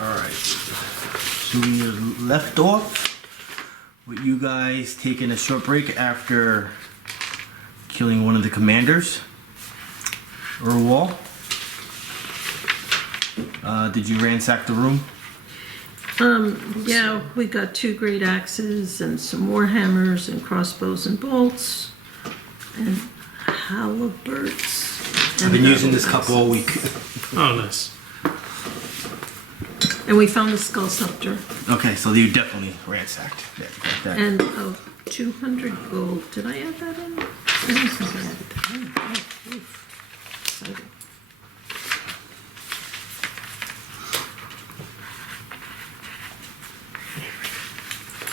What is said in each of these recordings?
Alright. So we left off with you guys taking a short break after killing one of the commanders. Or a wall. Did you ransack the room? Yeah, we got 2 great axes and some more hammers and crossbows and bolts and halberds. I've been using this cup all week. Oh, nice. And we found the skull scepter. Okay, so you definitely ransacked. Yeah, got that. And 200 gold. Did I add that in? I don't think I added that in. Oh, oof. Exciting.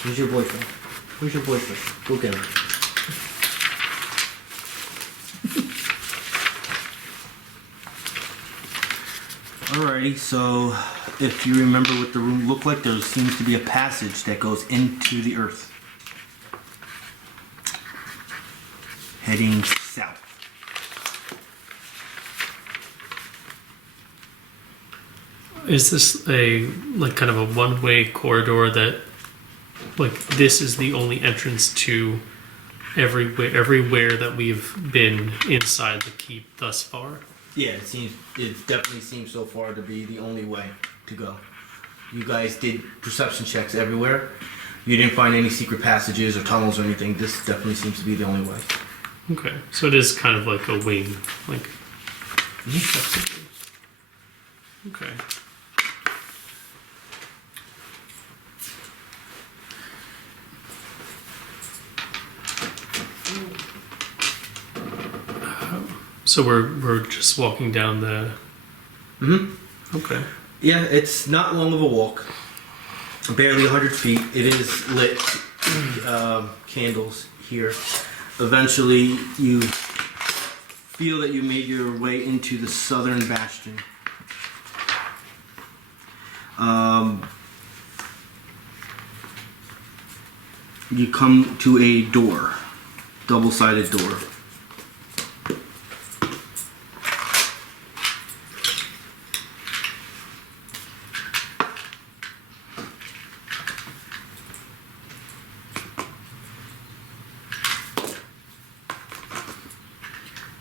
Who's your boyfriend? Who's your boyfriend? Go get him. Alrighty, so if you remember what the room looked like, there seems to be a passage that goes into the earth. Heading south. Is this a kind of a one-way corridor that this is the only entrance to everywhere that we've been inside the keep thus far? Yeah, it definitely seems so far to be the only way to go. You guys did perception checks everywhere. You didn't find any secret passages or tunnels or anything. This definitely seems to be the only way. Okay, so it is kind of like a wing, Okay. So we're just walking down the. Okay. Yeah, it's not long of a walk. Barely 100 feet. It is lit. Candles here. Eventually, you feel that you made your way into the southern bastion. You come to a door, double-sided door.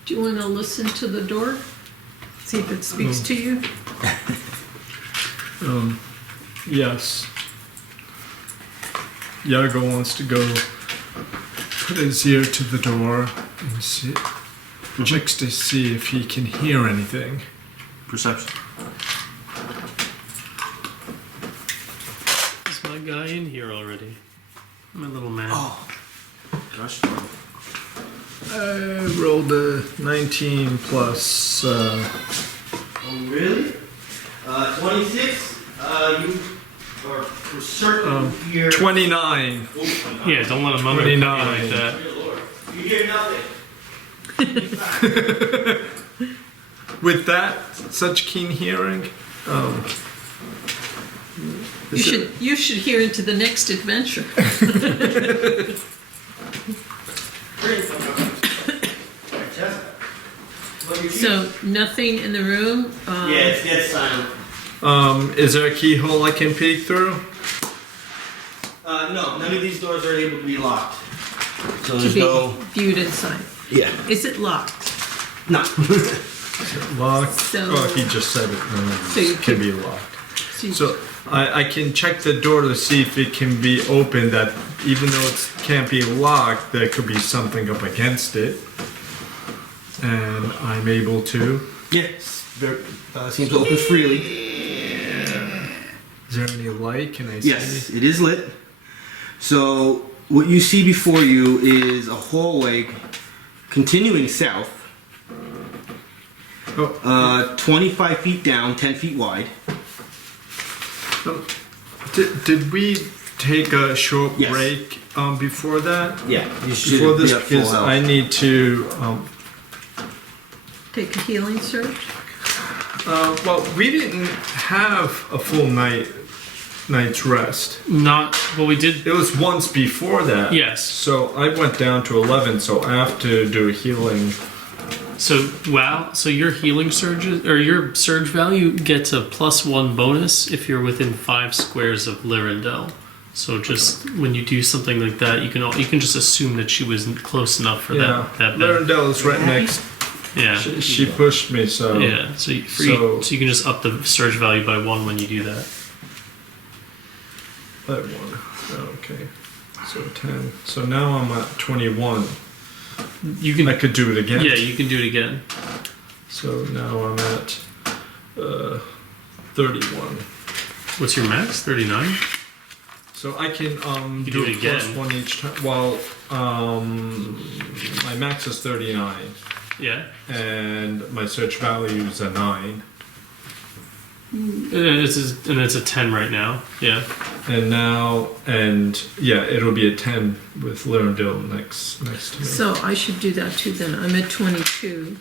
Do you want to listen to the door? See if it speaks to you? Yes. Yago wants to go put his ear to the door and see, checks to see if he can hear anything. Perception. Is my guy in here already? My little man. Oh, gosh. I rolled a 19 plus. Oh, really? 26? You are for certain here. 29. Yeah, don't let him under 29. like that. Dear Lord. You hear nothing. With that, such keen hearing. You should hear into the next adventure. So nothing in the room. Yeah, it's dead silent. Is there a keyhole I can peek through? No, none of these doors are able to be locked. So To there's be no. viewed inside. Yeah. Is it locked? No. Locked. So- Oh, he just said it. So you can be locked. So, So I can check the door to see if it can be opened. That even though it can't be locked, there could be something up against it, and I'm able to. Yes. Seems to open freely. Is there any light? Can I see? Yes, it is lit. So what you see before you is a hallway continuing south. Oh. 25 feet down, 10 feet wide. Did we take a short Yes. break before that? Yeah, you should Before this, be at full because health. I need to. take a healing surge. Well, we didn't have a full night's rest. Well, we did. It was once before that. Yes. So I went down to 11. So I have to do a healing So wow, so your healing surges or your surge value gets a +1 bonus if you're within 5 squares of Lyrindel. So just when you do something like that, you can just assume that she was close enough for that. Lyrindel is right next. Yeah. She pushed me, so Yeah. So you can just up the surge value by 1 when you do that. that one. Okay, so 10. So now I'm at 21. You can. I could do it again. Yeah, you can do it again. So now I'm at 31. What's your max? 39. So I can You do do a it plus again. 1 each time. Well, my max is 39, Yeah. and my search value is a 9. It's a 10 right now. Yeah. And it'll be a 10 with Lyrindel next to me. So I should do that too then. I'm at 22.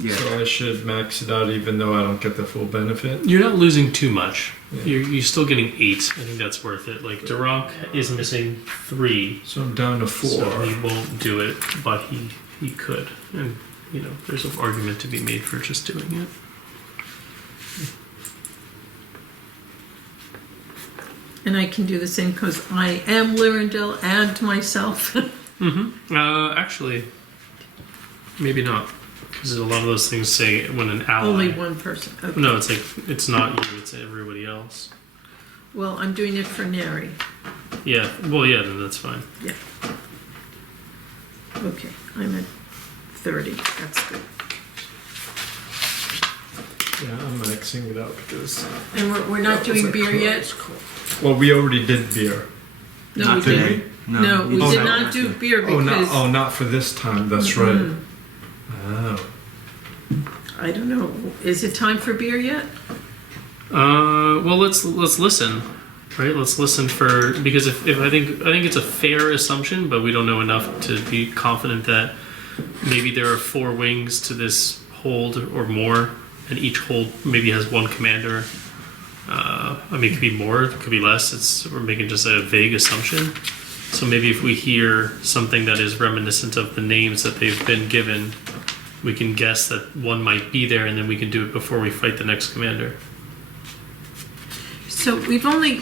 Yeah. So I should max it out even though I don't get the full benefit. You're not losing too much. Yeah. You're still getting 8. I think that's worth it. Like Darrack is missing 3, So I'm down to 4. so he won't do it, but he could. And there's an argument to be made for just doing it. And I can do the same because I am Lyrindel and myself. Actually, maybe not, because a lot of those things say when an ally. Only one person. Okay. No, it's like it's not you; it's everybody else. Well, I'm doing it for Neri. Yeah. Well, yeah. Then that's fine. Yeah. Okay, I'm at 30. That's good. Yeah, I'm maxing it out because. And we're not doing beer yet? Well, we already did beer. No, Not we today. didn't. No, we you did said not last do time. beer Oh, because not for this time. That's right. Oh. I don't know. Is it time for beer yet? Well, let's listen, right? Let's listen for because if I think it's a fair assumption, but we don't know enough to be confident that maybe there are 4 wings to this hold or more, and each hold maybe has 1 commander. I mean, it could be more, it could be less. We're making just a vague assumption. So maybe if we hear something that is reminiscent of the names that they've been given, we can guess that one might be there, and then we can do it before we fight the next commander. So we've only,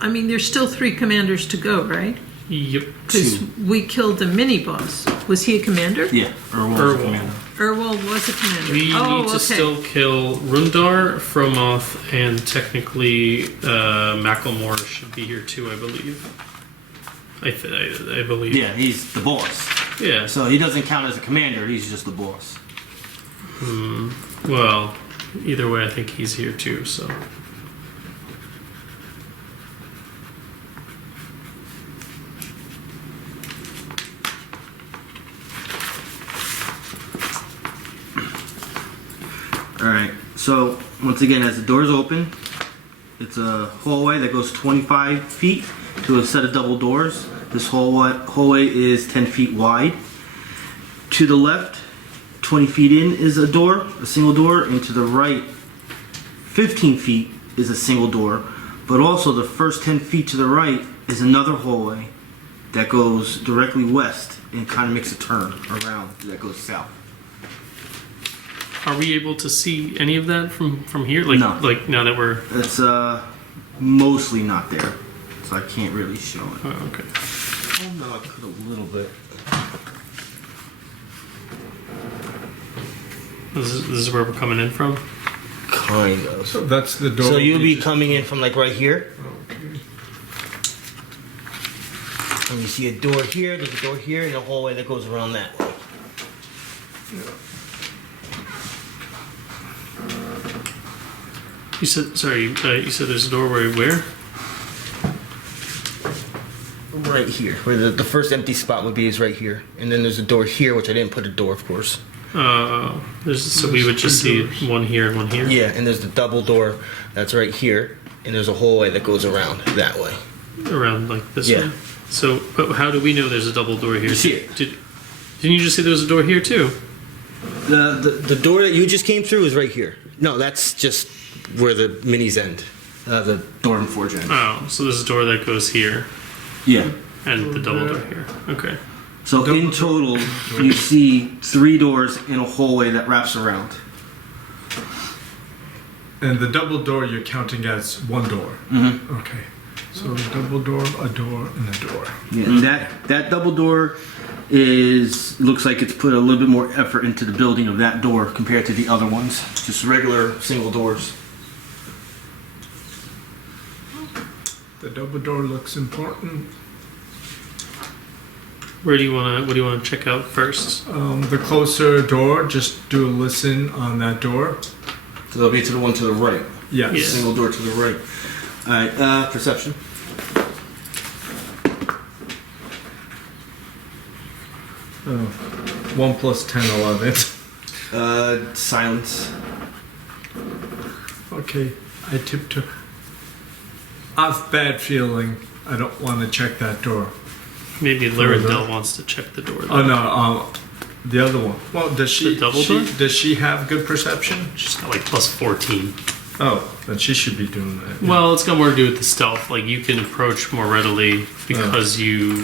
I mean, there's still 3 commanders to go, right? Yep. Because we killed the mini boss. Was he a commander? Yeah. Erwal. Erwal was a commander. We need to still kill Rundarr, Fromoth, and technically Macklemore should be here too, I believe. I believe. Yeah, he's the boss. Yeah. So he doesn't count as a commander. He's just the boss. Well, either way, I think he's here too. So. Alright, so once again, as the doors open, it's a hallway that goes 25 feet to a set of double doors. This hallway is 10 feet wide. To the left, 20 feet in is a door, a single door, and to the right, 15 feet is a single door. But also the first 10 feet to the right is another hallway that goes directly west and kind of makes a turn around that goes south. Are we able to see any of that from here? Like, No. Like now that we're. It's mostly not there, so I can't really show it. Oh, okay. Oh no, I could a little bit. This is where we're coming in from. Kind of. So that's the door. So you'll we be just- coming in from like right here, Okay. and you see a door here. There's a door here, and a hallway that goes around that way. You said you said there's a doorway where? Right here, where the first empty spot would be is right here, and then there's a door here, which I didn't put a door, of course. So we would just see one here and one here. Yeah, and there's the double door that's right here, and there's a hallway that goes around that way. Around like this Yeah. way. So, but how do we know there's a double door here? You see it. Didn't you just say there was a door here too? The door that you just came through is right here. No, that's just where the minis end. The door and forge end. Oh, so there's a door that goes here Yeah. and the double door here. Okay. So in total, you see 3 doors in a hallway that wraps around. And the double door you're counting as one door. Mm-hmm. Okay. So a double door, and a door. Yeah, and that double door looks like it's put a little bit more effort into the building of that door compared to the other ones. Just regular single doors. The double door looks important. What do you want to check out first? The closer door, just do a listen on that door. So that'll be to the one to the right. Yes. Yeah. Single door to the right. Alright, perception. Oh. 1 plus 10, 11. Silence. Okay, I tiptoe. I have bad feeling. I don't want to check that door. Maybe Lyrindel wants to check the door. Oh no, the other one. Well, does she? The double door? Does she have good perception? She's got like plus 14. Oh, then she should be doing that. yeah. Well, it's got more to do with the stealth. Like you can approach more readily because you're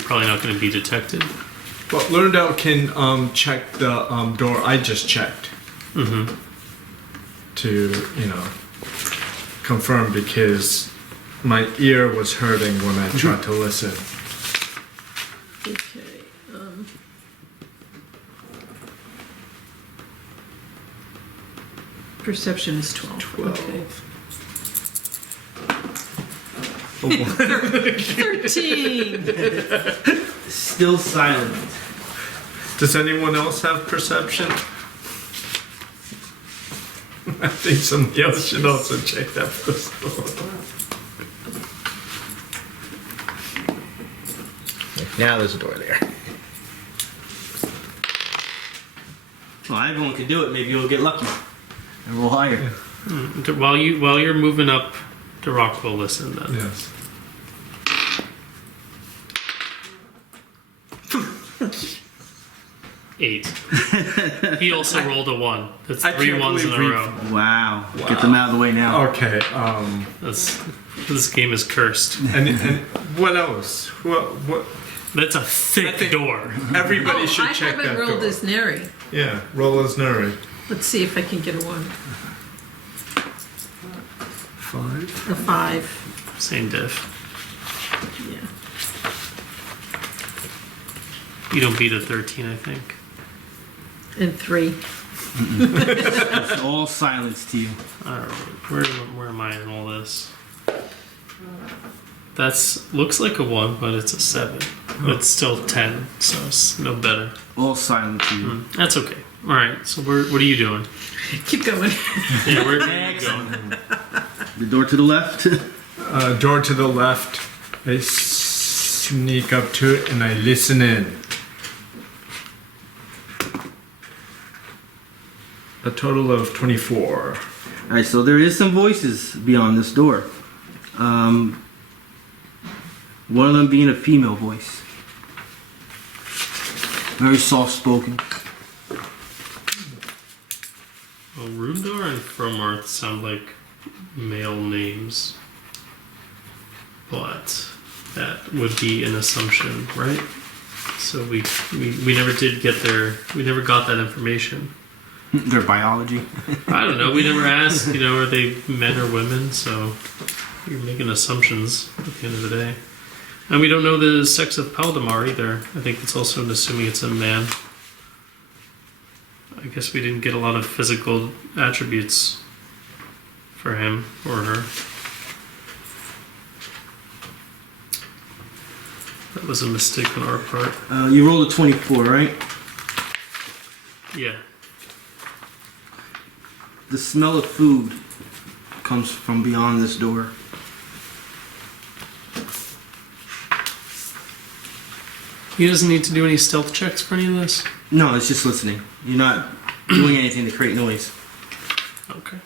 probably not going to be detected. Well, Lyrindel can check the door I just checked Mm-hmm. to confirm because my ear was hurting when I tried to listen. Okay. Perception is 12. 12. Okay. 13. Still silent. Does anyone else have perception? I think somebody else should also check that first door. Now there's a door there. Well, everyone can do it. Maybe you'll get lucky and roll higher. While you're moving up, Darrack will listen then. Yes. Eight. He also rolled a 1. That's I 3 can't ones in a believe we- row. Wow. Get them out of the way now. Okay. This game is cursed. And what else? What? That's a I thick think- door. Everybody Oh, should I check haven't that rolled door. as Neri. Yeah, roll as Neri. Let's see if I can get a 1. 5. A 5. Same diff. Yeah. You don't beat a 13, I think. And 3. It's all silence to you. Alright, where am I in all this? Looks like a 1, but it's a 7. It's still 10, so it's no better. All silent to you. That's okay. Alright, so what are you doing? Keep going. Yeah, where are you going? The door to the left. Door to the left. I sneak up to it and I listen in. A total of 24. Alright, so there is some voices beyond this door. One of them being a female voice. Very soft spoken. Well, Rundarr and Fromarth sound like male names. But that would be an assumption, right? So we never did get we never got that information. Their biology. I don't know. We never asked, are they men or women? So you're making assumptions at the end of the day. And we don't know the sex of Paldemar either. I think it's also assuming it's a man. I guess we didn't get a lot of physical attributes for him or her. That was a mistake on our part. You rolled a 24, right? Yeah. The smell of food comes from beyond this door. He doesn't need to do any stealth checks for any of this? No, it's just listening. You're not doing anything to create noise. Okay.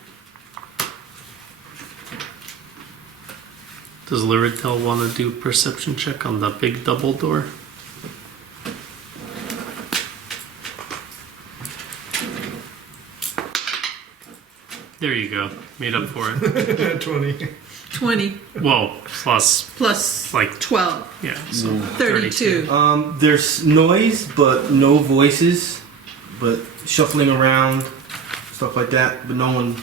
Does Lyrindel want to do a perception check on the big double door? There you go. Made up for it. 20. 20 Well, plus plus like 12. yeah, so 32. There's noise, but no voices, but shuffling around, stuff like that. But no one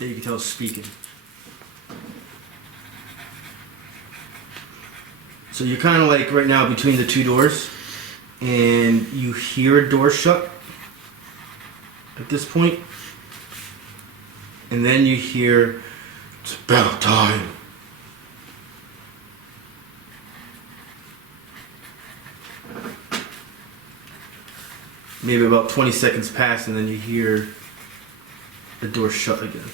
that you can tell is speaking. So you're kind of like right now between the two doors, and you hear a door shut at this point, and then you hear, "It's about time." Maybe about 20 seconds pass, and then you hear the door shut again.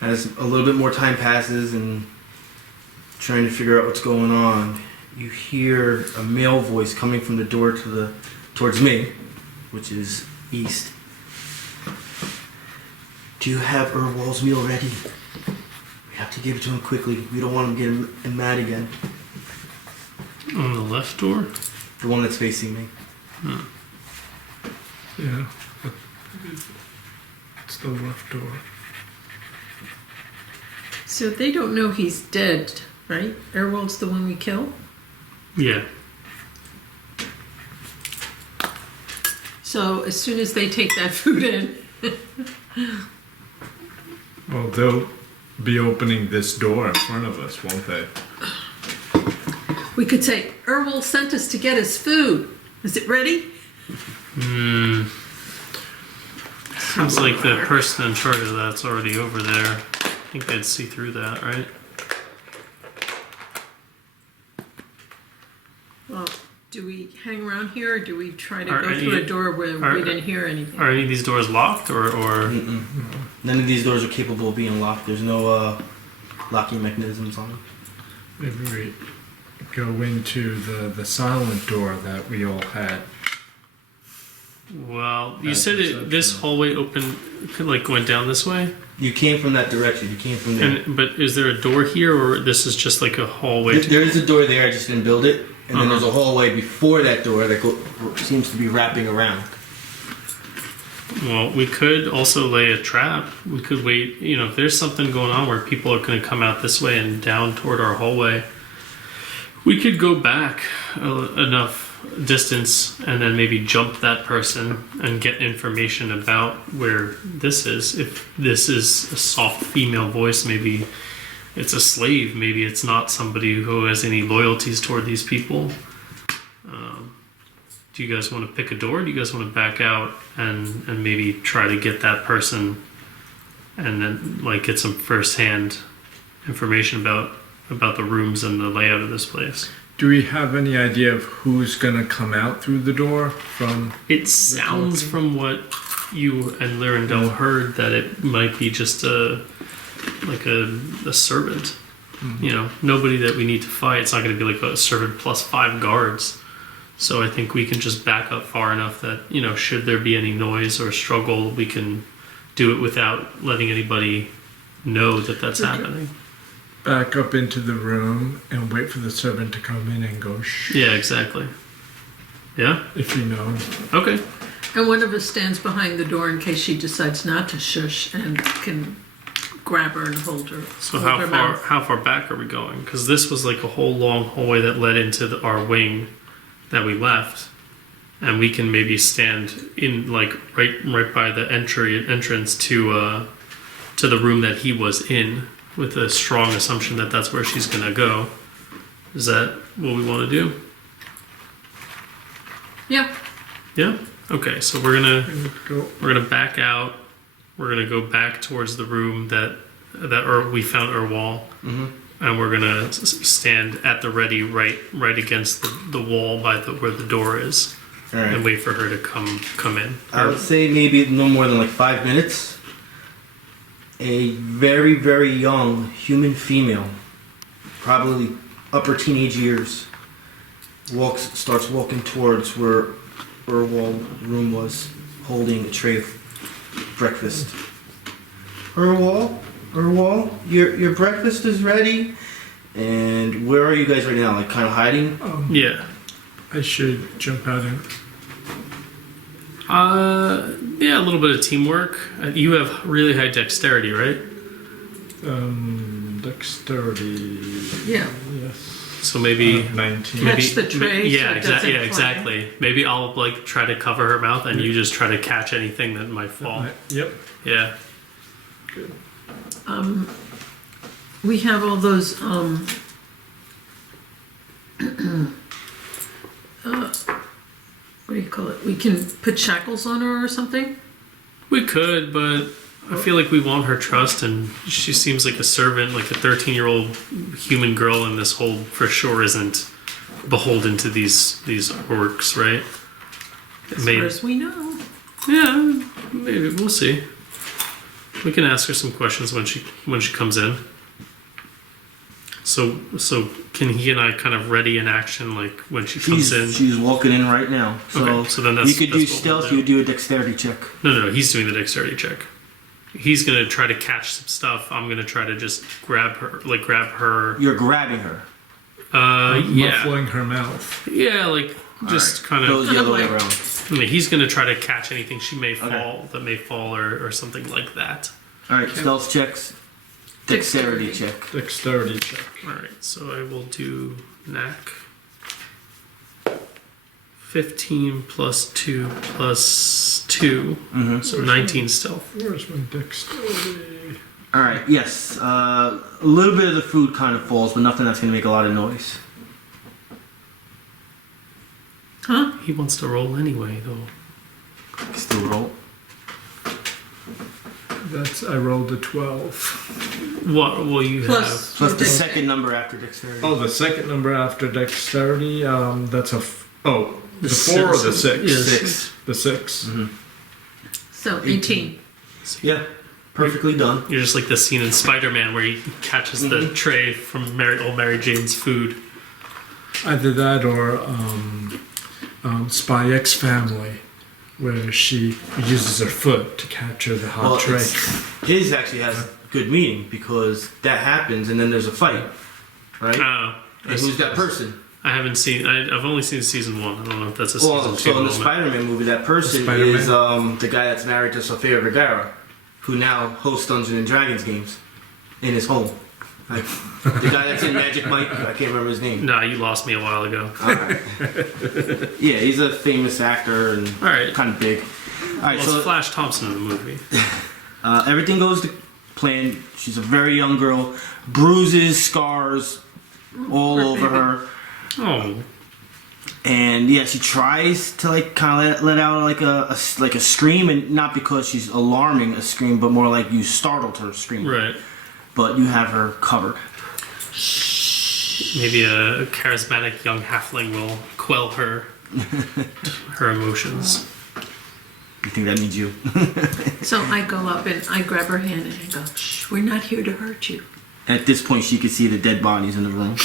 As a little bit more time passes and trying to figure out what's going on, you hear a male voice coming from the door towards me, which is east. Do you have Urwal's meal ready? We have to give it to him quickly. We don't want him getting mad again. on the left door. The one that's facing me. Yeah. It's the left door. So they don't know he's dead, right? Erwald's the one we kill? Yeah. So as soon as they take that food in, Well, they'll be opening this door in front of us, won't they? we could say, Erwald sent us to get his food. Is it ready? Seems like the person in charge of that's already over there. I think they'd see through that, right? Well, do we hang around here or do we try to Are go any- through a door where are- we didn't hear anything? Are any of these doors locked or None of these doors are capable of being locked. There's no locking mechanisms on them. Maybe we go into the silent door that we all had. well, you That's said perception. this hallway open like went down this way? You came from that direction. You came from there. But is there a door here or this is just like a hallway to There is a door there. I just didn't build it. And then Uh-huh. there's a hallway before that door that seems to be wrapping around. Well, we could also lay a trap. We could wait, if there's something going on where people are going to come out this way and down toward our hallway, we could go back enough distance and then maybe jump that person and get information about where this is. If this is a soft female voice, maybe it's a slave. Maybe it's not somebody who has any loyalties toward these people. Do you guys want to pick a door? Do you guys want to back out and maybe try to get that person and then get some first-hand information about the rooms and the layout of this place? Do we have any idea of who's gonna come out through the door from? It sounds from what you and Lyrindel heard that it might be just a servant. Nobody that we need to fight. It's not going to be like a servant plus 5 guards. So I think we can just back up far enough that, should there be any noise or struggle, we can do it without letting anybody know that that's happening. Back up into the room and wait for the servant to come in and go shh. Yeah, exactly. Yeah? If you know. Okay. And one of us stands behind the door in case she decides not to shush and can grab her and hold her. So hold her mouth. how far back are we going? Because this was like a whole long hallway that led into our wing that we left, and we can maybe stand in right by the entrance to the room that he was in, with a strong assumption that that's where she's gonna go. Is that what we want to do? Yeah. Yeah. Okay. So we're Go. gonna back out. We're gonna go back towards the room that we found Urwal. Mm-hmm. And we're gonna stand at the ready, right against the wall by where the door is, All right. and wait for her to come in. I would say maybe no more than 5 minutes. A very, very young human female, probably upper teenage years, starts walking towards where Urwal's room was, holding a tray of breakfast. Urwal, your breakfast is ready. And where are you guys right now? Like kind of hiding? Yeah. I should jump out and. Yeah, a little bit of teamwork. You have really high dexterity, right? Dexterity. Yeah. Yes. So maybe 19. Catch the tray. Yeah, so it doesn't fly. exactly. Maybe I'll like try to cover her mouth, and you just try to catch anything that might fall. Yep. Yeah. Good. We have all those what do you call it? We can put shackles on her or something? We could, but I feel like we want her trust, and she seems like a servant, like a 13-year-old human girl, and this whole for sure isn't beholden to these orcs, right? As far as we know. Yeah, maybe we'll see. We can ask her some questions when she comes in. So can he and I kind of ready in action, like when she comes in? She's walking in right now. So, Okay, so then that's you could do what we'll stealth. do. You do a dexterity check. No, he's doing the dexterity check. He's gonna try to catch some stuff. I'm gonna try to just grab her. You're grabbing her. Yeah, Muffling her mouth. yeah, like just kind Goes of. the other way like- around. I mean, he's gonna try to catch anything she may Okay. fall or something like that. All right, stealth checks. Dexterity check. Dexterity check. All right, so I will do knack. 15 plus 2 plus 2, so 19 stealth. Where's my dexterity? All right. Yes. A little bit of the food kind of falls, but nothing that's going to make a lot of noise. Huh? He wants to roll anyway, though. Still roll. I rolled a 12. What will you Plus, Plus your the dex- second number after dexterity. Oh, the second number after dexterity. That's a. The The 4 or the six. 6? Yeah, Six. The 6. So 18. Yeah. Perfectly done. have? You're just like the scene in Spider-Man where he catches the tray from old Mary Jane's food. Either that or Spy X Family, where she uses her foot to capture the hot tray. His actually has good meaning because that happens and then there's a fight, right? Oh, And who's that person? I haven't seen. I've only seen season 1. I don't know if that's a Well, season 2 so in the moment. Spider-Man movie, that person Spider-Man? is the guy that's married to Sofia Vergara, who now hosts Dungeons and Dragons games in his home. Like the guy that's in Magic Mike, I can't remember his name. Nah, you lost me a while ago. Alright. Yeah, he's a famous actor and All right. kind of big. Alright, Well, so it's Flash Thompson in the movie. everything goes to plan. She's a very young girl, bruises, scars all over her. Oh, And yeah, she tries to like kind of let out like a scream, and not because she's alarming a scream, but more like you startled her scream. right. But you have her covered. Maybe a charismatic young halfling will quell her emotions. You think that means you? So I go up and I grab her hand and I go, shh, we're not here to hurt you. At this point, she could see the dead bodies in the room.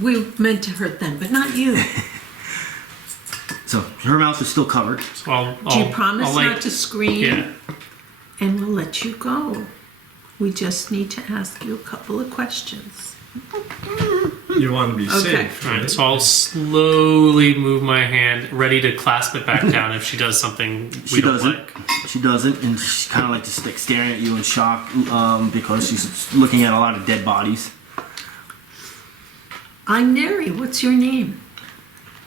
We meant to hurt them, but not you. So her mouth is still covered. So Do you promise I'll, not to scream? Yeah. And we'll let you go. We just need to ask you a couple of questions. You want to be Okay. safe. All right. So I'll slowly move my hand, ready to clasp it back down if she does something we She don't doesn't. like. She doesn't, and she's kind of like just like staring at you in shock because she's looking at a lot of dead bodies. I'm Neri. What's your name?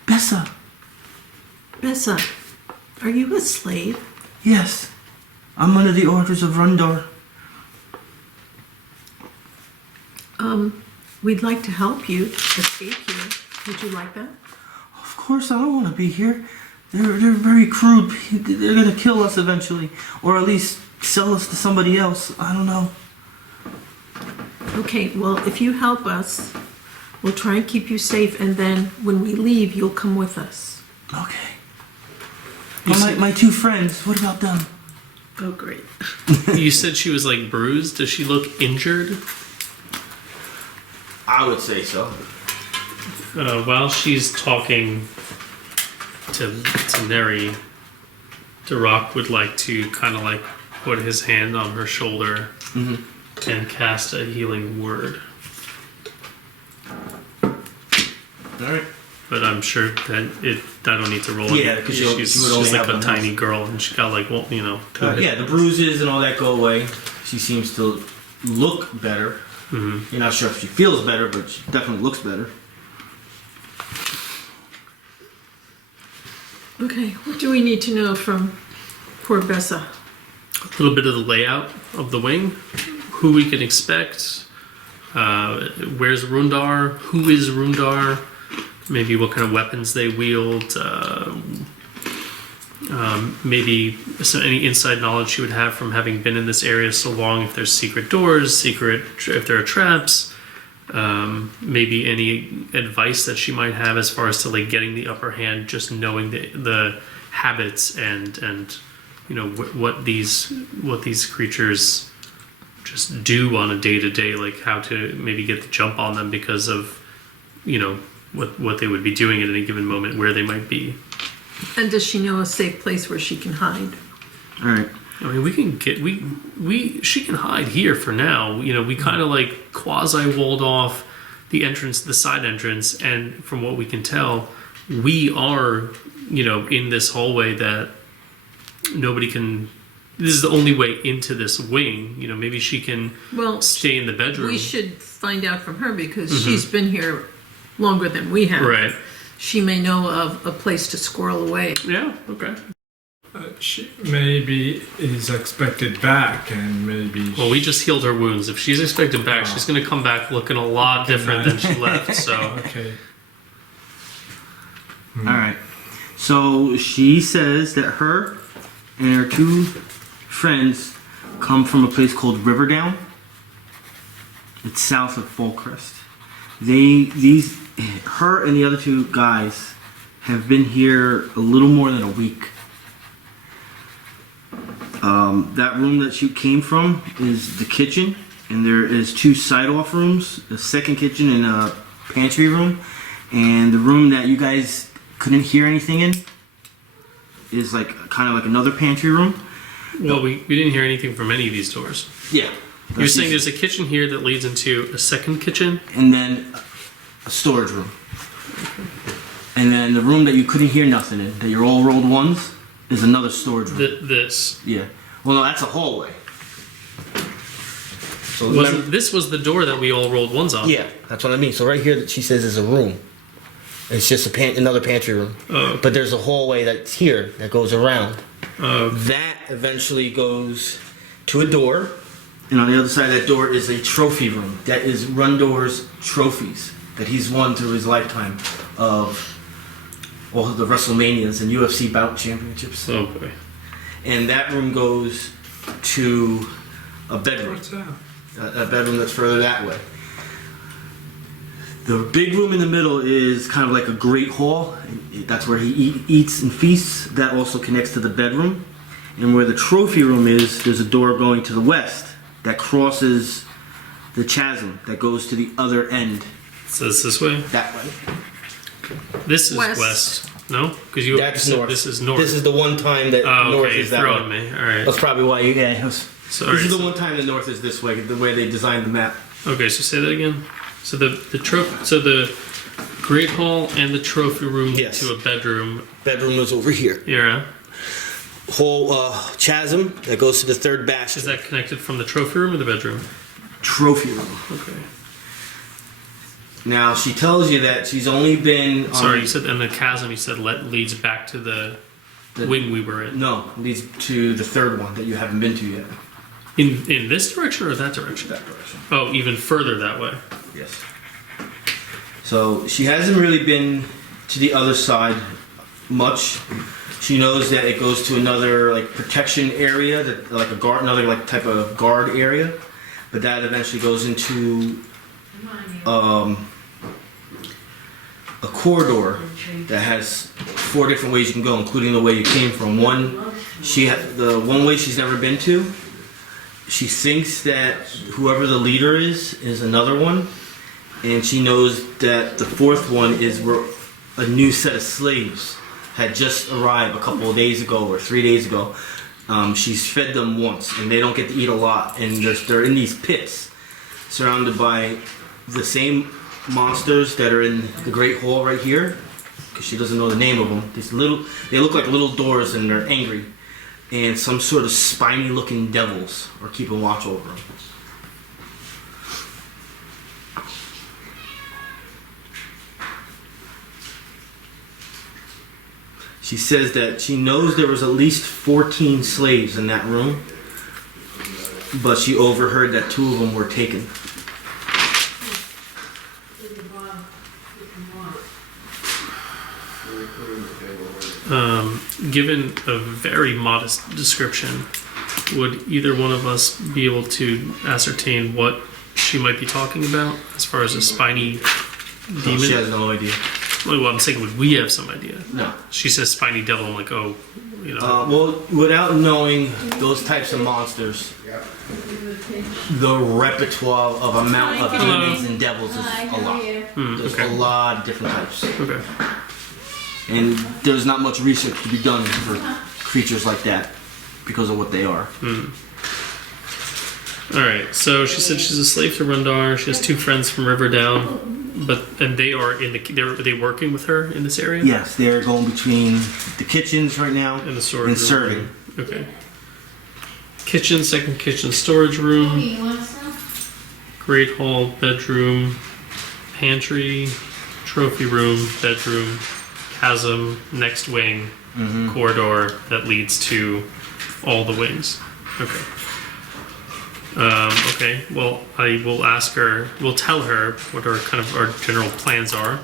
Bessa. Bessa. Are you a slave? Yes, I'm under the orders of Rundarr. We'd like to help you escape here. Would you like that? Of course, I don't want to be here. They're very crude. They're gonna kill us eventually, or at least sell us to somebody else. I don't know. Okay, well, if you help us, we'll try and keep you safe, and then when we leave, you'll come with us. Okay. Well, my two friends. What about them? Oh, great. You said she was like bruised. Does she look injured? I would say so. While she's talking to Neri, Darrack would like to kind of like put his hand on her shoulder and cast a healing word. Alright. But I'm sure that I don't need to roll Yeah, it. because she would only She's like have a one tiny health. girl, and she got like, well, you know. Yeah, the bruises and all that go away. She seems to look better. You're not sure if she feels better, but she definitely looks better. Okay, what do we need to know from poor Bessa? A little bit of the layout of the wing, who we can expect, where's Rundarr, who is Rundarr, maybe what kind of weapons they wield, maybe any inside knowledge she would have from having been in this area so long, if there's secret doors, if there are traps, maybe any advice that she might have as far as to like getting the upper hand, just knowing the habits and you know what these creatures just do on a day-to-day, like how to maybe get the jump on them because of, you know, what they would be doing at any given moment, where they might be. And does she know a safe place where she can hide? Alright. I mean, we can get she can hide here for now. You know, we kind of like quasi walled off the entrance, the side entrance, and from what we can tell, we are, you know, in this hallway that nobody can. This is the only way into this wing. You know, maybe she can stay in the bedroom. We should find out from her because she's been here longer than we have. Right. She may know of a place to squirrel away. Yeah. Okay. She maybe is expected back, and maybe. Well, we just healed her wounds. If she's expected back, she's going to come back looking a lot different than she left. So. Okay. Alright. So she says that her and her two friends come from a place called Riverdown. It's south of Fallcrest. Her and the other two guys have been here a little more than a week. That room that you came from is the kitchen, and there is two side-off rooms, a second kitchen and a pantry room. And the room that you guys couldn't hear anything in is like kind of like another pantry room. Well, we didn't hear anything from any of these doors. Yeah. You're saying there's a kitchen here that leads into a second kitchen? And then a storage room. And then the room that you couldn't hear nothing in, that you're all rolled ones, is another storage room. This. Yeah. Well, no, that's a hallway. So This was the door that we all rolled ones on. yeah, that's what I mean. So right here, that she says is a room. It's just another pantry room. Oh. But there's a hallway that's here that goes around. Oh. That eventually goes to a door. And on the other side of that door is a trophy room. That is Rundarr's trophies that he's won through his lifetime of all of the WrestleManias and UFC bout championships. Oh boy. And that room goes to a bedroom. What's that? A bedroom that's further that way. The big room in the middle is kind of like a great hall. That's where he eats and feasts. That also connects to the bedroom. And where the trophy room is, there's a door going to the west that crosses the chasm that goes to the other end. So it's this way? That way. This is West. west. No? Because you That's said north. this is north. This is the one time that oh, north okay. is You're that throwing way. me. Alright. That's probably why you. Yeah. Sorry. This is the one time the north is this way. The way they designed the map. Okay, so say that again. So the great hall and the trophy room Yes. to a bedroom. Bedroom is over here. Yeah. Whole chasm that goes to the third bastion. Is that connected from the trophy room or the bedroom? Trophy room. Okay. Now she tells you that she's only been. Sorry, you said and the chasm. You said leads back to the wing we were in. No, leads to the third one that you haven't been to yet. In this direction or that direction? That direction. Oh, even further that way. Yes. So she hasn't really been to the other side much. She knows that it goes to another like protection area, that like a guard, another like type of guard area, but that eventually goes into a corridor that has 4 different ways you can go, including the way you came from. The one way she's never been to. She thinks that whoever the leader is another one, and she knows that the fourth one is where a new set of slaves had just arrived a couple of days ago or 3 days ago. She's fed them once, and they don't get to eat a lot. And they're in these pits, surrounded by the same monsters that are in the Great Hall right here, because she doesn't know the name of them. They look like little doors, and they're angry. And some sort of spiny-looking devils are keeping watch over them. She says that she knows there was at least 14 slaves in that room, but she overheard that 2 of them were taken. Given a very modest description, would either one of us be able to ascertain what she might be talking about as far as a spiny demon? She has no idea. Well, I'm saying, would we have some idea? No. She says spiny devil. I'm like, oh, you know. Well, without knowing those types of monsters, the repertoire of amount of demons and devils is a lot. There's okay. a lot of different types. Okay. And there's not much research to be done for creatures like that because of what they are. All right. So she said she's a slave to Rundarr. She has 2 friends from Riverdale, and they are are they working with her in this area? Yes, they're going between the kitchens right now And the storage and room. serving. Okay. Kitchen, second kitchen, storage room, You want some? great hall, bedroom, pantry, trophy room, bedroom, chasm, next wing, corridor that leads to all the wings. Okay. Okay. Well, I will ask her. We'll tell her what our general plans are.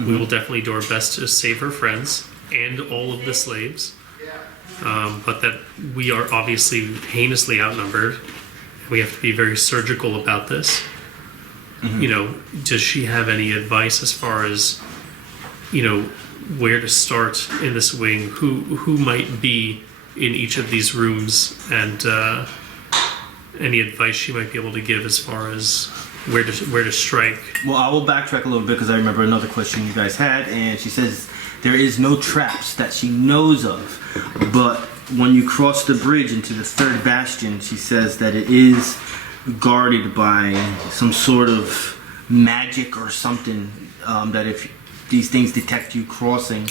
We will definitely do our best to save her friends and all of the slaves. But that we are obviously heinously outnumbered. We have to be very surgical about this. You know, does she have any advice as far as, you know, where to start in this wing? Who might be in each of these rooms, and any advice she might be able to give as far as where to strike? Well, I will backtrack a little bit because I remember another question you guys had, and she says there is no traps that she knows of, but when you cross the bridge into the 3rd bastion, she says that it is guarded by some sort of magic or something, that if these things detect you crossing,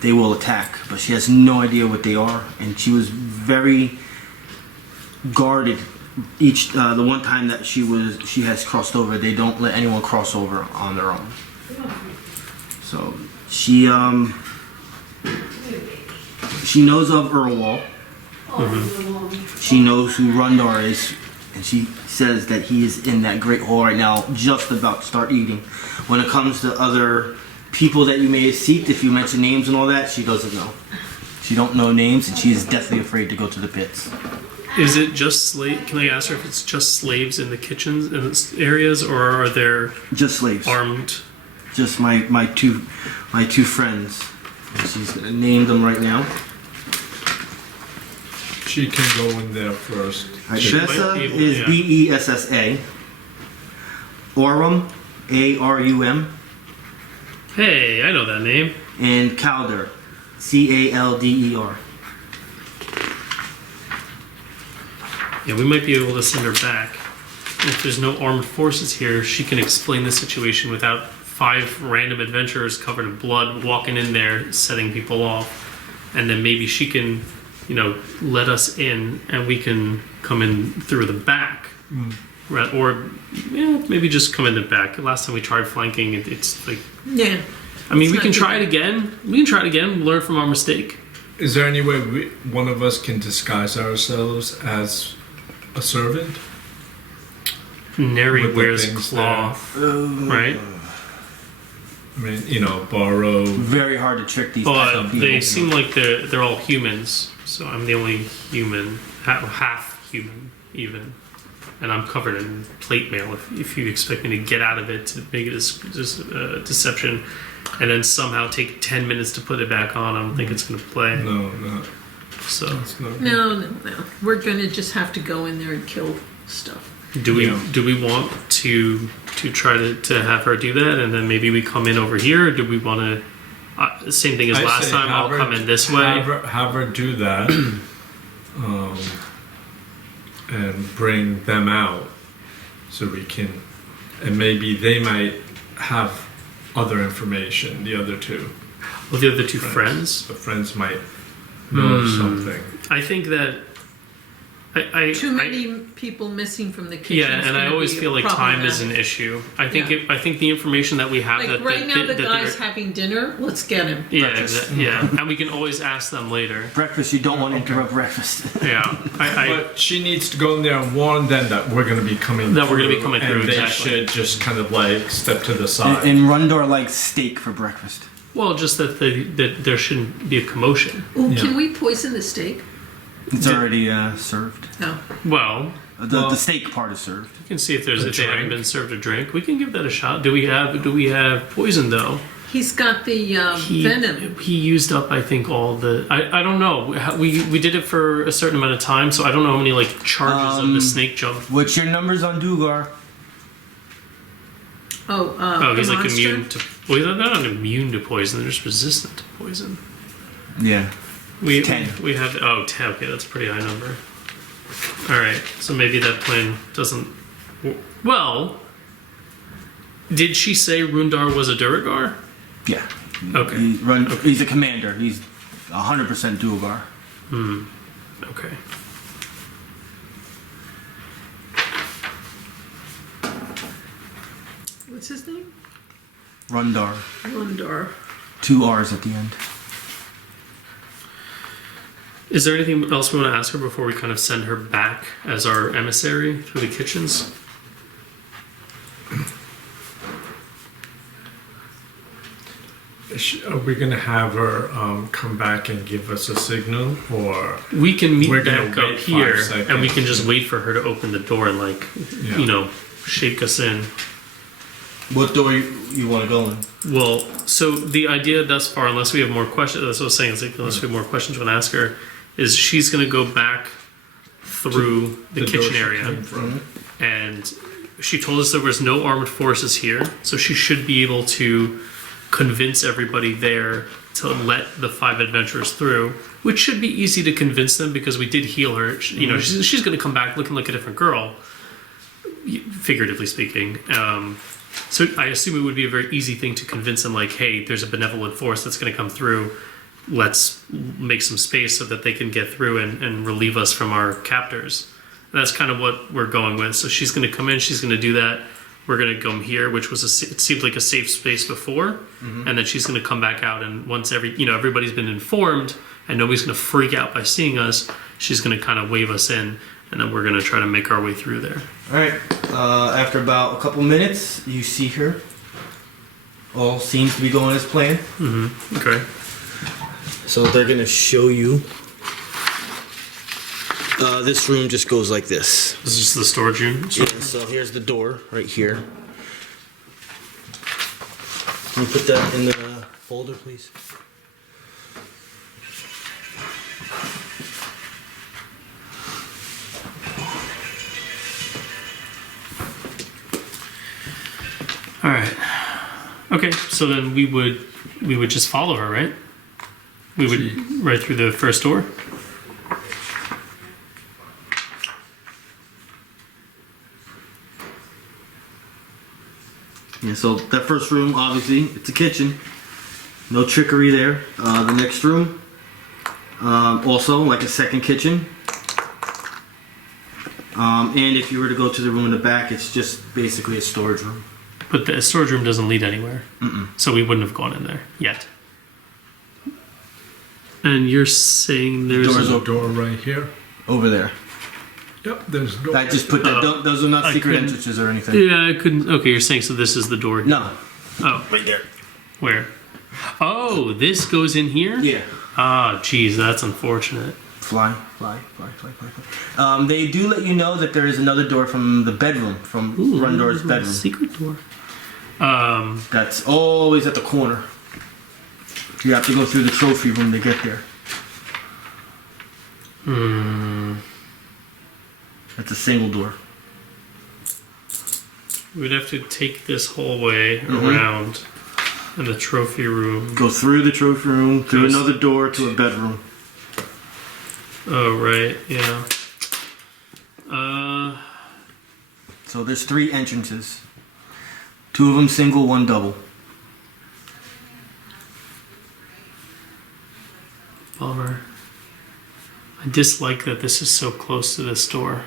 they will attack. But she has no idea what they are, and she was very guarded. The one time that she has crossed over, they don't let anyone cross over on their own. So she knows of Earlwall. She knows who Rundarr is, and she says that he is in that great hall right now, just about to start eating. When it comes to other people that you may have seeked, if you mention names and all that, she doesn't know. She don't know names, and she is deathly afraid to go to the pits. Is it just Can I ask her if it's just slaves in the kitchens in the areas, or are there Just slaves. armed? Just my two friends. And she's gonna name them right now. She can go in there first. She might Bessa be able- is yeah. Bessa. Aurum, Arum, Hey, I know that name. and Calder, Calder. Yeah, we might be able to send her back. If there's no armed forces here, she can explain the situation without 5 random adventurers covered in blood walking in there, setting people off. And then maybe she can, you know, let us in, and we can come in through the back. Right, or, yeah, maybe just come in the back. Last time we tried flanking, it's like... Yeah. I mean, It's we not can good. try it again. We can try it again, learn from our mistake. Is there any way one of us can disguise ourselves as a servant? Neri With the wears things cloth, right? I mean, you know, borrow. Very hard to trick these types of But people. they seem like they're all humans, so I'm the only human, half human even, and I'm covered in plate mail. If you expect me to get out of it to make it a deception, and then somehow take 10 minutes to put it back on, I don't think it's going to play. No. So It's not. No. We're gonna just have to go in there and kill stuff. do we Yeah. do we want to try to have her do that, and then maybe we come in over here, or do we want to Same thing as I last say time. I'll have come her- in this way. Have her do that, and bring them out, so we can, and maybe they might have other information. The other two, Well, the other two friends. the friends might know something. I think that Too many people missing from the kitchen. Yeah, and I always feel like time is an issue. I think Yeah. I think the information that we have Like that right now, the guy's they're- having dinner. Let's get him. yeah, and we can always ask them later. Breakfast, you don't want to interrupt breakfast. Yeah, But she needs to go in there and warn them that we're going to be coming. That we're gonna be through, coming and through, they exactly. should just kind of like step to the side. And Rundarr likes steak for breakfast. well, just that that there shouldn't be a commotion. Ooh, Yeah. can we poison the steak? It's already served. No. Well, The steak part is served. you can see if they haven't drink. been served a drink. We can give that a shot. Do we have poison though? He's got the venom. He used up, I think, all the. I don't know. We did it for a certain amount of time, so I don't know how many like charges of the snake jump. What's your numbers on Dugar? Oh, Oh, he's the like monster? immune to. Well, they're not immune to poison. They're just resistant to poison. Yeah. We 10. We have 10. Okay, that's a pretty high number. All right, so maybe that plan doesn't. Well, did she say Rundarr was a Duragar? Yeah. Okay. He's a commander. He's 100% Dugar. Okay. What's his name? Rundarr. Rundarr. 2 R's at the end. Is there anything else we want to ask her before we kind of send her back as our emissary through the kitchens? Are we going to have her come back and give us a signal, or We can meet We're gonna back wait up 5 here, seconds. and we can just wait for her to open the door and, like, Yeah. shake us in. What door you want to go in? Well, so the idea thus far, unless we have more questions, that's what I was saying, is like, unless we have more questions we want to ask her, is she's going to go back through the door kitchen she area. came from? And she told us there was no armored forces here, so she should be able to convince everybody there to let the 5 adventurers through, which should be easy to convince them because we did heal her. She's going to come back looking like a different girl, figuratively speaking. So I assume it would be a very easy thing to convince them, like, hey, there's a benevolent force that's going to come through. Let's make some space so that they can get through and relieve us from our captors. That's kind of what we're going with. So she's going to come in, she's going to do that. We're going to come here, which was it seemed like a safe space before, and then she's going to come back out. And once everybody's been informed and nobody's going to freak out by seeing us, she's going to kind of wave us in, and then we're going to try to make our way through there. All right. After about a couple minutes, you see her. All seems to be going as planned. Okay. So they're going to show you. This room just goes like this. This is just the storage room. Yeah, so here's the door right here. Can you put that in the folder, please? All right. Okay. So then we would just follow her, right? We would right through the first door. Yeah, so that first room, obviously, it's a kitchen. No trickery there. The next room, also like a second kitchen. And if you were to go to the room in the back, it's just basically a storage room. But the storage room doesn't lead anywhere. So we wouldn't have gone in there yet. And you're saying there's Doors There's a open. door right here. Over there. Yep, there's a door. I just put that. Those are not I secret couldn't- entrances or anything. Yeah, I couldn't. Okay, you're saying so this is the door. No, Oh, right there. where? Oh, this goes in here? Yeah. Ah, geez, that's unfortunate. Fly. They do let you know that there is another door from the bedroom, from Rundar's bedroom. Secret door. That's always at the corner. You have to go through the trophy room to get there. That's a single door. We'd have to take this hallway around And the trophy room. Go through the trophy room, through Goes another door to a bedroom. Oh, right, yeah. So there's 3 entrances. 2 of them single, 1 double. Bummer. I dislike that this is so close to this door.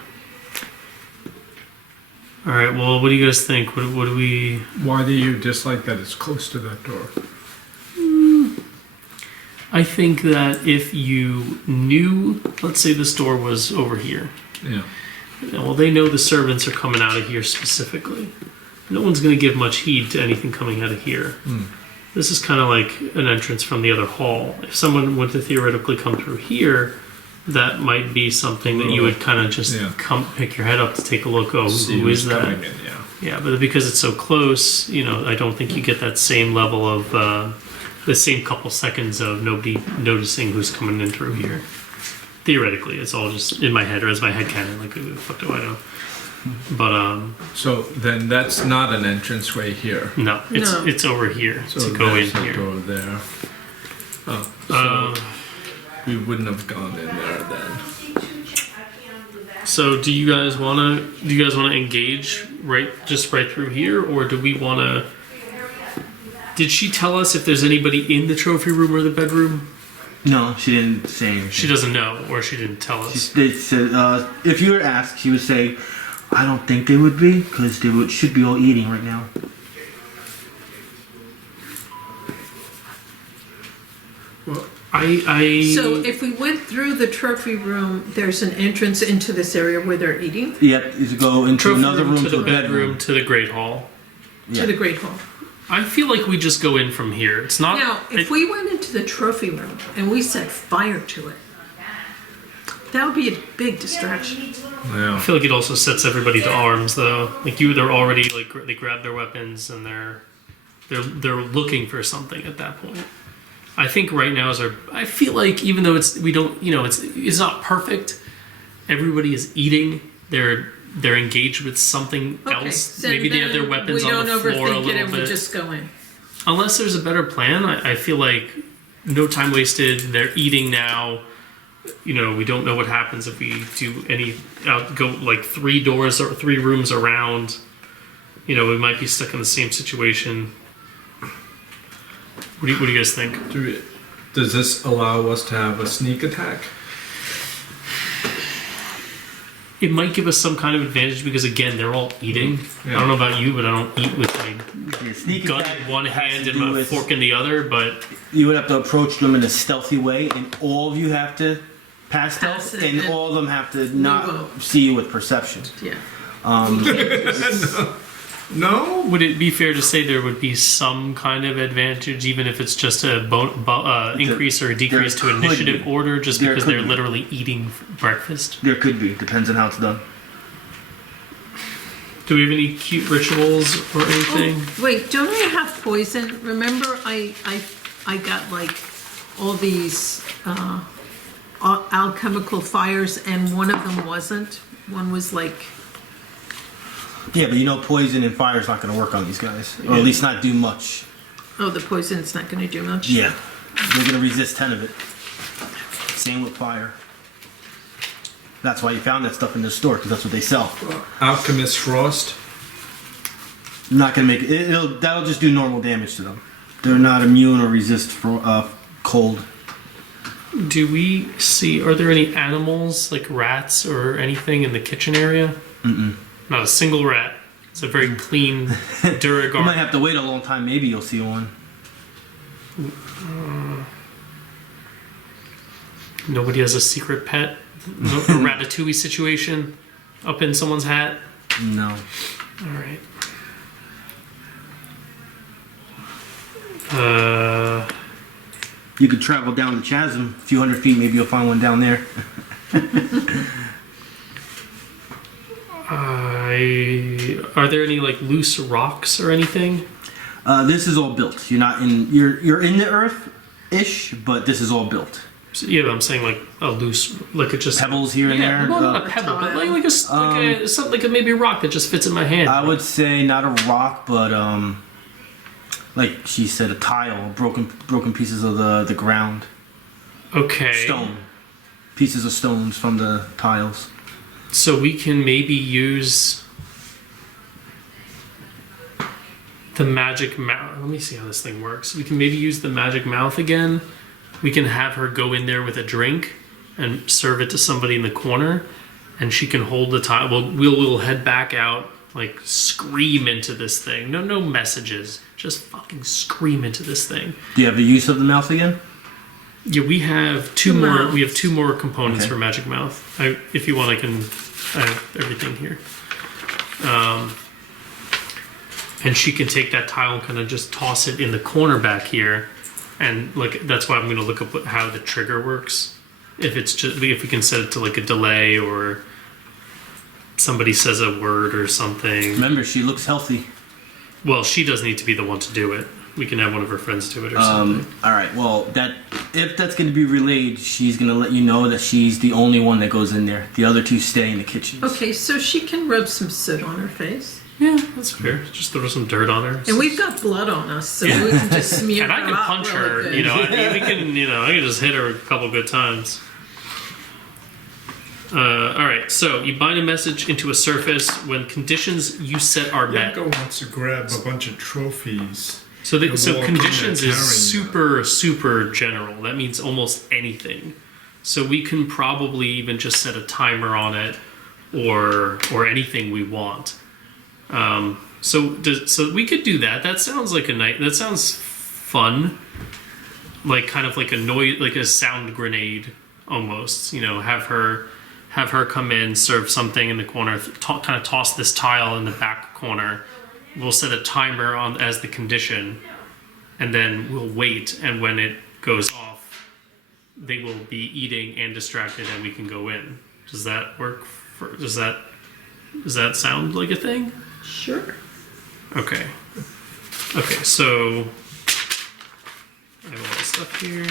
Alright, well, what do you guys think? What do we... Why do you dislike that it's close to that door? I think that if you knew, let's say this door was over here. Yeah. Well, they know the servants are coming out of here specifically. No one's going to give much heed to anything coming out of here. This is kind of like an entrance from the other hall. If someone were to theoretically come through here, that might be something that you would kind of just come pick your head up to take a look. Oh, who is that? In, Yeah, but because it's so close, I don't think you get that same level of the same couple seconds of nobody noticing who's coming in through here. Theoretically, it's all just in my head, or as my head canon. Like, who the fuck do I know? But So then that's not an entranceway here. no, it's over here So to go in there's a here. door there. Oh, so we wouldn't have gone in there then. So do you guys wanna engage right through here, or do we wanna? Did she tell us if there's anybody in the trophy room or the bedroom? No, she didn't say anything. She doesn't know, or she didn't tell us. They said, if you were asked, she would say, I don't think they would be, because they should be all eating right now. Well, So if we went through the trophy room, there's an entrance into this area where they're eating? Yep, you go into trophy another room to the a bedroom to the great hall. Yeah. To the Great Hall. I feel like we just go in from here. It's not. Now, if we went into the trophy room and we set fire to it, that would be a big distraction. I Yeah. feel like it also sets everybody to arms, though. Like they're already they grab their weapons and they're looking for something at that point. I think right now I feel like even though it's not perfect, everybody is eating. They're engaged with something else. So Maybe they have their weapons on the floor a We don't overthink it little and we bit. just go in. Unless there's a better plan, I feel like no time wasted. They're eating now. We don't know what happens if we do go like 3 doors or 3 rooms around. We might be stuck in the same situation. What do you guys think? Does this allow us to have a sneak attack? It might give us some kind of advantage because again, they're all eating. Yeah. I don't know about you, but I don't eat with my Your sneak gun attack in one has hand to and do my with- fork in the other. But You would have to approach them in a stealthy way, and all of you have to pass Pass stealth, it, and and all of them have to won't. not see you with perception. Yeah. No? would it be fair to say there would be some kind of advantage, even if it's just a increase or a decrease to could initiative be. order, just There because could they're be. literally eating breakfast? There could be, depends on how it's done. Do we have any cute rituals or anything? Oh, wait, don't I have poison? Remember I got like all these alchemical fires and one of them wasn't. One was like, Yeah, but poison and fire is not going to work on these guys, or at least not do much. oh, the poison's not going to do much? Yeah, they're going to resist 10 of it. Same with fire. That's why you found that stuff in the store, because that's what they sell. Alchemist Frost? Not going to make it. That'll just do normal damage to them. They're not immune or resist cold. Do we see, are there any animals like rats or anything in the kitchen area? Mm-mm. Not a single rat. It's a very clean You might Duragard. have to wait a long time. Maybe you'll see one. Nobody has a secret pet? No, a Ratatouille situation up in someone's hat? No. Alright. You could travel down the chasm a few hundred feet. Maybe you'll find one down there. Are there any like loose rocks or anything? This is all built. You're in the earth-ish, but this is all built. So, yeah, but I'm saying like a loose, like it just Pebbles here and yeah, there. well, not a pebble, but something like maybe a rock that just fits in my hand. I would say not a rock, but like she said, a tile, broken pieces of the ground, Okay. stone, pieces of stones from the tiles. So we can maybe use the magic mouth. Let me see how this thing works. We can maybe use the magic mouth again. We can have her go in there with a drink and serve it to somebody in the corner, and she can hold the tile. We'll head back out, like scream into this thing. No messages. Just fucking scream into this thing. Do you have the use of the mouth again? Yeah, we have two Two more. mouths. We have two more components Okay. for magic mouth. If you want, I have everything here. And she can take that tile and kind of just toss it in the corner back here, and like that's why I'm going to look up how the trigger works. If we can set it to like a delay, or somebody says a word or something. Remember, she looks healthy. Well, she doesn't need to be the one to do it. We can have one of her friends do it or something. All right. Well, if that's going to be relayed, she's going to let you know that she's the only one that goes in there. The other two stay in the kitchen. Okay, so she can rub some soot on her face. Yeah, that's fair. Just throw some dirt on her. And we've got blood on us, so we can just smear And I her can up punch really her, good. you know. I mean, we can, I can just hit her a couple good times. All right, so you bind a message into a surface when conditions you set are met. Yago wants to grab a bunch of trophies. So, and walk in conditions there is carrying super general. That means almost anything. So we can probably even just set a timer on it, or anything we want. So we could do that. That sounds like that sounds fun. Like kind of like like a sound grenade almost. Have her come in, serve something in the corner, kind of toss this tile in the back corner. We'll set a timer on as the condition, and then we'll wait. And when it goes off, they will be eating and distracted, and we can go in. Does that work? Does that sound like a thing? Sure. Okay. Okay, so I have all this stuff here.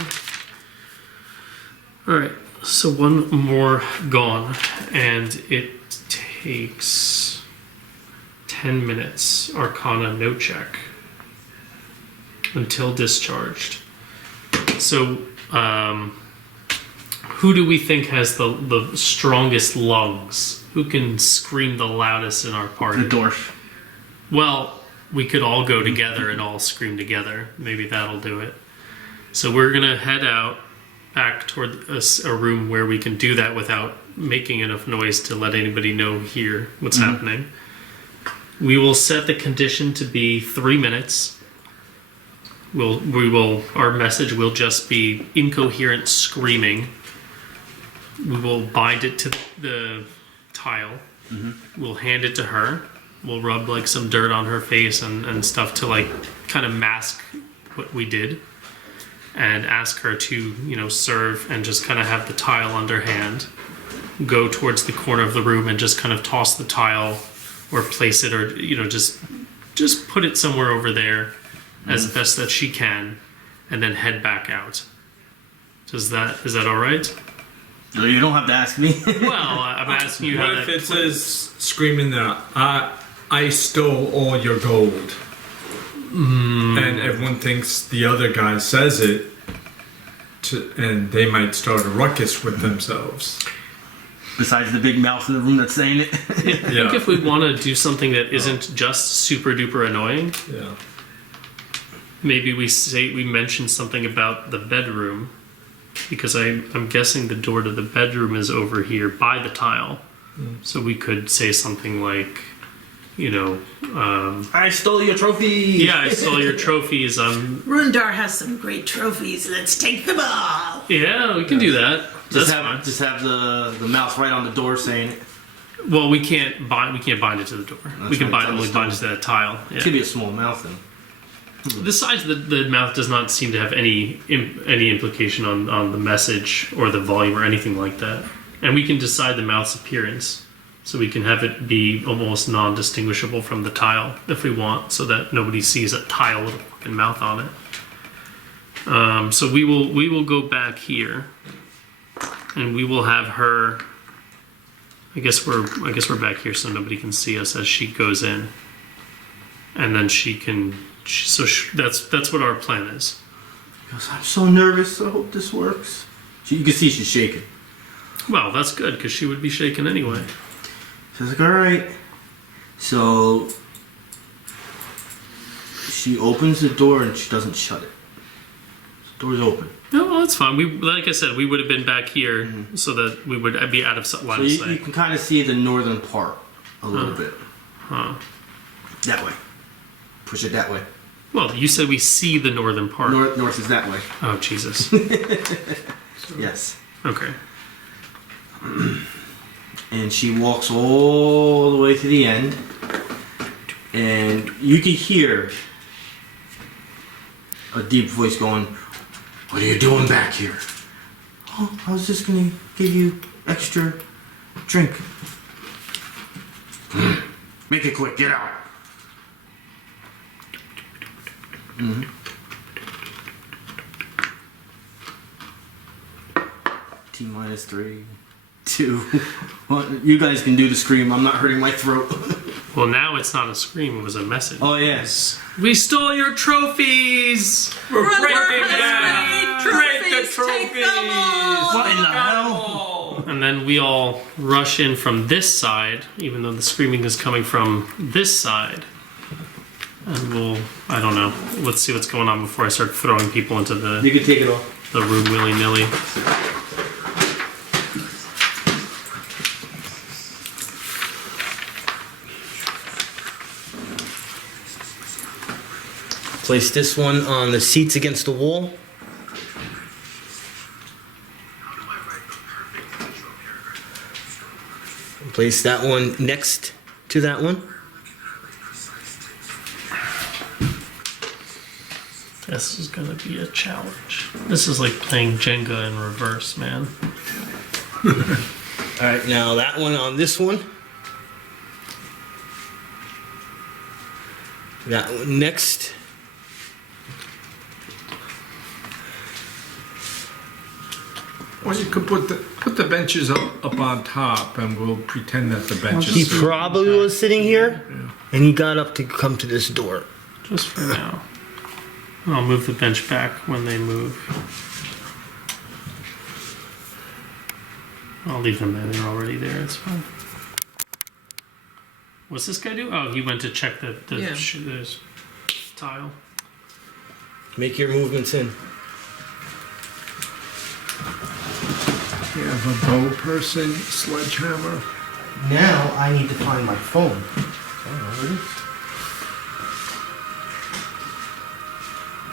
Alright, so one more gone, and it takes 10 minutes. Arcana no check until discharged. So, who do we think has the strongest lungs? Who can scream the loudest in our party? The dwarf. Well, we could all go together and all scream together. Maybe that'll do it. So we're going to head out back toward a room where we can do that without making enough noise to let anybody know here what's happening. We will set the condition to be 3 minutes. Our message will just be incoherent screaming. We will bind it to the tile. We'll hand it to her. We'll rub like some dirt on her face and stuff to like kind of mask what we did, and ask her to serve and just kind of have the tile underhand. Go towards the corner of the room and just kind of toss the tile or place it, or just put it somewhere over there as best that she can, and then head back out. Is that all right? No, you don't have to ask me. Well, I'm asking you how What if that. it says screaming that I stole all your gold, and everyone thinks the other guy says it, and they might start a ruckus with themselves. Besides the big mouth in the room that's saying it. I think if we want to do something that isn't just super duper annoying, Yeah. maybe we mention something about the bedroom, because I'm guessing the door to the bedroom is over here by the tile. So we could say something like, I stole your trophy. yeah, I stole your trophies. Rundarr has some great trophies. Let's take them all. Yeah, we can do that. That's Just fine. have the mouth right on the door saying it. Well, we can't bind it to the door. We can right, only bind it to that tile. Yeah. It could be a small mouth then. The size of the mouth does not seem to have any implication on the message or the volume or anything like that. And we can decide the mouth's appearance. So we can have it be almost non-distinguishable from the tile if we want, so that nobody sees a tile with a fucking mouth on it. So we will go back here, and we will have her. I guess we're back here, so nobody can see us as she goes in, and then she can that's what our plan is. He goes, I'm so nervous. I hope this works. You can see she's shaking. Well, that's good because she would be shaken anyway. So I was like, all right. So she opens the door and she doesn't shut it. The door's open. No, well, that's fine. We, like I said, we would have been back here so that we would be out of line So of you sight. can kind of see the northern part a little bit. Huh. That way. Push it that way. Well, you said we see the northern part. North is that way. Oh, Jesus. Yes. Okay. And she walks all the way to the end. And you can hear a deep voice going, what are you doing back here? Oh, I was just going to give you extra drink. Make it quick, get out. T-3, 2, 1. You guys can do the scream. I'm not hurting my throat. Well, now it's not a scream. It was a message. Oh, yes. We stole your trophies! We're Rundarr breaking has them! made Break the trophies, take them all! What in the hell? And then we all rush in from this side, even though the screaming is coming from this side. And we'll, I don't know. Let's see what's going on before I start throwing people into You can take it off. the room willy-nilly. Place this one on the seats against the wall. Place that one next to that one. This is gonna be a challenge. This is like playing Jenga in reverse, man. Alright, now that one on this one. That one next. Well, you could put the benches up on top, and we'll pretend that the benches. He probably was sitting here, and he got up to come to this door. Just for now. I'll move the bench back when they move. I'll leave them there. They're already there. It's fine. What's this guy do? Oh, he went to check the Yeah. the tile. Make your movements in. We have a bow person, sledgehammer. Now I need to find my phone.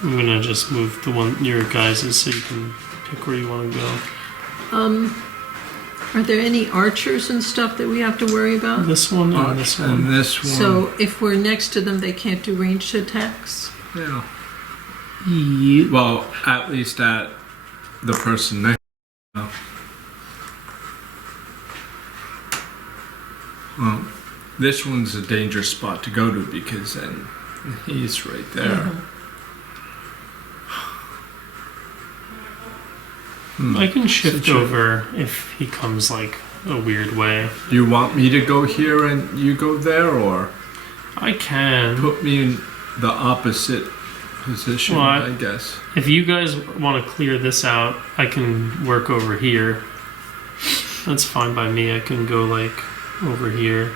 I'm gonna just move the one your guys's so you can pick where you want to go. Are there any archers and stuff that we have to worry about? This one and this one. And this one. So if we're next to them, they can't do ranged attacks? Yeah. Yeah. Well, at least at the person next. Well, this one's a dangerous spot to go to because then he's right there. I can shift over if he comes like a weird way. You want me to go here and you go there, or I can. put me in the opposite position? Well, I guess. If you guys want to clear this out, I can work over here. That's fine by me. I can go like over here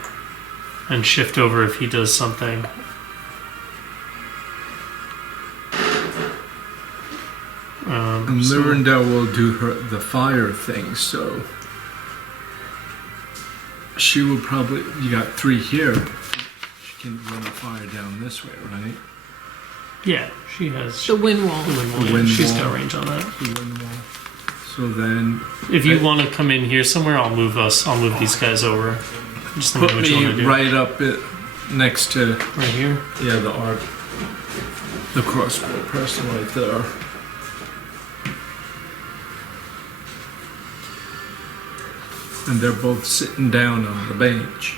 and shift over if he does something. And So- Lyrindel will do the fire thing, so she will probably. You got 3 here. She can run the fire down this way, right? yeah, she has The wind wall. the wind wall. The Yeah, wind she's wall. got range on that. The wind wall. So then, If you want to come in here somewhere, I'll move us. I'll move these guys over. Just let me put know what you me want to do. right up it next to Right here. the arc, the crossbow person right there. And they're both sitting down on the bench.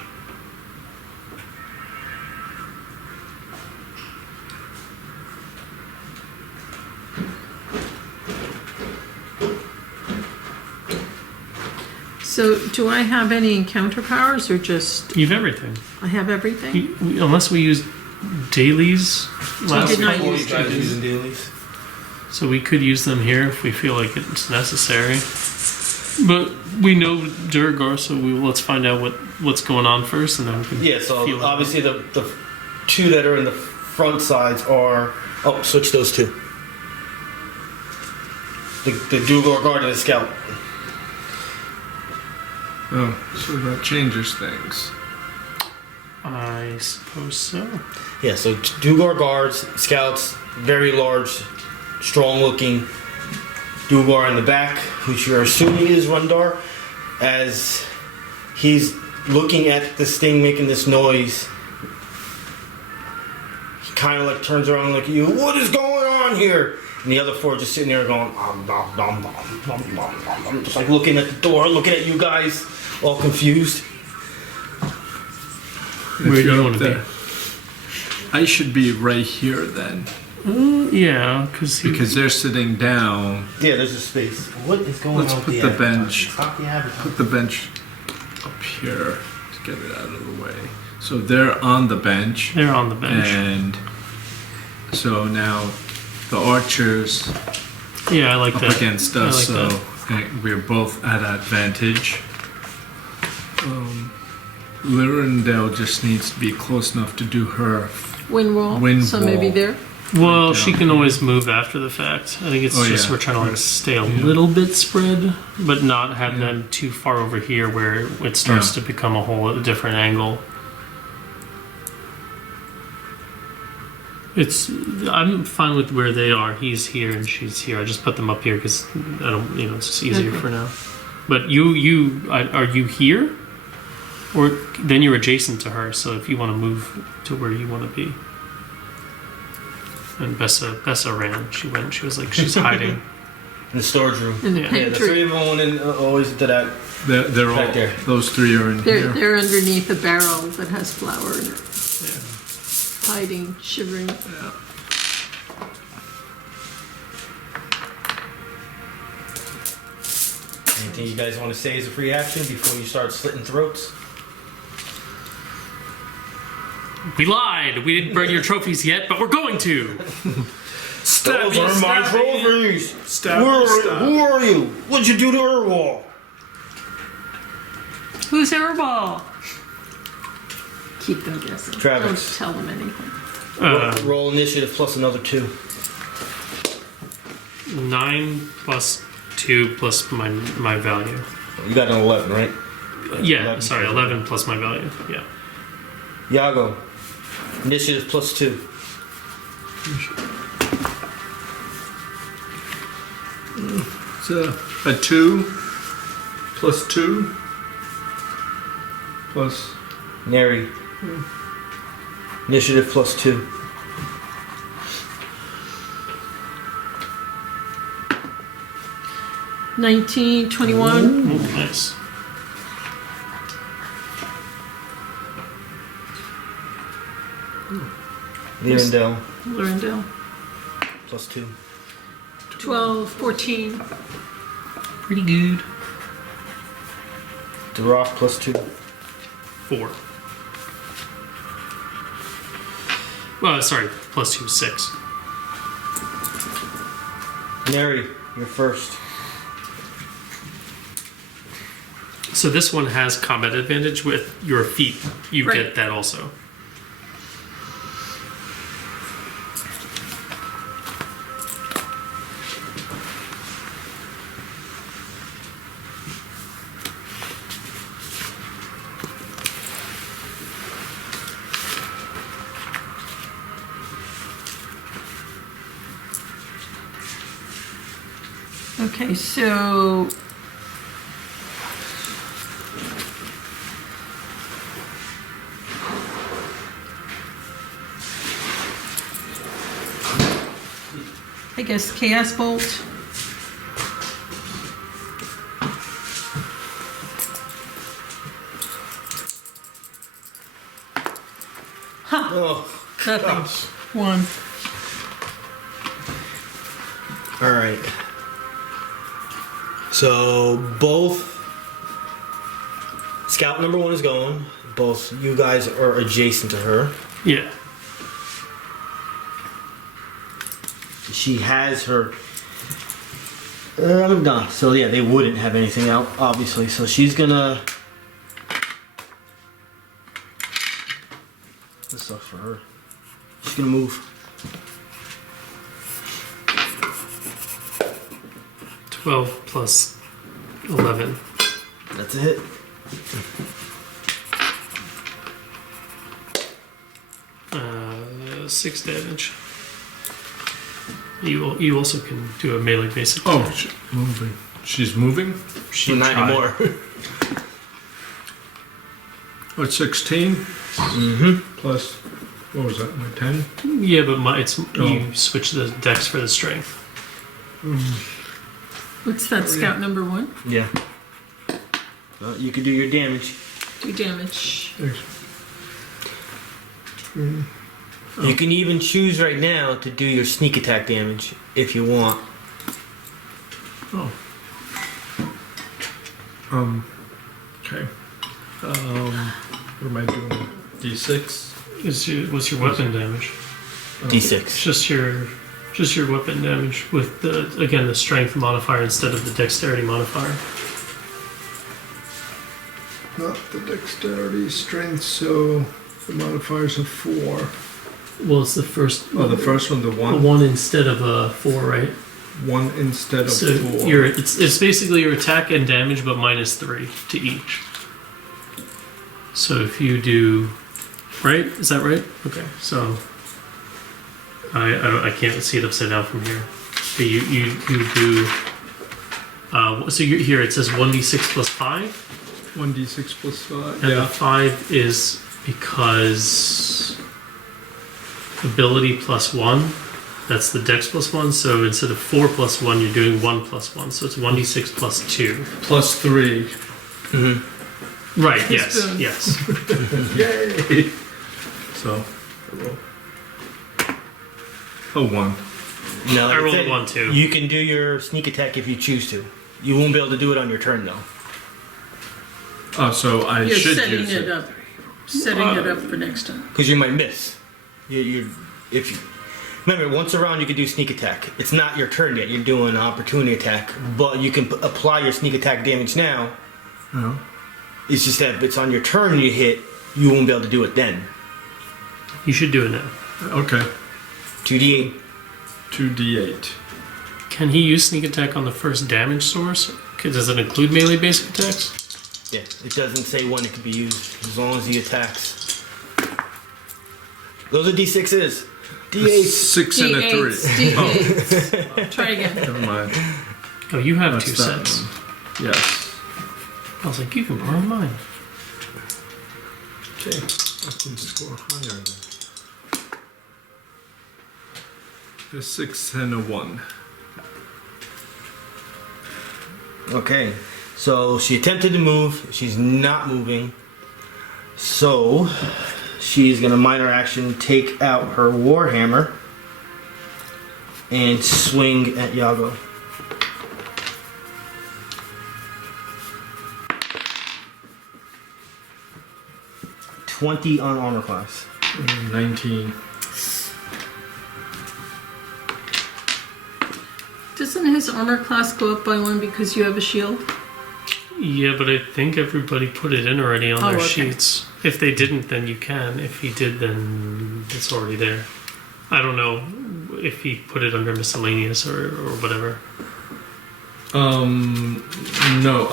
So do I have any encounter powers or just You have everything. I have everything? Unless we use dailies last did not couple use of Guys days. using dailies. So we could use them here if we feel like it's necessary. But we know Durgar, so let's find out what's going on first, and then we can. Yeah, so feel it. obviously the two that are in the front sides are. Oh, switch those two. The Dugar guard and the scout. Oh, so that changes things. I suppose so. Yeah, so Dugar guards, scouts, very large, strong-looking Dugar in the back, which you're assuming is Rundarr, as he's looking at this thing making this noise. He kind of like turns around and looks at you. What is going on here? And the other four are just sitting there going, just like looking at the door, looking at you guys, all confused. Where do you want to be? I should be right here then, Yeah, because they're sitting down. Yeah, there's a space. What is going Let's on with put the the advertising? bench. Stop the advertising. Put the bench up here to get it out of the way. So they're on the bench, they're on the bench. and so now the archers Yeah, I like up that. against I us, like so we're both at advantage. Lyrindel just needs to be close enough to do her. Wind wall. Wind so maybe wall. there. Well, down she can always move after the fact. I think it's Oh, just yeah. we're trying to like Right. stay a Yeah. little bit spread, but not have Yeah. them too far over here where it starts Yeah. to become a whole different angle. I'm fine with where they are. He's here and she's here. I just put them up here because I don't, it's just easier Okay. for now. But are you here, or then you're adjacent to her? So if you want to move to where you want to be. And Bessa ran. She went. She was like she's hiding. In the storage room. In the Yeah. Yeah, the pantry. three of them went in always into that. They're all Back there. those three are in They're, here. they're underneath a barrel that has flour in it. Yeah. Hiding, shivering. Yeah. Anything you guys want to say as a free action before you start slitting throats? We lied. We didn't burn your trophies yet, but we're going to. Those are my trophies. Stab Who are you? What'd you do to Urwall? Who's Airball? Keep them guessing. Travex. Don't tell them anything. Roll initiative plus another 2. 9 plus 2 plus my value. You got an 11, right? Yeah, 11. sorry, 11 plus my value. Yeah. Yago. Initiative plus 2. So a 2 plus 2 plus Neri. Initiative plus 2. $19, $21. Oh, nice. Lyrindel Lyrindel. plus 2. 12, 14. Pretty good. Dwarf plus 2. 4. Well, sorry, plus 2 is 6. Neri, you're first. So this one has combat advantage with your feet. You Right. get that also. Okay, so I guess Chaos Bolt. Oh, Nothing. gosh. 1. Alright. So both Scout number 1 is going. Both you guys are adjacent to her. Yeah. She has her. No. So yeah, they wouldn't have anything out, obviously. So she's gonna. This sucks for her. She's gonna move. 12 plus 11. That's a hit. Uh, 6 damage. You also can do a melee basic Oh, attack. moving. She's moving? She's not anymore. Oh, it's 16? Mm-hmm. Plus, what was that, my 10? Yeah, but you switch the dex for the strength. What's that, scout number 1? Yeah. You can do your damage. 2 damage. You can even choose right now to do your sneak attack damage if you want. Oh. Okay. What am I doing? D6? What's your weapon damage? D6. It's just your weapon damage with the strength modifier instead of the dexterity modifier. Not the dexterity, strength, so the modifiers are 4. Well, it's the first. Oh, the first one, the A 1? 1 instead of a 4, right? 1 instead of So 4. it's basically your attack and damage, but minus 3 to each. So if you do, right? Is that right? Okay. So I can't see it upside down from here. But you do. So here it says 1d6 plus 5. 1d6 plus 5. And Yeah. the 5 is because ability plus 1. That's the dex plus 1. So instead of 4 plus 1, you're doing 1 plus 1. So it's 1d6 plus 2. Plus 3. Right, yes, Spoon. yes. Yay! So, I roll. A 1. No, I like rolled said, a 1 too. You can do your sneak attack if you choose to. You won't be able to do it on your turn though. Oh, so I You're should setting use it it. up. Setting it up for next time. Because you might miss. If you remember, once around you can do sneak attack. It's not your turn yet. You're doing an opportunity attack, but you can apply your sneak attack damage now. Oh. It's just that if it's on your turn and you hit, you won't be able to do it then. You should do it now. Okay. 2d8. 2d8. Can he use sneak attack on the first damage source? Does it include melee basic attacks? Yeah, it doesn't say when it can be used as long as he attacks. Those are d6s. D8. 6 and a 3. D8. Try again. Never mind. Oh, you have That's 2 that sets. one. Yes. I was like, you can borrow mine. Okay. I can score higher then. A 6 and a 1. Okay, so she attempted to move. She's not moving. So she's gonna minor action take out her warhammer and swing at Yago. $20 on armor class. 19. Doesn't his armor class go up by 1 because you have a shield? Yeah, but I think everybody put it in already on Oh, their okay. sheets. If they didn't, then you can. If he did, then it's already there. I don't know if he put it under miscellaneous or whatever. No,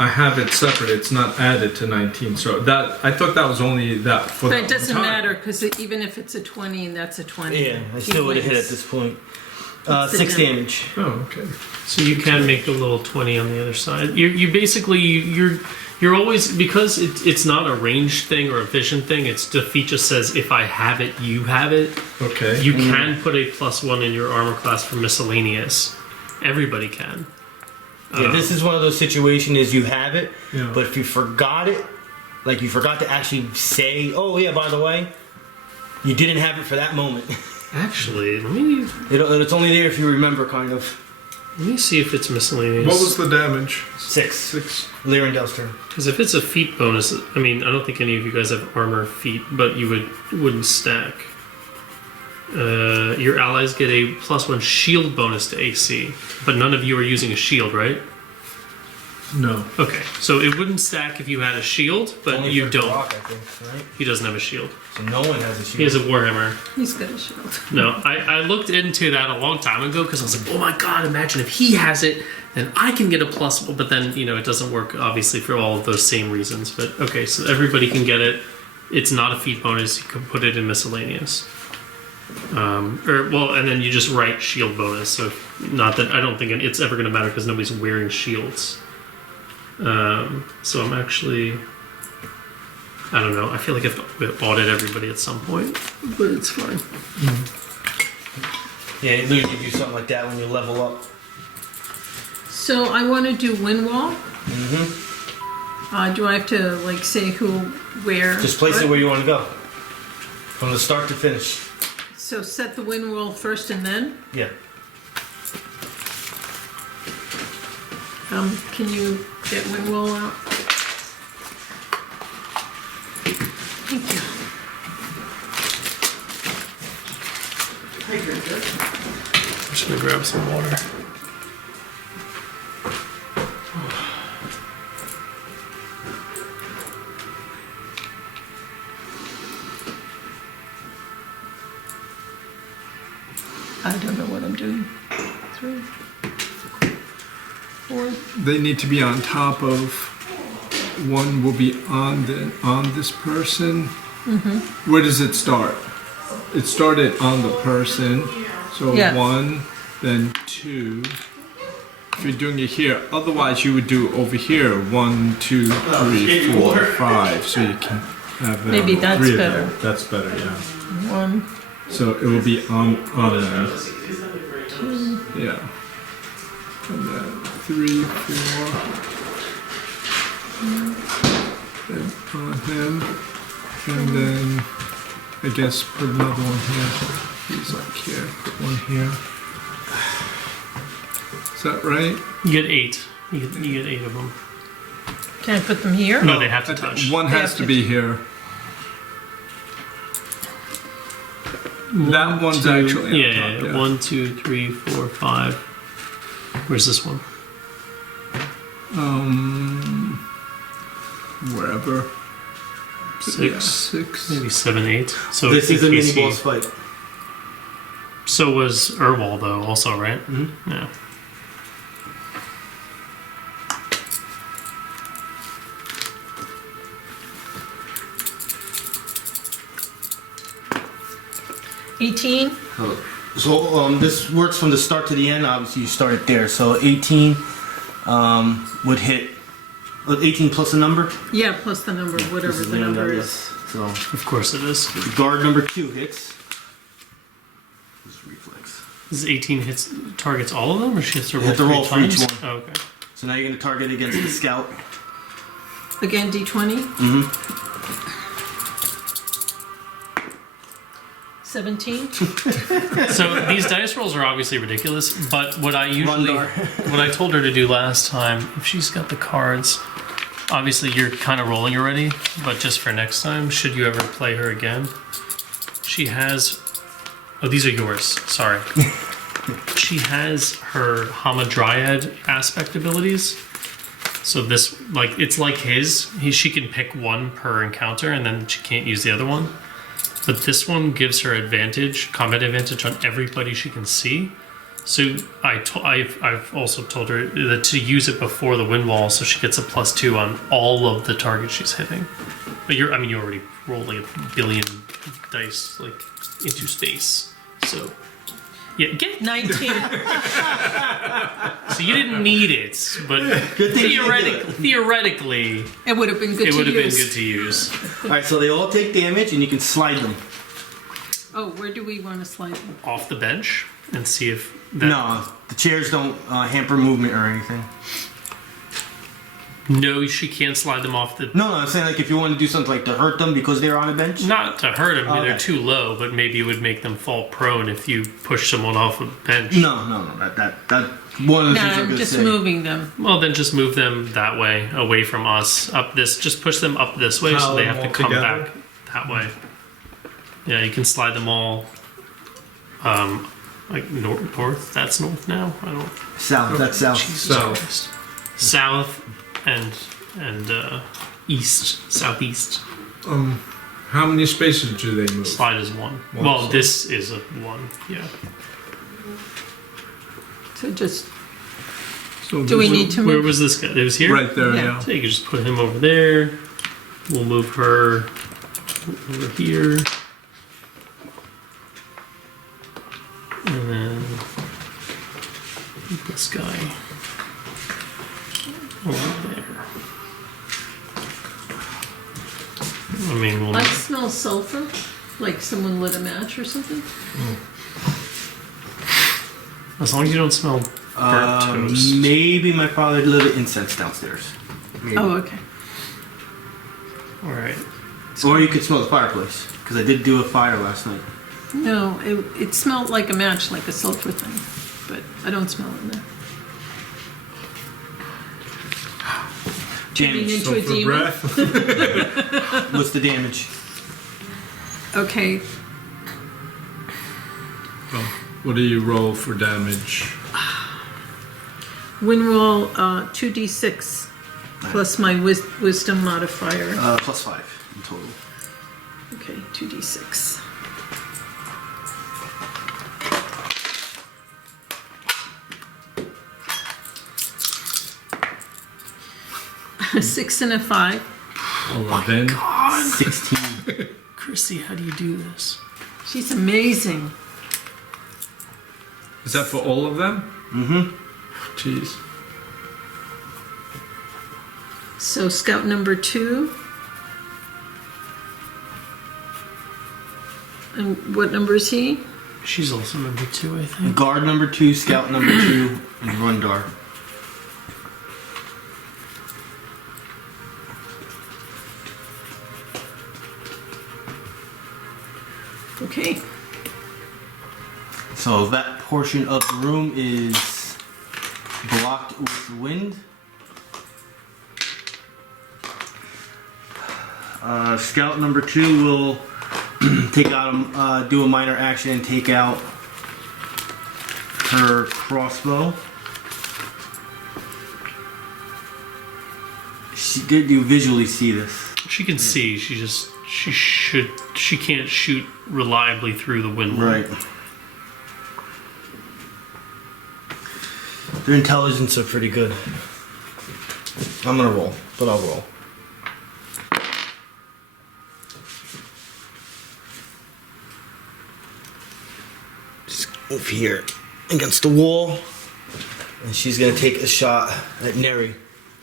I have it separate. It's not added to 19. So that I thought that was only that for But the it doesn't time. matter because even if it's a 20 and that's a 20. Yeah, I he still would have hit wins. at this point. What's the 6 damage? damage. Oh, okay. So you can make a little 20 on the other side. You basically you're always, because it's not a range thing or a vision thing. It's the feat just says if I have it, you have it. Okay. You can put a +1 in your armor class for miscellaneous. Everybody can. Yeah, this is one of those situations is you have it, Yeah. but if you forgot it, like you forgot to actually say, oh yeah, by the way, you didn't have it for that moment. Actually, let me It's only there if you remember, kind of. see if it's miscellaneous. What was the damage? 6. 6. Lyrindel's turn. Because if it's a feat bonus, I mean, I don't think any of you guys have armor feat, but you wouldn't stack. Your allies get a +1 shield bonus to AC, but none of you are using a shield, right? No. Okay, so it wouldn't stack if you had a shield, but Only you for don't. Darrack, I think, right? He doesn't have a shield. So no one has a shield. He has a warhammer. He's got a shield. No, I looked into that a long time ago because I was like, oh my god, imagine if he has it, then I can get a +1. But then, it doesn't work, obviously, for all of those same reasons. But okay, so everybody can get it. It's not a feat bonus. You can put it in miscellaneous. And then you just write shield bonus. So, not that I don't think it's ever going to matter because nobody's wearing shields. So I'm actually, I don't know. I feel like I have to audit everybody at some point, but it's fine. Yeah, you usually do something like that when you level up. So I want to do wind wall. Mm-hmm. Do I have to say who, where? Just place what? it where you want to go. From the start to finish. So set the wind wall first and then? Yeah. Can you get wind wall out? Thank you. I'm just gonna grab some water. I don't know what I'm doing. 3, 4. They need to be on top of. One will be on this person. Where does it start? It started on the person. So Yeah. 1, then 2. If you're doing it here, otherwise you would do over here. 1, 2, 3, 4, 5. So you can have Maybe that's 3 of better. them. That's better, yeah. 1, So it will be on there. 2. Yeah. And then 3, 4. Then on him. And then I guess put another one here. He's like here. Put one here. Is that right? You get 8. You get 8 of them. Can I put them here? No, they have to touch. One has to be here. That one's actually on top. Yeah. 1, 2, 3, 4, 5. Where's this one? Wherever. 6. Yeah, 6. Maybe 7, 8. So This is a mini AC. boss fight. So was Urwal though, also, right? Mm-hmm. Yeah. $18. So this works from the start to the end. Obviously, you start it there. So 18 would hit. 18 plus a number. Yeah, plus the number, whatever This is the number yes. is. So Of course it is. guard number 2 hits. This reflex. This 18 hits targets all of them, or she has to roll have to 3 roll for times? each one. Oh, okay. So now you're going to target against the scout. Again, D20. Mm-hmm. 17. So these dice rolls are obviously ridiculous, but what I usually, Rundarr. what I told her to do last time, if she's got the cards, obviously you're kind of rolling already, but just for next time, should you ever play her again, she has, oh, these are yours, sorry. She has her Hamadryad aspect abilities. So this, it's like his. She can pick one per encounter, and then she can't use the other one. But this one gives her combat advantage on everybody she can see. So I've also told her that to use it before the wind wall, so she gets a +2 on all of the targets she's hitting. But you already rolled like a billion dice into space. So yeah, get 19. So you didn't need it, but theoretically, It would have been good it to would have been use. good to use. All right, so they all take damage, and you can slide them. Oh, where do we want to slide them? Off the bench and see if that. No, the chairs don't hamper movement or anything. No, she can't slide them off the. No, I'm saying if you want to do something to hurt them because they're on a bench. Not to hurt them, Okay. they're too low, but maybe it would make them fall prone if you push someone off a bench. No, that one of the No, things I'm I'm gonna just say. moving them. Well, then just move them that way, away from us, up this. Just push them up this way, so Pile they them have to all come together? back that way. Yeah, you can slide them all like north. That's north now. I don't. South. That's south. Jesus South. Christ. South and east, southeast. How many spaces do they move? Slide is one. One Well, slide. this is a one. Yeah. So just, So do we this- need to Where move? was this guy? It was here. Right there, Yeah. yeah. So you can just put him over there. We'll move her over here. And then this guy over there. I mean, we'll. I smell sulfur, like someone lit a match or something. As long as you don't smell burnt toast. Maybe my father lit an incense downstairs. Maybe. Oh, okay. All right. Or you could smell the fireplace, because I did do a fire last night. No, it smelled like a match, like a sulfur thing, but I don't smell it in there. Turning Damage. into a So for demon. breath. What's the damage? Okay, What do you roll for damage? win roll 2d6 plus my wisdom modifier. +5 in total. Okay, 2d6. A 6 and a 5. 11. 16. Chrissy, how do you do this? She's amazing. Is that for all of them? Mm-hmm. Jeez. So scout number 2. And what number is he? She's also number 2, I think. Guard number 2, scout number 2, and Rundarr. Okay. So that portion of the room is blocked with wind. Scout number 2 will take out, do a minor action and take out her crossbow. Did you visually see this? She can see. She can't shoot reliably through the wind. Right. Their intelligence are pretty good. I'm gonna roll, but I'll roll. Just move here against the wall, and she's gonna take a shot at Neri.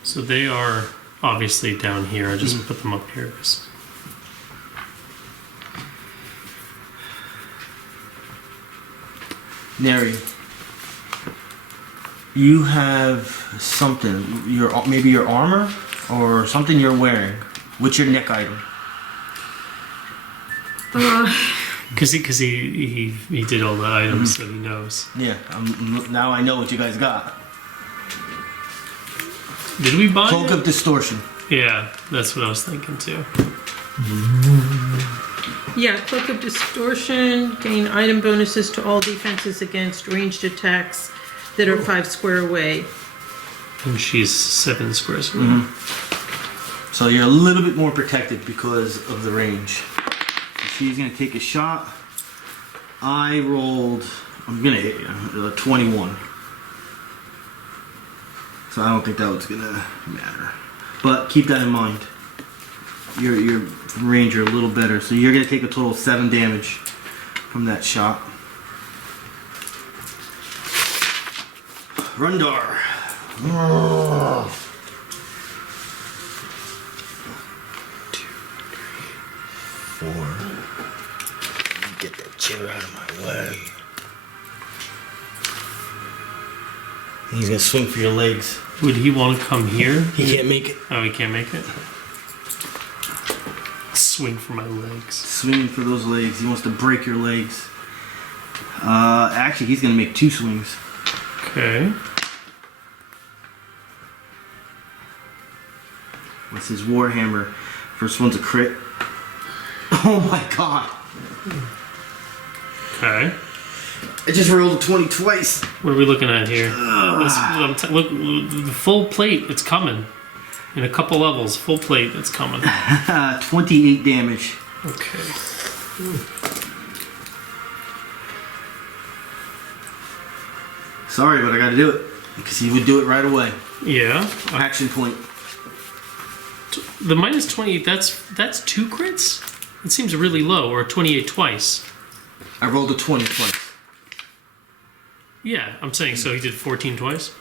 So they are obviously down here. I just put them up here. Neri, you have something. Maybe your armor or something you're wearing. What's your neck item? Because he did all the items, so he knows. Yeah. Now I know what you guys got. Did we buy Cloak it? of Distortion. Yeah, that's what I was thinking too. Yeah, Cloak of Distortion. Gain item bonuses to all defenses against ranged attacks that are 5 square away. And she's 7 squares away. So you're a little bit more protected because of the range. She's gonna take a shot. I rolled. I'm gonna hit you. 21. So I don't think that was gonna matter. But keep that in mind. Your range are a little better. So you're gonna take a total of 7 damage from that shot. Rundarr. 4. Get that chair out of my way. He's gonna swing for your legs. Would he want to come here? He can't make it. Oh, he can't make it? Swing for my legs. Swinging for those legs. He wants to break your legs. Actually, he's gonna make 2 swings. Okay. What's his Warhammer? First one's a crit. Oh my god. Okay. I just rolled a 20 twice. What are we looking at here? Look, the full plate. It's coming. In a couple levels, full plate. It's coming. 28 damage. Okay. Sorry, but I gotta do it. Because he would do it right away. Yeah. Action point. The minus 28. That's 2 crits. It seems really low. Or 28 twice. I rolled a 20 twice. Yeah, I'm saying so. He did 14 twice.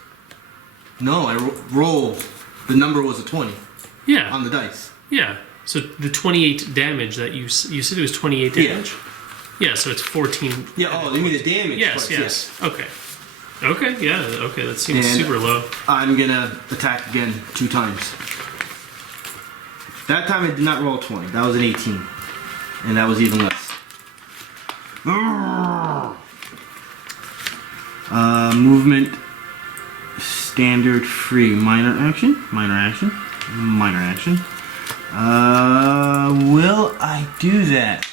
No, I rolled. The number was a 20 Yeah. on the dice. Yeah. So the 28 damage that you said it was 28 Yeah. damage. Yeah. So it's 14. Yeah. Oh, you mean the damage? Yes. twice, Yes. Okay. Okay. Yeah. Okay. That seems And- super low. I'm gonna attack again 2 times. That time I did not roll 20. That was an 18, and that was even less. Movement, standard, free, minor action, minor action, minor action. Will I do that?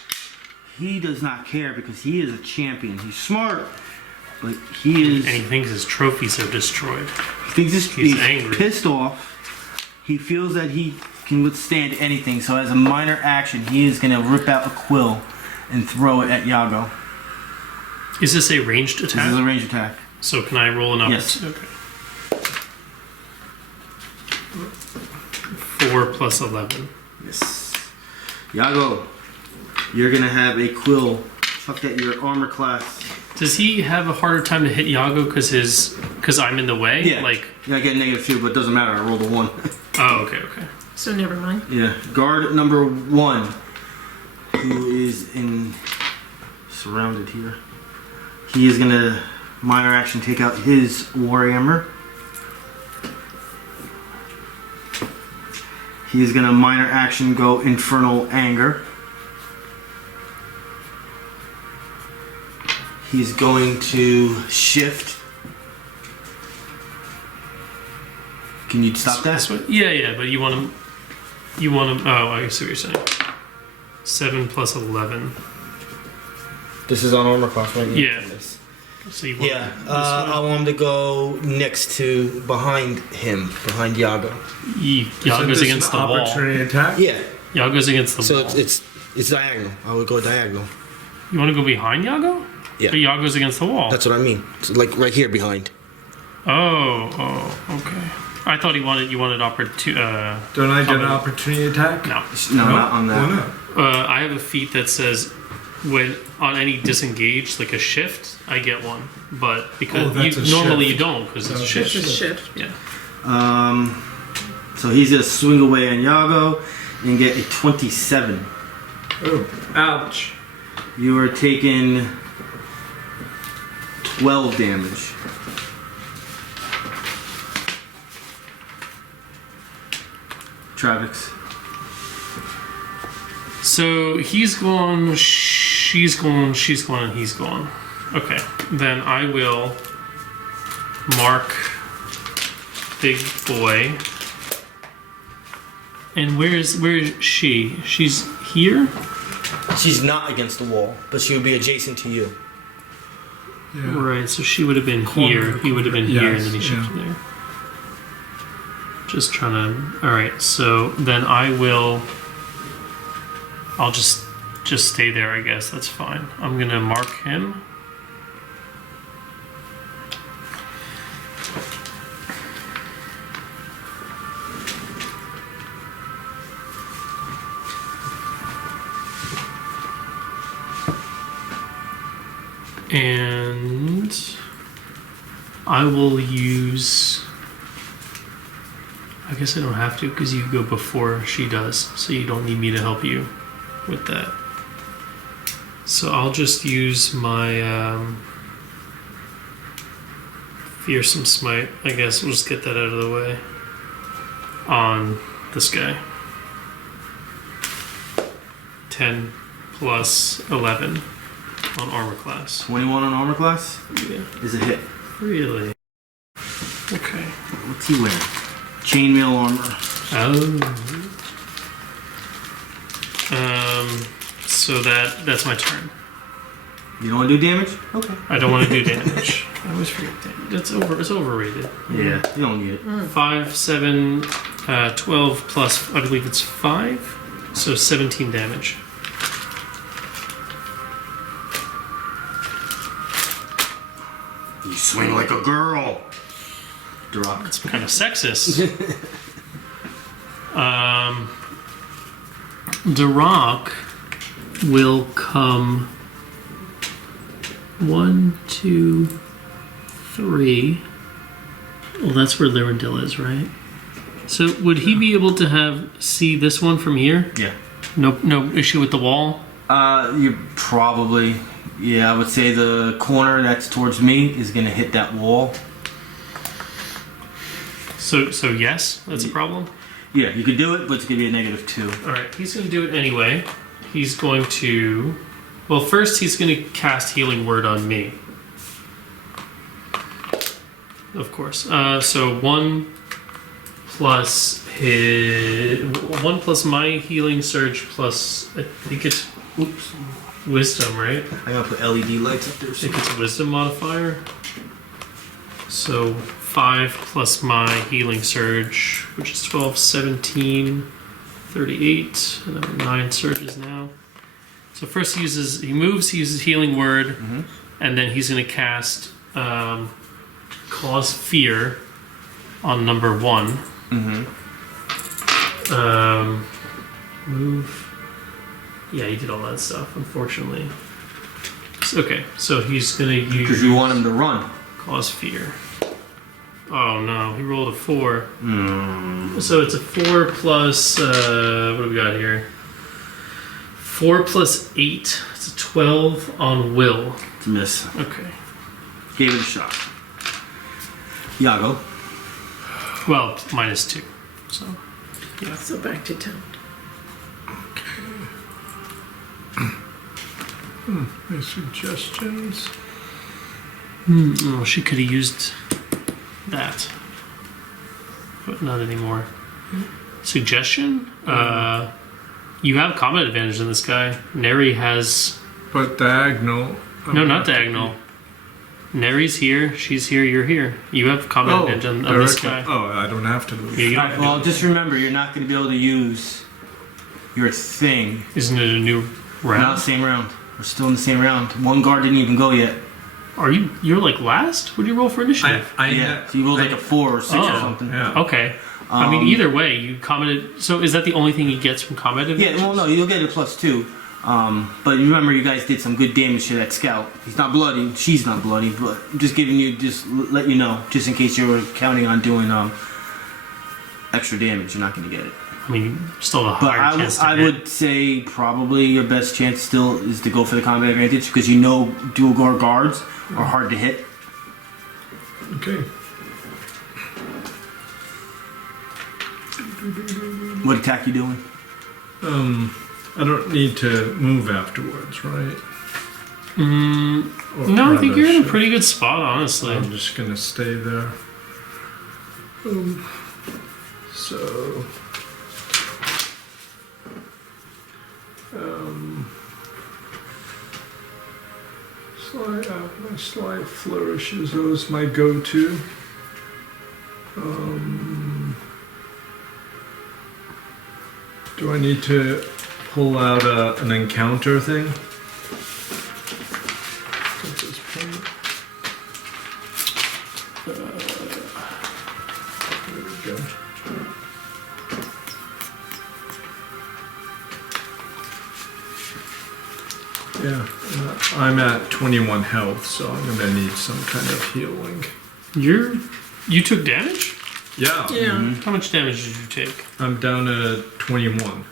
He does not care because he is a champion. He's smart, but he is. And he thinks his trophies are destroyed. He thinks He's he's angry. pissed off. He feels that he can withstand anything. So as a minor action, he is going to rip out a quill and throw it at Yago. Is this a ranged This attack? is a range attack. So can I roll an Yes. opportunity? Okay. 4 plus 11. Yes. Yago, you're going to have a quill chucked at your armor class. Does he have a harder time to hit Yago because I'm in the way? Yeah. Like. Yeah, I get -2, but it doesn't matter. I rolled a 1. Oh, okay, okay. So never mind. Yeah. Guard number 1, who is surrounded here. He is going to minor action take out his warhammer. He's going to minor action go infernal anger. He's going to shift. Can you stop that? This way? Yeah, but you want him. Oh, I see what you're saying. 7 plus 11. This is on armor class, right? Yeah. So you want Yeah, this way? I want him to go next to behind him, behind Yago. Yago's against the wall. Opportunity attack. Yeah, Yago's against the so wall. it's diagonal. I would go diagonal. You want to go behind Yago? Yeah. But Yago's against the wall. That's what I mean. So like right here behind. Oh, okay. I thought you wanted opportunity. Don't I get an opportunity attack? No. No, not on that. Why not? I have a feat that says when on any disengage, like a shift, I get one. But because that's a normally shift. you don't, because it's a Okay. shift. It's a shift. Yeah. So he's gonna swing away on Yago and get a 27. Oh, ouch. You are taking 12 damage. Travex. So he's gone, she's gone, she's gone, and he's gone. Okay, then I will mark big boy. And where is she? She's here? She's not against the wall, but she would be adjacent to you. Yeah. Right, so she would have been Corner, here. He would have been here, and yes, then he shifted yeah. there. Just trying to. All right, so then I'll just stay there. I guess that's fine. I'm gonna mark him. And I will use. I guess I don't have to because you go before she does, so you don't need me to help you with that. So I'll just use my fearsome smite. I guess we'll just get that out of the way on this guy. 10 plus 11 on armor class. 21 on armor class Yeah. is a hit. Really? Okay. What's he wearing? Chainmail armor. Oh. So that's my turn. You don't want to do damage? Okay. I don't want to do damage. I always forget damage. It's overrated. Yeah, you don't need it. 5, 7, 12 plus, I believe it's 5. So 17 damage. You swing like a girl. Darrack. It's kind of sexist. Darrack will come 1, 2, 3. Well, that's where Lyrindel is, right? So would he be able to see this one from here? Yeah. No issue with the wall? You probably, yeah, I would say the corner that's towards me is going to hit that wall. So yes, that's a problem? Yeah, you could do it, but it's going to be a -2. Alright, he's going to do it anyway. He's going to... Well, first he's going to cast Healing Word on me. Of course. So 1 plus my Healing Surge plus... I think it's... Oops. Wisdom, right? I'm going to put LED lights up there. I think it's a Wisdom modifier. So 5 plus my Healing Surge, which is 12, 17, 38. And I'm 9 surges now. So first he uses Healing Word, and then he's going to cast Cause Fear on number 1. Move. Yeah, he did all that stuff, unfortunately. Okay, so he's going to use... Because you want him to run. Cause Fear. Oh no, he rolled a 4. So it's a 4 plus... what do we got here? 4 plus 8. It's a 12 on Will. It's a miss. Okay. Gave it a shot. Yago. Well, -2. So, yeah. So back to 10. Any suggestions? Oh, she could have used that. But not anymore. Suggestion? You have combat advantage on this guy. Neri has... But diagonal. No, not diagonal. Neri's here, she's here, you're here. You have combat advantage on this guy. Oh, I don't have to move. Yeah, you Alright, well, just remember, you're not going to be able to use your thing. Isn't it a new round? Not the same round. We're still in the same round. One guard didn't even go yet. You're like last? What do you roll for initiative? Yeah, so you rolled like a 4 or 6 or something. Yeah. Okay. I mean, either way, you commented. So is that the only thing he gets from combat advantage? Yeah, well, no, you'll get a +2. But remember, you guys did some good damage to that scout. He's not bloody. She's not bloody. But I'm just giving you, let you know, just in case you were counting on doing extra damage, you're not going to get it. I mean, still a But higher chance to I hit. would say probably your best chance still is to go for the combat advantage because you know dual guards are hard to hit. Okay. What attack you doing? I don't need to move afterwards, right? Or No, I think rather, you're in a should- pretty good spot, honestly. I'm just gonna stay there. So. My slide flourish is always my go-to. Do I need to pull out an encounter thing? At this point? There we go. Yeah, I'm at 21 health, so I'm gonna need some kind of healing. You took damage? Yeah. Yeah. How much damage did you take? I'm down to 21.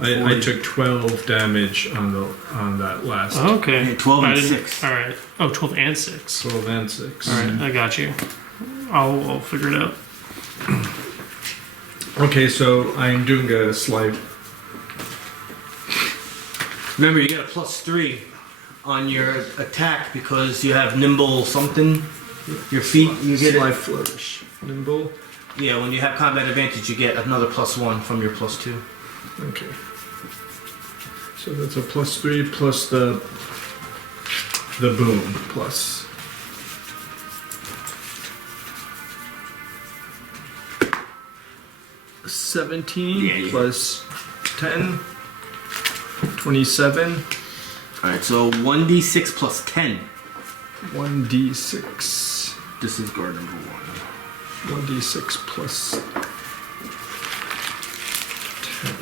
I took 12 damage on that last. Oh, okay. Yeah, 12 and I didn't- 6. All right. Oh, 12 and 6. 12 and 6. All right, I got you. I'll figure it out. Okay, so I'm doing a slide. Remember, you get a +3 on your attack because you have nimble something. Your feet, you get Slide it. flourish. Nimble. Yeah, when you have combat advantage, you get another +1 from your +2. Okay. So that's a +3 plus the the boom. plus. $17 plus 10, 27. All right, so 1d6 plus 10. 1d6. This is guard number 1. 1d6 plus 10.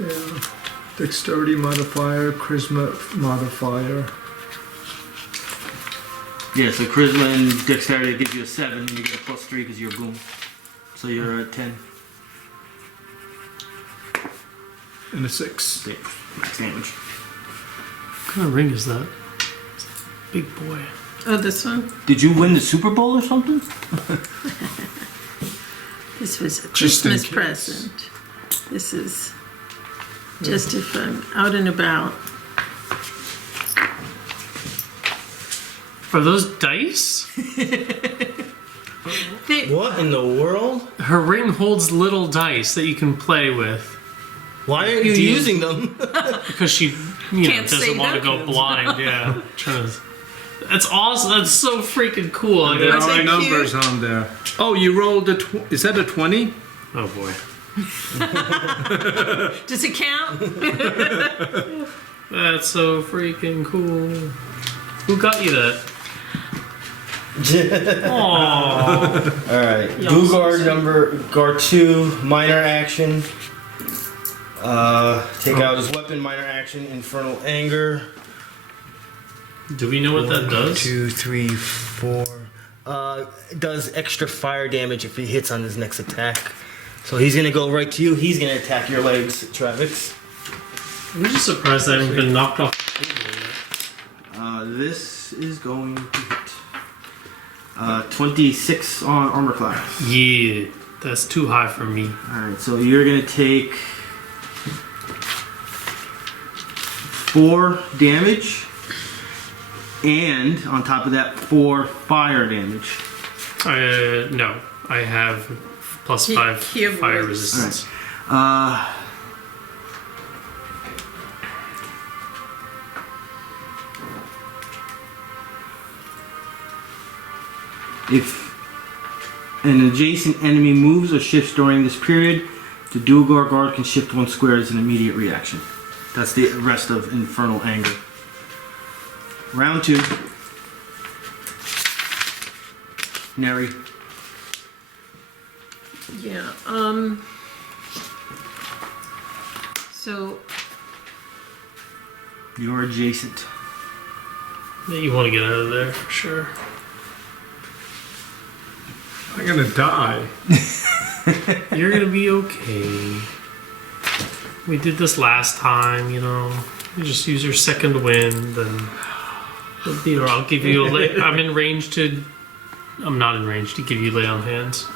Yeah. Dexterity modifier, charisma modifier. Yeah, so charisma and dexterity gives you a 7, and you get a plus 3 because you're a boom. So you're at 10. And a 6. Yeah, max damage. What kind of ring is that? It's a big boy. Oh, this one? Did you win the Super Bowl or something? This was a Just in Christmas case. present. This is just if I'm out and about. Are those dice? What in the world? Her ring holds little dice that you can play with. Why aren't you Do you- using them? Because she, Can't doesn't say want to no. go blind. Yeah, that's awesome. That's so freaking cool. I There guess. are that numbers on there. Oh, you rolled a is that a 20? Oh boy, Does it count? that's so freaking cool. Who got you that? Aww. Alright, do guard 2, minor action. Take out his weapon, minor action, infernal anger. Do we know what that 1, does? 2, 3, 4. It does extra fire damage if he hits on his next attack. So he's gonna go right to you. He's gonna attack your legs, Travex. I'm just surprised I haven't been knocked off the table yet. This is going to hit. 26 on armor class. Yeah, that's too high for me. Alright, so you're gonna take 4 damage, and on top of that, 4 fire damage. No, I have plus He- 5 he avoids. fire resistance. If an adjacent enemy moves or shifts during this period, the Duergar guard can shift 1 square as an immediate reaction. That's the rest of Infernal Anger. Round 2. Neri. Yeah, so, You're adjacent. Yeah, you want to get out of there for sure. I'm gonna die. You're gonna be okay. We did this last time, you just use your second wind, and I'll give you a lay. I'm not in range to give you lay on hands.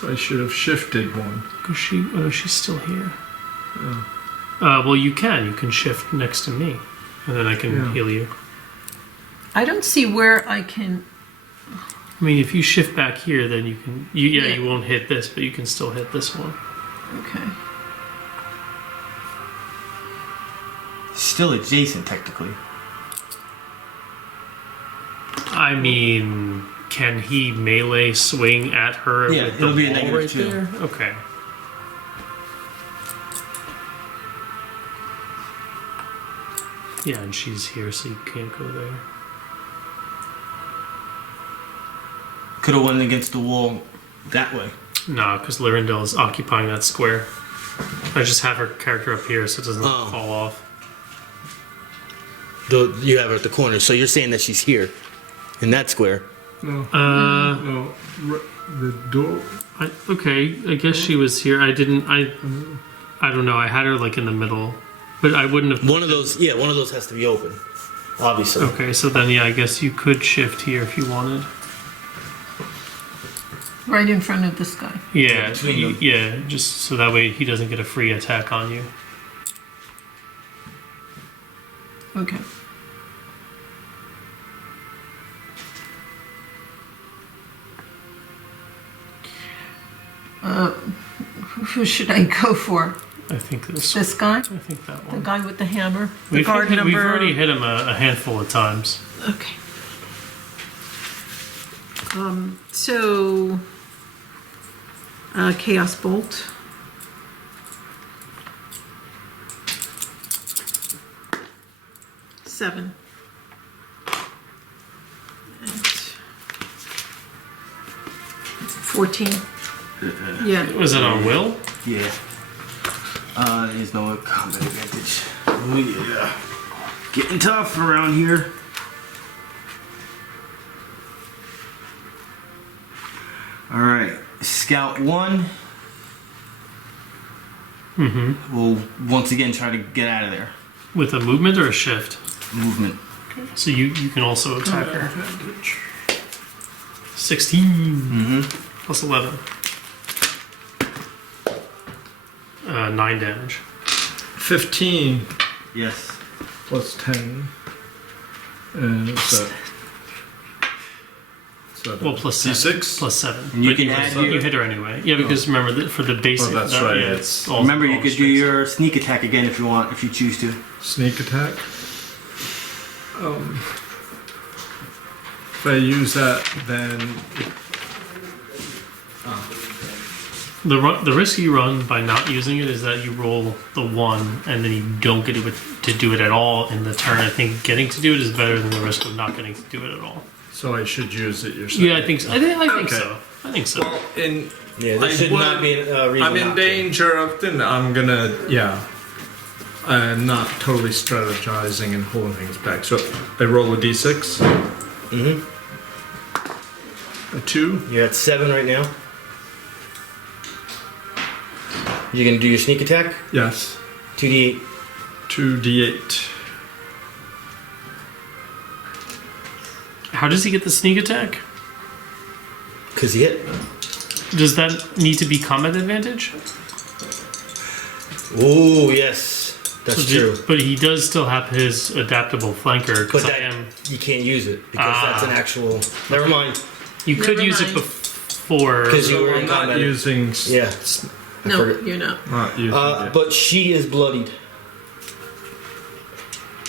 So I should have shifted one. Cause she's still here. Well, you can shift next to me, and then I can Yeah. heal you. I don't see where I can, I mean, if you shift back here, then you can. You Yeah. won't hit this, but you can still hit this one. okay. Still adjacent, technically. I mean, can he melee swing at her? Yeah, with it'll the be a wall negative right 2. there? Okay. Yeah, and she's here, so you can't go there. Could have went against the wall that way. No, because Lyrindel is occupying that square. I just have her character up here so it doesn't Oh. fall off. You have her at the corner, so you're saying that she's here, in that square. No, Uh, no. The door. okay, I guess she was here. I don't know. I had her like in the middle, but I wouldn't have. One of those has to be open, obviously. Okay, so then yeah, I guess you could shift here if you wanted. Right in front of this guy. Yeah, between them. yeah, just so that way he doesn't get a free attack on you. Okay. Who should I go for? I think this. This guy? I think that The one. guy with the hammer? The We've guard number... we've already hit him a handful of times. Okay. So... Chaos Bolt. Seven. And 14. Yeah. Was it on will? Yeah. There's no combat advantage. Oh yeah. Getting tough around here. Alright. Scout 1 Mm-hmm. will once again try to get out of there. With a movement or a shift? Movement. So you can also attack her. Advantage. 16 Mm-hmm. plus 11. 9 damage. 15 Yes. plus 10. And so. Well, plus 7. D6? Plus 7. And you But can you, add you your- hit her anyway. Yeah, because remember, for the basic... Oh, that's right, Yeah, it's- it's all Remember, you all could do strength. your sneak attack again if you want, if you choose to. Sneak attack. If I use that, then The risk you run by not using it is that you roll the 1 and then you don't get to do it at all in the turn. I think getting to do it is better than the risk of not getting to do it at all. so I should use it. You're saying? Yeah, I think so. I think Okay. so. I think so. Well, in Yeah, I this should would- not be a reason I'm in not to. danger of then I'm gonna I'm not totally strategizing and holding things back. So I roll a d6. Mm-hmm. A 2. You're at 7 right now. You're gonna do your sneak attack. Yes. 2d8. 2d8. How does he get the sneak attack? Cause he hit. Does that need to be combat advantage? Oh yes, that's true. But he does still have his adaptable flanker. But Because I that, am. you can't use it because that's an actual. Never mind. You could Never use it mind. before. Because you So were I'm in not combat. using. Yeah. I No, forgot. you're not. Not using it. But she is bloodied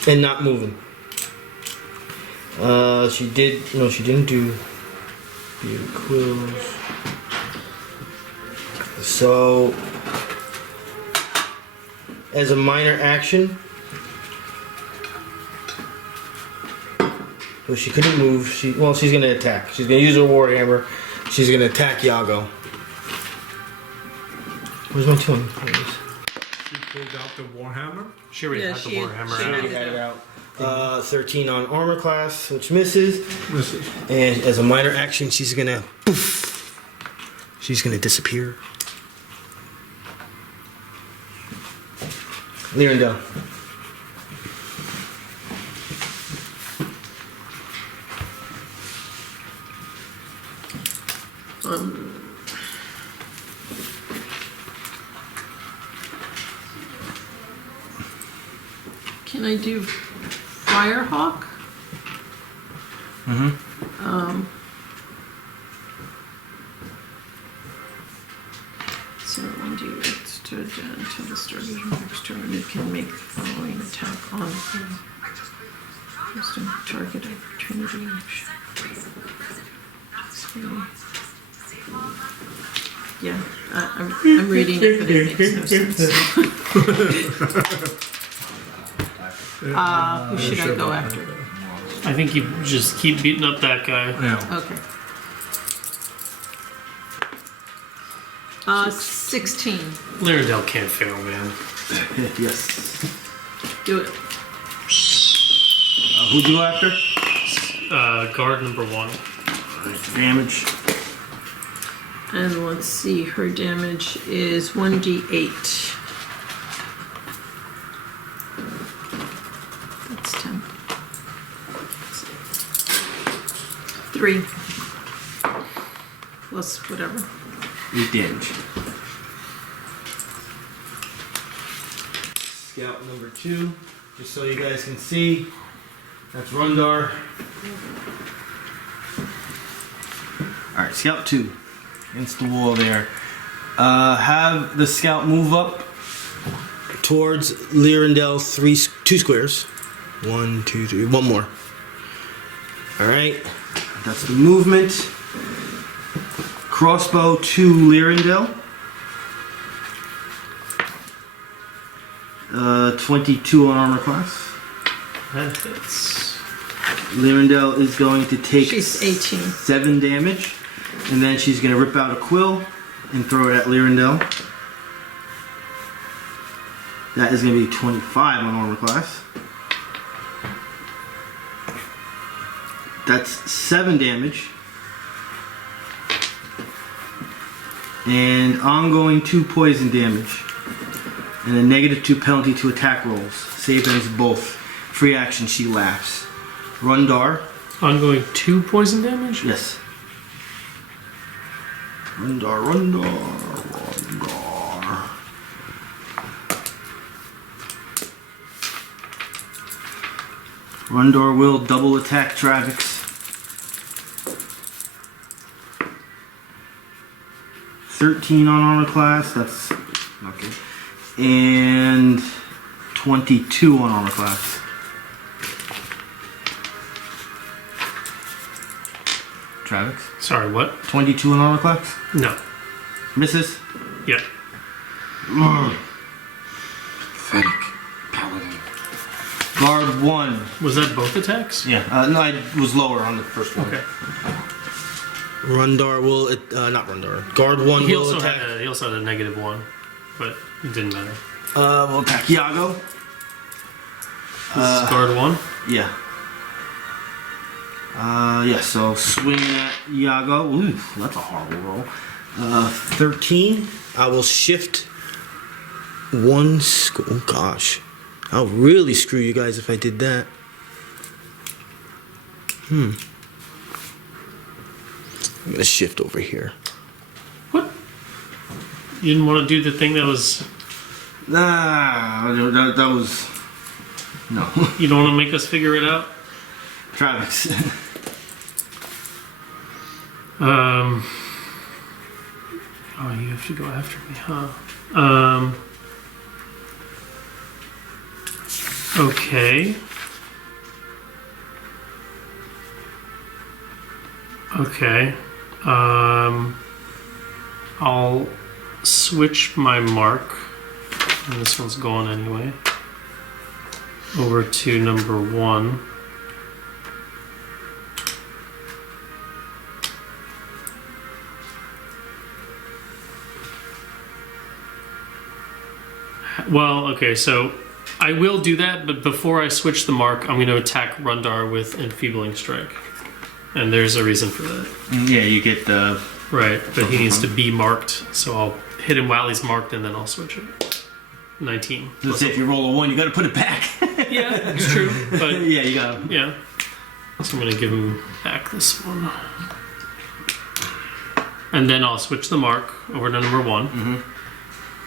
and not moving. She did. No, she didn't do the quills. So, as a minor action, so she couldn't move. She's gonna attack. She's gonna use her warhammer. She's gonna attack Yago. Where's my 2? She pulled out the warhammer. She already Yeah, had the she- warhammer she out. had Already had it out. 13 on armor class, which misses. This is And as a minor action, she's gonna poof. She's gonna disappear. Lyrindel. Can I do Firehawk? So when do you until the start of your next turn, it can make the following attack on just a target opportunity. So, yeah, I'm reading it, but it makes no sense. Who should I go after? I think you just keep beating up that guy. yeah. Okay. 16. Lyrindel can't fail, man. Yes. Do it. Who'd you go after? Guard number 1. Damage. And let's see, her damage is 1d8. That's 10. 3. Plus whatever. 8 damage. Scout number 2, just so you guys can see. That's Rundarr. Alright, Scout 2. Against the wall there. Have the scout move up towards Lyrindel 2 squares. 1, 2, 3. One more. Alright. That's the movement. Crossbow to Lyrindel. 22 on armor class. That hits. Lyrindel is going to take She's 18. 7 damage. And then she's going to rip out a quill and throw it at Lyrindel. That is going to be 25 on armor class. That's 7 damage. And ongoing 2 poison damage. And a -2 penalty to attack rolls. Save ends both. Free action, she laughs. Rundarr. Ongoing 2 poison damage? Yes. Rundarr. Rundarr will double attack Travex. 13 on armor class, that's okay. And 22 on armor class. Travex? Sorry, what? 22 on armor class? No. Misses? Yeah. Pathetic. Paladin. Guard 1. Was that both attacks? Yeah, no, I was lower on the first one. Okay. Rundarr will, not Rundarr. Guard 1 He will also attack. had a -1, but it didn't matter. Will attack Yago. This is guard 1. Yeah. Yeah, so swinging at Yago. Ooh, that's a horrible roll. 13. I will shift 1 oh gosh. I'll really screw you guys if I did that. I'm gonna shift over here. What? You didn't want to do the thing that was... Nah, that was... No. You don't want to make us figure it out? Travex. Oh, you have to go after me, huh? Okay. Okay. I'll switch my mark, and this one's gone anyway, over to number 1. Well, okay, so I will do that, but before I switch the mark, I'm going to attack Rundarr with Enfeebling Strike. And there's a reason for that. Yeah, you get the... Right, but he needs to be marked, so I'll hit him while he's marked and then I'll switch it. 19. Let's say if you roll a 1, you gotta put it back. Yeah, it's true, but Yeah, you got him. yeah. So I'm going to give him back this one. And then I'll switch the mark over to number 1. Mm-hmm.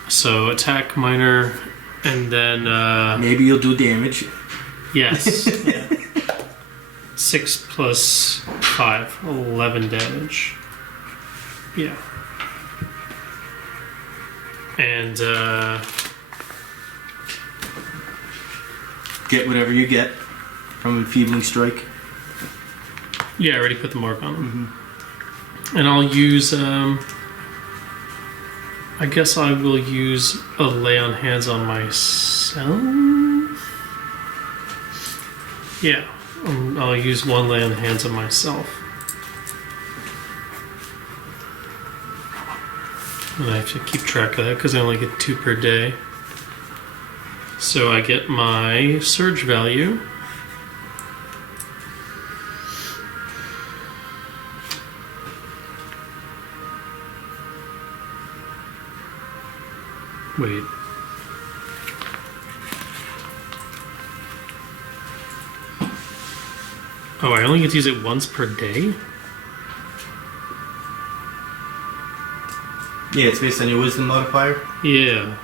So attack minor, and then Maybe you'll do damage. yes, yeah. 6 plus 5, 11 damage. Yeah, and Get whatever you get from Enfeebling Strike. yeah, I already put the mark on him. And I'll use. I guess I will use a lay on hands on myself. Yeah, I'll use 1 lay on hands on myself. And I have to keep track of that because I only get 2 per day. So I get my surge value. Wait. Oh, I only get to use it once per day? Yeah, it's based on your wisdom modifier. Yeah.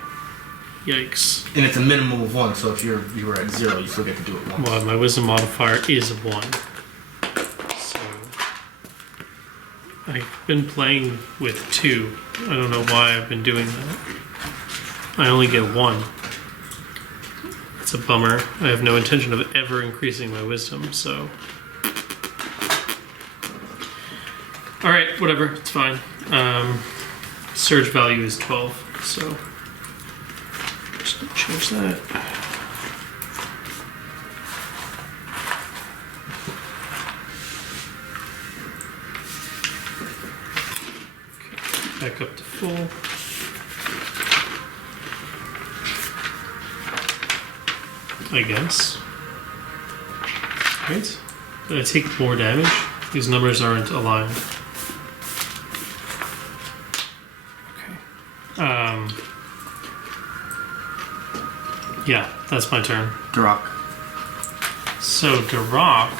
Yikes. And it's a minimum of 1, so if you were at 0, you still get to do it once. Well, my wisdom modifier is 1. So I've been playing with 2. I don't know why I've been doing that. I only get 1. It's a bummer. I have no intention of ever increasing my wisdom, so... Alright, whatever. It's fine. Surge value is 12, so... Just gonna change that. Back up to full. I guess. Right? Did I take more damage? These numbers aren't aligned. Okay. Yeah, that's my turn. Darrack. So Darrack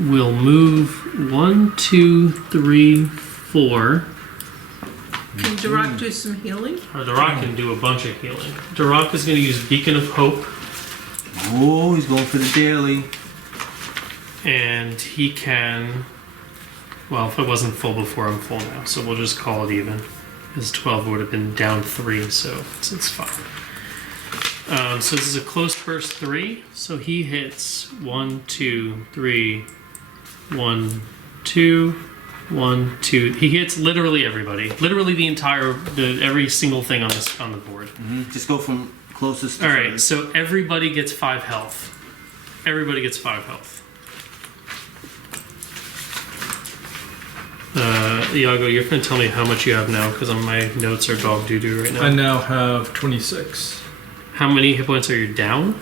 will move 1, 2, 3, 4. Can Darrack do some healing? Darrack can do a bunch of healing. Darrack is going to use Beacon of Hope. Oh, he's going for the daily. And he can... Well, if it wasn't full before, I'm full now. So we'll just call it even. His 12 would have been down 3, so it's fine. So this is a close burst 3. So he hits 1, 2, 3, 1, 2... 1, 2. He hits literally everybody. Literally the entire, every single thing on the board. Mm-hmm. Just go from closest to All right, furthest. so everybody gets 5 health. Everybody gets 5 health. Yago, you're going to tell me how much you have now, because my notes are dog doo-doo right now. I now have 26. How many hit points are you down?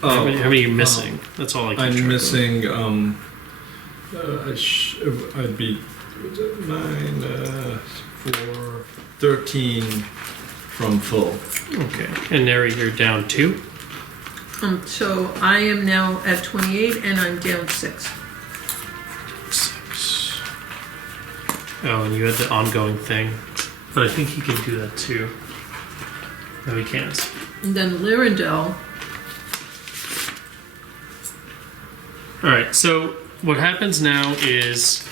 How many are you missing? That's all I keep track I'm of. missing, I'd be 9, 4, 13 from full. Okay, and Neri, you're down 2? So I am now at 28 and I'm down 6. 6. Oh, and you had the ongoing thing. But I think he can do that too. No, he can't. And then Lyrindel. Alright, so what happens now is...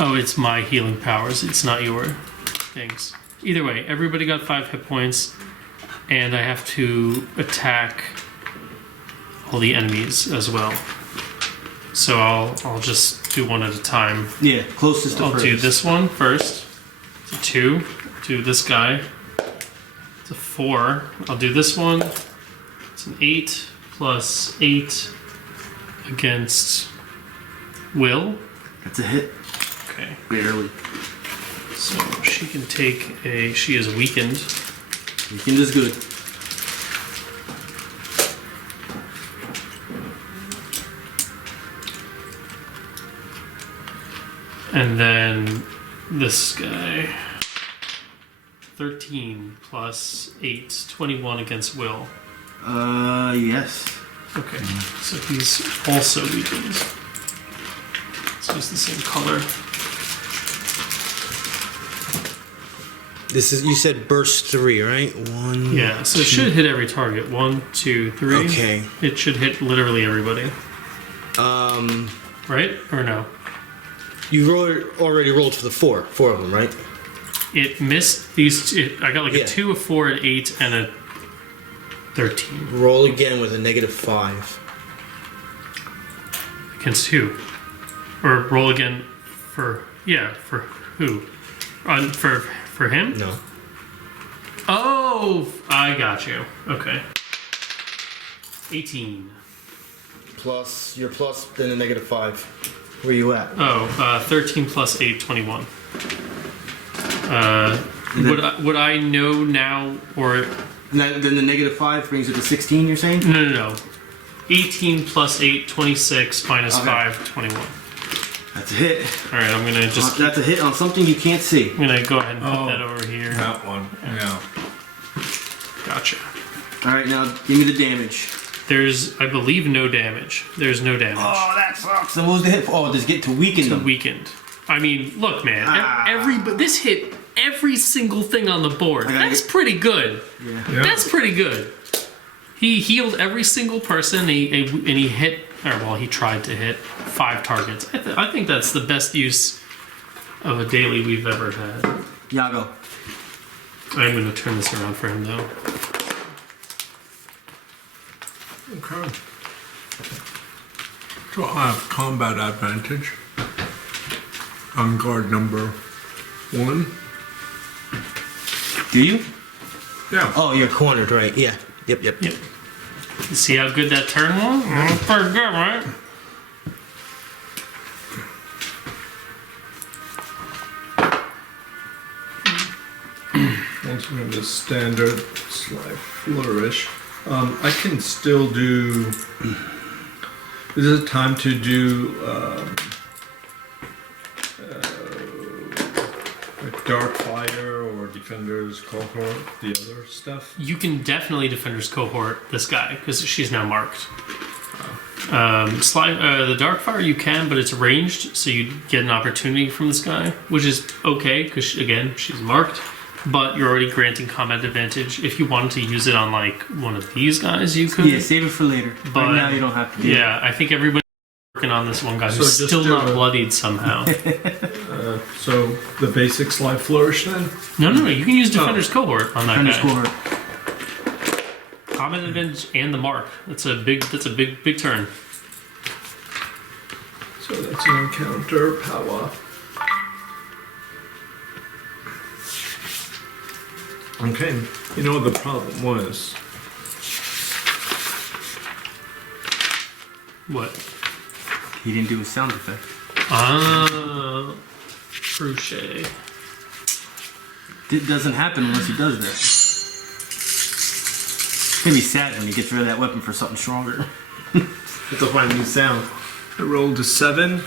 Oh, it's my healing powers. It's not your things. Either way, everybody got 5 hit points, and I have to attack all the enemies as well. So I'll just do one at a time. Yeah, closest to I'll furthest. do this one first. It's a 2. Do this guy. It's a 4. I'll do this one. It's an 8 plus 8 against Will. That's a hit. Okay. Barely. So she can take a... She is weakened. Weakened is good. And then this guy... 13 plus 8. 21 against Will. Yes. Okay. So he's also weakened. So it's the same color. This is, you said burst 3, right? 1. Yeah, so it should hit every target. 1, 2, 3. Okay. It should hit literally everybody. Right? Or no? You already rolled for the 4 of them, right? It missed these two. I got like Yeah. a 2, a 4, an 8, and a 13. Roll again with a -5. Against who? Or roll again for... Yeah, for who? For him? No. Oh! I got you. Okay. 18. Plus, your plus, then a -5. Where you at? Oh, 13 plus 8, 21. Would I know now, or... Then the -5 brings it to 16, you're saying? No. 18 plus 8, 26, minus Okay. 5, 21. That's a hit. Alright, I'm gonna just... That's a hit on something you can't see. I'm gonna go ahead and put that over here. That one. Yeah. Gotcha. Alright, now give me the damage. There's, I believe, no damage. There's no damage. Oh, that sucks. Then what was the hit for? Oh, just get to weaken them. Weakened. I mean, look, man. This hit every single thing on the board. I gotta That's get- pretty good. Yeah. Yeah. That's pretty good. He healed every single person, and he hit, or well, he tried to hit 5 targets. I think that's the best use of a daily we've ever had. Yago. I'm going to turn this around for him, though. Okay. So I have combat advantage on guard number 1. Do you? Yeah. Oh, you're cornered, right? Yeah. Yep. Yep. You see how good that turn was? Pretty good, right? Once we have the standard slide flourish, I can still do. Is it time to do like Dark Fire or Defender's Cohort, the other stuff? You can definitely Defender's Cohort this guy, because she's now marked. The Darkfire you can, but it's ranged, so you get an opportunity from this guy, which is okay, because again, she's marked. But you're already granting combat advantage. If you wanted to use it on like one of these guys, you could. Yeah, save it for later. But right now you don't have to do yeah, I think everybody's working on this one guy So who's just still do not a- bloodied somehow. So the basic slide flourish then? No, you can use Defender's Cohort on that Defender's guy. Cohort. Combat advantage and the mark. That's a big turn. So that's an encounter power. Okay. You know what the problem was? What? He didn't do a sound effect. Ah, Rouge. It doesn't happen unless he does that. It's gonna be sad when he gets rid of that weapon for something stronger. Have to find a new sound. I rolled a 7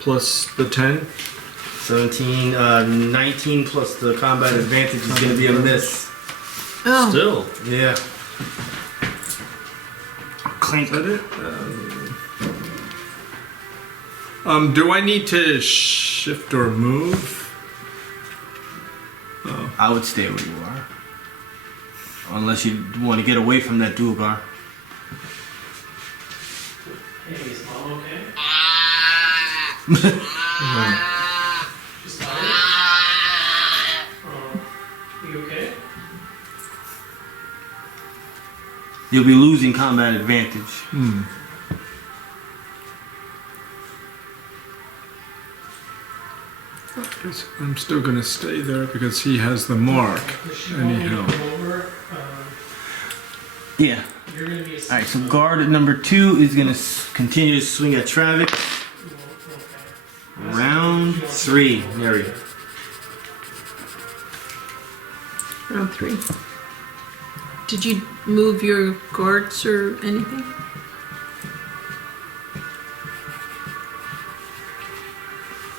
plus the 10. 17, 19 plus the combat advantage is gonna be a miss. Oh, Still. Yeah. Clank. Is that it? Do I need to shift or move? I would stay where you are. Unless you want to get away from that Duergar. Hey, is mom okay? She's tired? You okay? You'll be losing combat advantage. Guess I'm still gonna stay there because he has the mark. Anyhow. Yeah. You're gonna be a Alright, so guard at number 2 is going to continue to swing at Travex. Round 3, Neri. round 3. Did you move your guards or anything?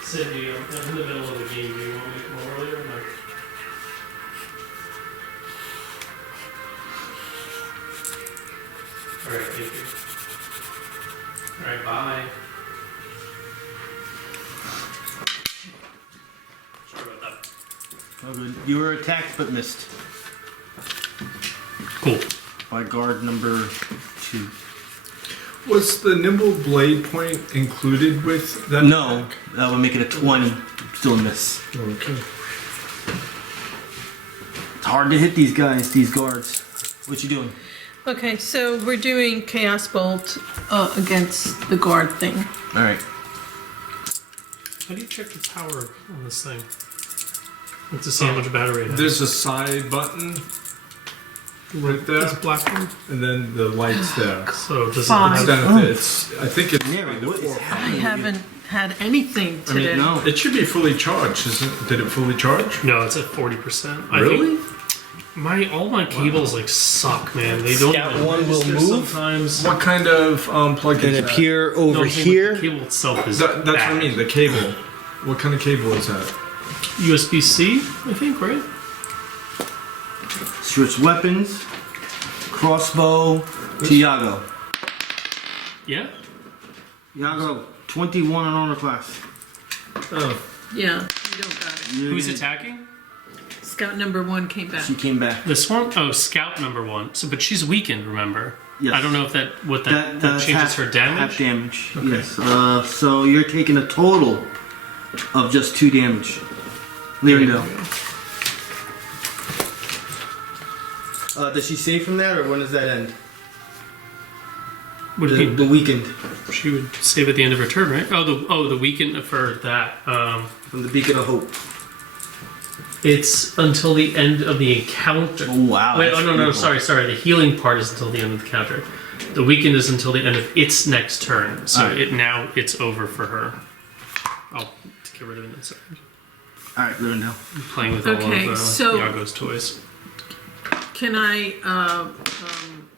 Cindy, I'm in the middle of the game. Do you want me to come over there or not? Alright, thank you. Alright, bye. Sorry about that. Oh, good. You were attacked but missed Cool. by guard number 2. Was the nimble blade point included with that? No, attack? that would make it a 20. Still a miss. Okay. It's hard to hit these guys, these guards. What you doing? Okay, so we're doing Chaos Bolt against the guard thing. Alright. How do you check the power on this thing? It's to see how much battery it has. There's a side button right there, There's a black one. and then the light's there. So does Fine. it It's have, down at the- it's, I think it's Neri, what is I happening? haven't had anything I mean, today. No. It should be fully charged, isn't it? Did it fully charge? no, it's at 40%. I Really? think all my cables like suck, man. They don't Scout even one will register move? sometimes. What kind of plug is that? Appear No, over I'm saying here. The cable itself is That's what I bad. mean, the cable. What kind of cable is that? USB-C, I think, right? Switch weapons. Crossbow to Yago. Yeah. Yago, 21 on armor class. Oh, Yeah, you don't got it. You're Who's gonna- attacking? Scout number 1 came back. She came back. This one? Oh, scout number 1. So, but she's weakened, remember? Yes. I don't know if that That's changes half, her damage. Half damage. Okay. Yes. So you're taking a total of just 2 damage. Lyrindel. Does she save from that, or when does that end? What do you mean? The weakened She would save at the end of her turn, right? Oh, the weaken for that. from the Beacon of Hope. It's until the end of the encounter. Oh wow! Wait, that's no, beautiful. sorry. The healing part is until the end of the encounter. The weaken is until the end of its next turn. So Alright. it's over for her. I'll get rid of it in a second. All right, Lyrindel. I'm playing with Okay, all of so- Yago's toys. Can I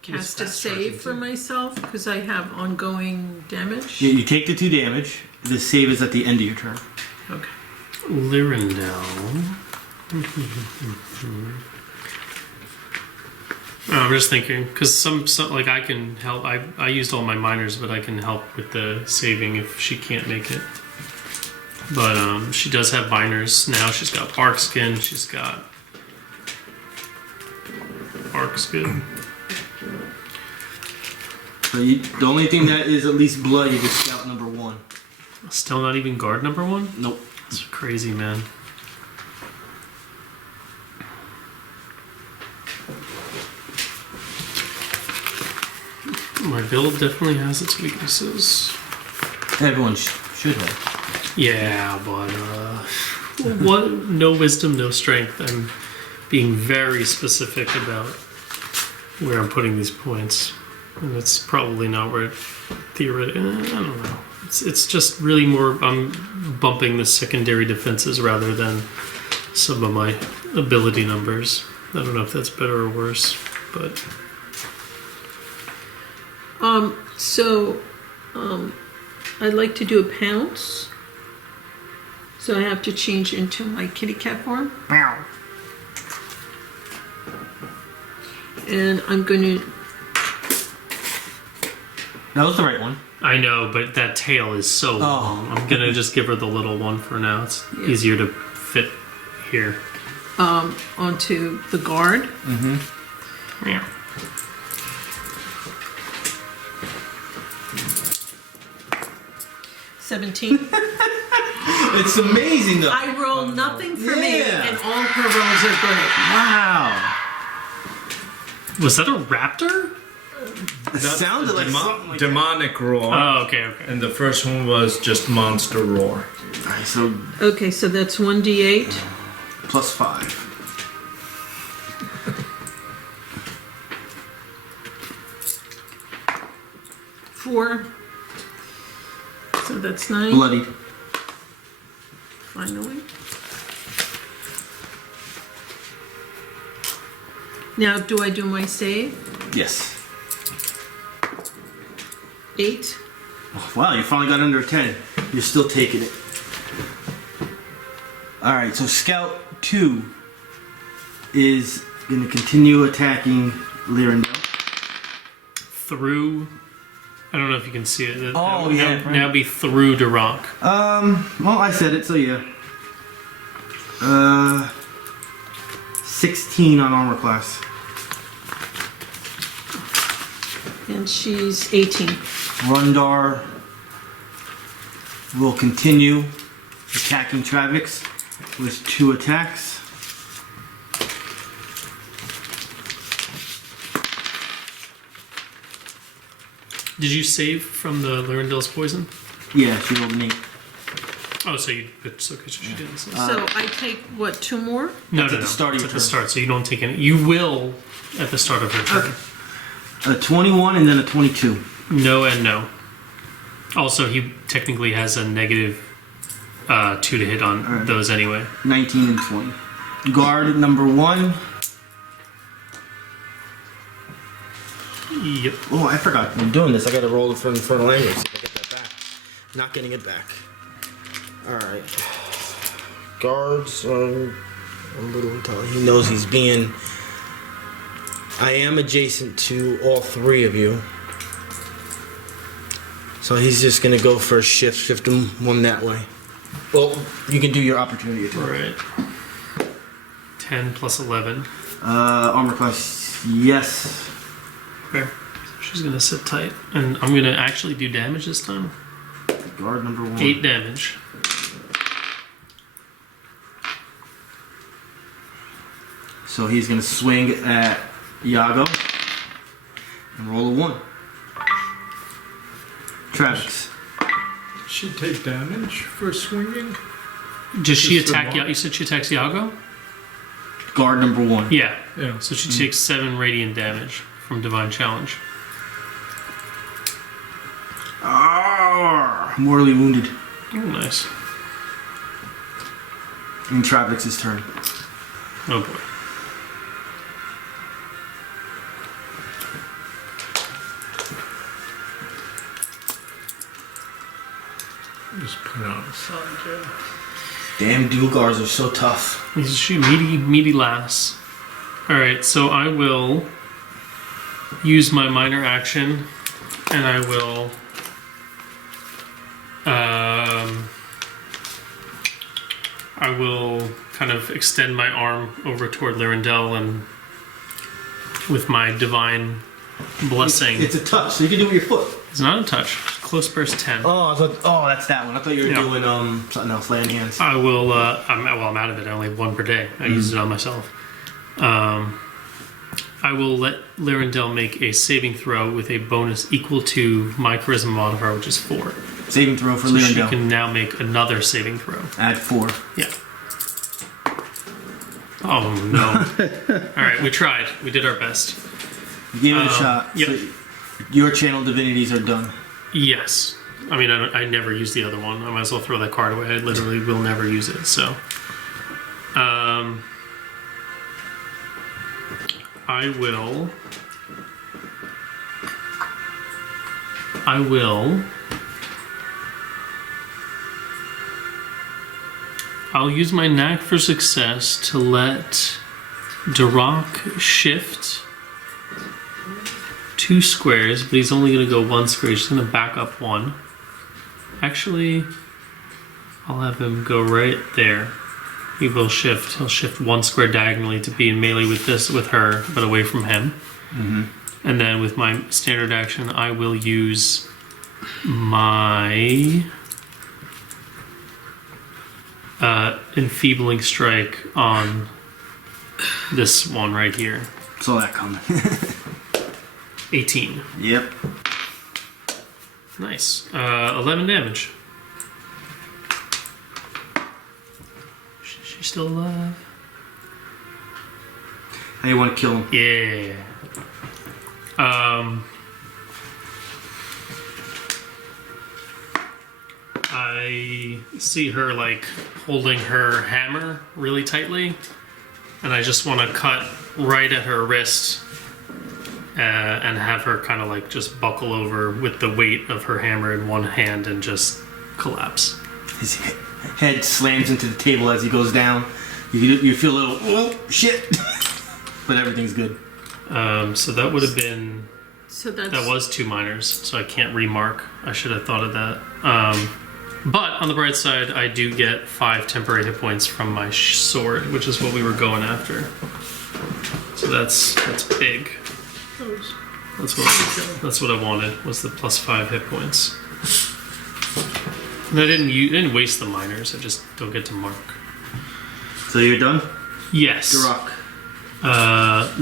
cast a fast save charging for too. myself? Because I have ongoing damage? You take the 2 damage. The save is at the end of your turn. Okay. Lyrindel. I'm just thinking because some like I can help. I used all my minors, but I can help with the saving if she can't make it. But she does have minors now. She's got bark skin. She's got bark skin. So the only thing that is at least bloody is Scout number 1. Still not even guard number 1. Nope. It's crazy, man. My build definitely has its weaknesses. Everyone should have. Yeah, but what? No wisdom, no strength. I'm being very specific about where I'm putting these points, and it's probably not where theoretically. I don't know. It's just really more. I'm bumping the secondary defenses rather than some of my ability numbers. I don't know if that's better or worse, but I'd like to do a pounce. So I have to change into my kitty cat form. Meow. And I'm going to... That was the right one. I know. But that tail is so long. I'm gonna just give her the little one for now. It's easier to fit here. onto the guard. Yeah. 17. It's amazing though. I roll nothing for me, Yeah. and all her rolls are great. Wow. Was that a raptor? It sounded like something like demonic roar. Oh, okay. And the first one was just monster roar. that. Alright, so Okay, so that's 1d8. plus 5. Four. So that's 9. Bloodied. Finally. Now, do I do my save? Yes. 8. Oh, wow, you finally got under a 10. You're still taking it. Alright, so Scout 2 is going to continue attacking Lyrindel. Through. I don't know if you can see it. That Oh, would yeah, right. now be through Darrack. Well, I said it, so yeah. 16 on armor class. And she's 18. Rundarr will continue attacking Travex with 2 attacks. Did you save from the Lyrindel's poison? Yeah, she rolled an 8. Oh, so you. It's okay, so she didn't. So. So I take, what, 2 more? No, That's at the start of It's your at the turn. start, so you don't take any. You will at the start of her turn. Okay. A 21 and then a 22. No and no. Also, he technically has a negative 2 to hit on Alright. those anyway. 19 and 20. Guard number 1. Yep. Oh, I forgot. I'm doing this. I gotta roll it for infernal language. See if I get that back. Not getting it back. Alright. Guards are a little intelligent. He knows he's being... I am adjacent to all 3 of you. So he's just gonna go for a shift him one that way. Well, you can do your opportunity attack. Alright. 10 plus 11. Armor class, yes. Okay. So she's gonna sit tight, and I'm gonna actually do damage this time. Guard number 1. 8 damage. So he's gonna swing at Yago and roll a 1. Travex. She take damage for swinging? Does she Just the attack? one? You said she attacks Yago? Guard number 1. Yeah. Yeah. So she takes 7 radiant damage from Divine Challenge. Mortally wounded. Oh, nice. And Travex's turn. Oh boy. Just put it on the side, yeah. Damn, dual guards are so tough. These are meaty lass. Alright, so I will use my minor action, and I will kind of extend my arm over toward Lyrindel, and with my divine blessing. It's a touch, so you can do it with your foot. It's not a touch. Close burst 10. Oh, that's that one. I thought you were Yeah. doing something else, land hands. I will. I'm out of it. I only have 1 per day. I used it on myself. I will let Lyrindel make a saving throw with a bonus equal to my charisma modifier, which is 4. Saving throw for So she Lyrindel. can now make another saving throw. Add 4. Yeah. Oh no! All right, we tried. We did our best. You gave it a shot. Yep. So your channel divinities are done. Yes. I mean, I never use the other one. I might as well throw that card away. I literally will never use it. So, I will. I'll use my knack for success to let Darrack shift 2 squares, but he's only going to go 1 square. He's going to back up 1. Actually, I'll have him go right there. He will shift. He'll shift 1 square diagonally to be in melee with her, but away from him. Mm-hmm. And then with my standard action, I will use my enfeebling strike on this one right here. Saw that coming. 18. Yep. Nice. 11 damage. She's still alive? How you want to kill him? Yeah. I see her like holding her hammer really tightly, and I just want to cut right at her wrist and have her kind of like just buckle over with the weight of her hammer in one hand and just collapse. His head slams into the table as he goes down. You feel a little, oh, shit. But everything's good. So that would have been... So that's... That was 2 minors, so I can't remark. I should have thought of that. But on the bright side, I do get 5 temporary hit points from my sword, which is what we were going after. So that's big. That's what I wanted, was the plus 5 hit points. And I didn't waste the minors. I just don't get to mark. So you're done? Yes. Darrack.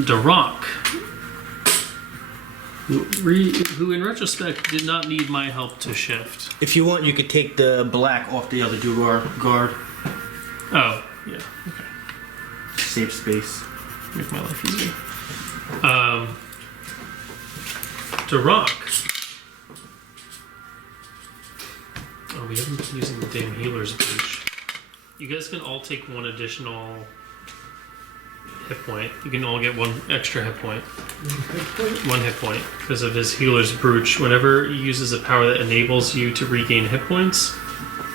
Darrack, who in retrospect did not need my help to shift. If you want, you could take the black off the other guard. Oh, yeah, okay. Save space. Make my life easier. Darrack. Oh, we haven't been using the damn healer's breach. You guys can all take 1 additional hit point. You can all get 1 extra hit point. 1 hit point because of his healer's brooch. Whenever he uses a power that enables you to regain hit points,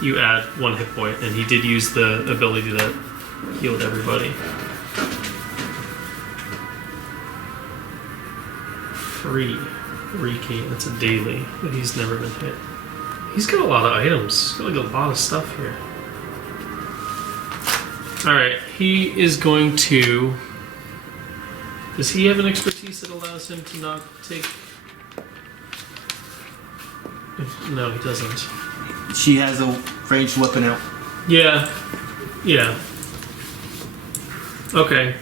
you add 1 hit point, and he did use the ability that healed everybody. 3 regain. That's a daily, but he's never been hit. He's got a lot of items. He's got like a lot of stuff here. Alright, he is going to... Does he have an expertise that allows him to not take... No, he doesn't. She has a ranged weapon out. Yeah. Yeah. Okay.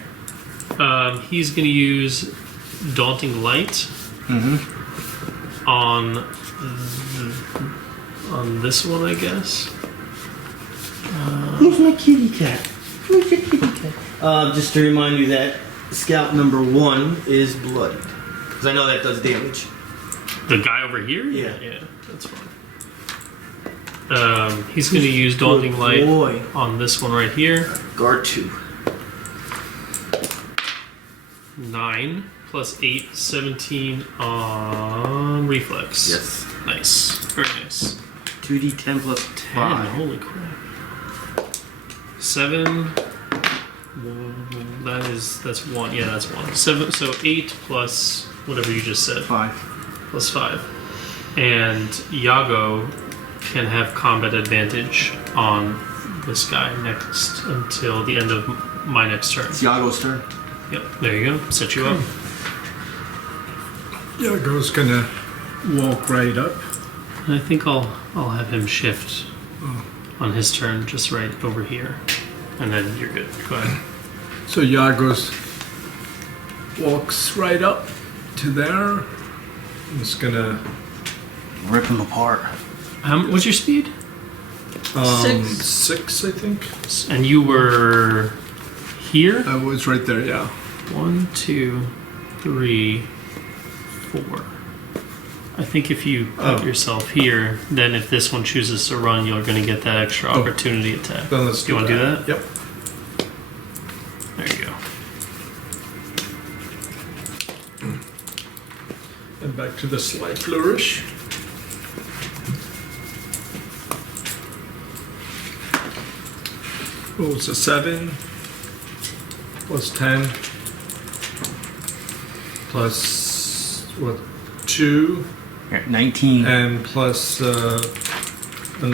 He's going to use Daunting Light on this one, I guess. Where's my kitty cat? Where's your kitty cat? Just to remind you that scout number 1 is bloodied. Because I know that does damage. The guy over here? Yeah. Yeah, that's fine. He's going to use Daunting Light Boy. on this one right here. Guard 2. 9 plus 8, 17 on reflex. Yes. Nice. Very nice. 2d10 plus 10. 5. Holy crap. 7. That's 1. Yeah, that's 1. 7. So 8 plus whatever you just said. 5. Plus 5. And Yago can have combat advantage on this guy next until the end of my next turn. It's Yago's turn. Yep, there you go. Set you up. Yago's gonna walk right up. And I think I'll have him shift on his turn just right over here. And then you're good. Go ahead. So Yago's walks right up to there. I'm just gonna Rip him apart. What's your speed? 6, I think. And you were here? I was right there, yeah. 1, 2, 3, 4. I think if you put yourself here, then if this one chooses to run, you're going to get that extra opportunity attack. Then let's Do you want to do that? Yep. There you go. And back to the slight flourish. Oh, it's a 7 plus 10 plus what? 2 Here, 19. and plus another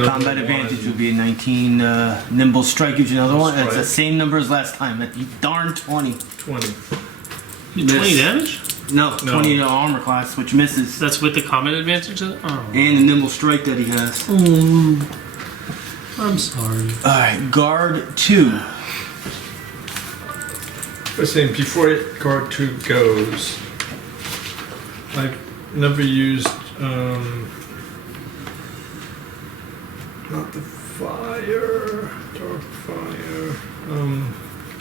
Combat advantage 1. would be a 19. Nimble strike gives you another one. That's the Strike. same number as last time. That you darn 20. 20. You 20 Miss. damage? No, No. 20 armor class, which misses. That's with the combat advantage? Oh. And the nimble strike that he has. I'm sorry. Alright, guard 2. I was saying before guard 2 goes, I've never used not the fire, dark fire,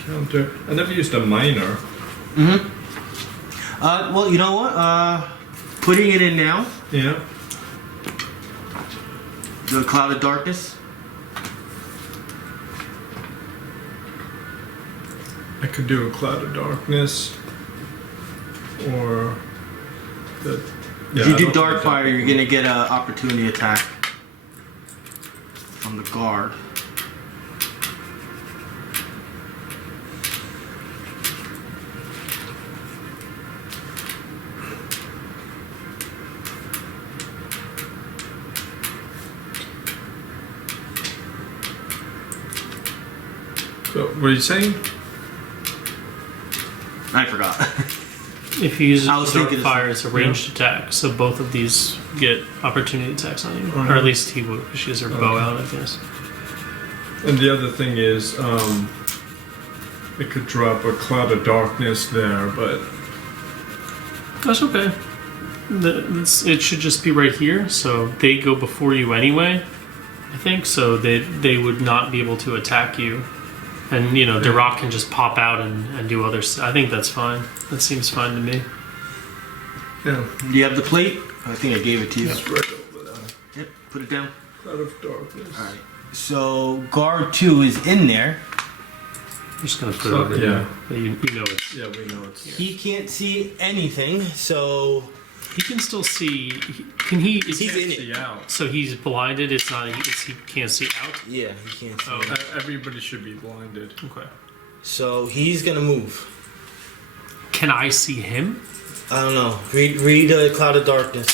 counter. I never used a minor. Well, you know what? Putting it in now. Yeah. The Cloud of Darkness. I could do a cloud of darkness, or the. If you do Dark Fire, you're going to get an opportunity attack from the guard. So, what are you saying? I forgot. If you use I was Dark thinking Fire, it's a ranged attack, so both of these get opportunity attacks on you. Or at least he would, because she has her bow out, I guess. And the other thing is, it could drop a cloud of darkness there, but That's okay. It should just be right here, so they go before you anyway, I think, so they would not be able to attack you. And, you know, Darrack can just pop out and do other stuff. I think that's fine. That seems fine to me. yeah, Do you have the plate? I think I gave it to you. it's right over there. Yep, put it down. Cloud of darkness. Alright. So, guard 2 is in there. I'm just going to put So, it over yeah. here. But you know it's... Yeah, we know it's. He can't see anything, so He can still see... Can he... Is he's he in it. See out. so he's blinded, it's not... he can't see out? Yeah, he can't see. Oh, Everybody should be blinded. okay. So he's gonna move. Can I see him? I don't know. Read Cloud of Darkness.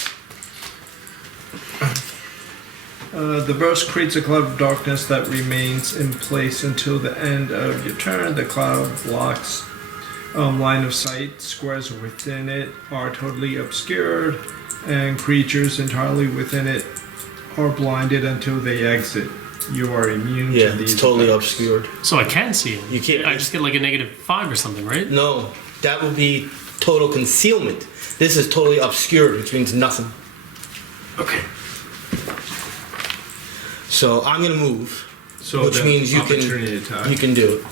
The burst creates a cloud of darkness that remains in place until the end of your turn. The cloud blocks line of sight. Squares within it are totally obscured, and creatures entirely within it are blinded until they exit. You are immune Yeah, to these it's totally effects. obscured. So I can see him. You can't- I just get like a -5 or something, right? No, that would be total concealment. This is totally obscured, which means nothing. Okay. So I'm gonna move, So which the means you opportunity attack. can do it.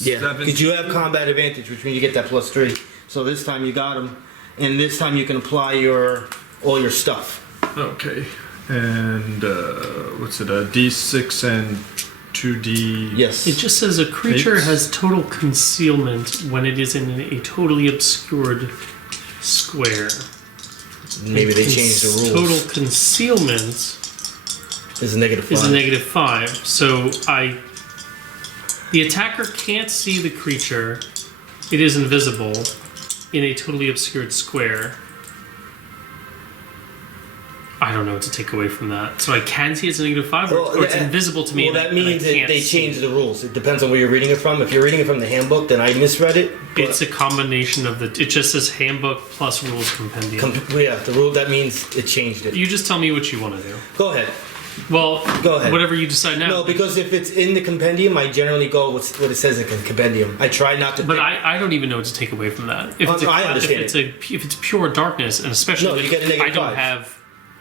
Yeah, 7. because you have combat advantage, which means you get that +3. So this time you got him, and this time you can apply all your stuff. Okay. And what's it? A D6 and 2D. Yes. It just says a creature Eight. has total concealment when it is in a totally obscured square. Maybe they changed the rules. Total concealment Is a -5. is a -5. So the attacker can't see the creature. It is invisible in a totally obscured square. I don't know what to take away from that. So I can see it's a -5, or it's invisible to me. Well, that and I means can't they see changed it. the rules. It depends on where you're reading it from. If you're reading it from the handbook, then I misread it. but- It's a combination of the. It just says handbook plus rules compendium. yeah, the rule, that means it changed it. You just tell me what you want to do. Go ahead. Well, Go ahead. whatever you decide now. No, because if it's in the compendium, I generally go with what it says in the compendium. I try not to. But pick- I don't even know what to take away from that. If Oh, it's a, no, I understand if it's pure darkness, and especially No, you get a I -5. don't have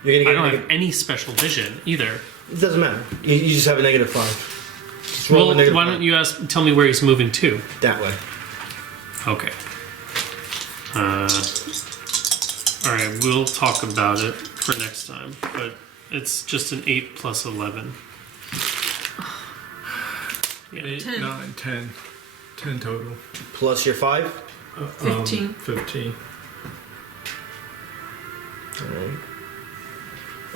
You're gonna I get don't a have any special vision either. It doesn't matter. You just have a -5. Just roll Well, a negative why 5. don't you tell me where he's moving to? That way. Okay. All right, we'll talk about it for next time, but it's just an 8 plus 11. Yeah. 8, 10. 9, 10. 10 total. Plus your 5. 15. 15.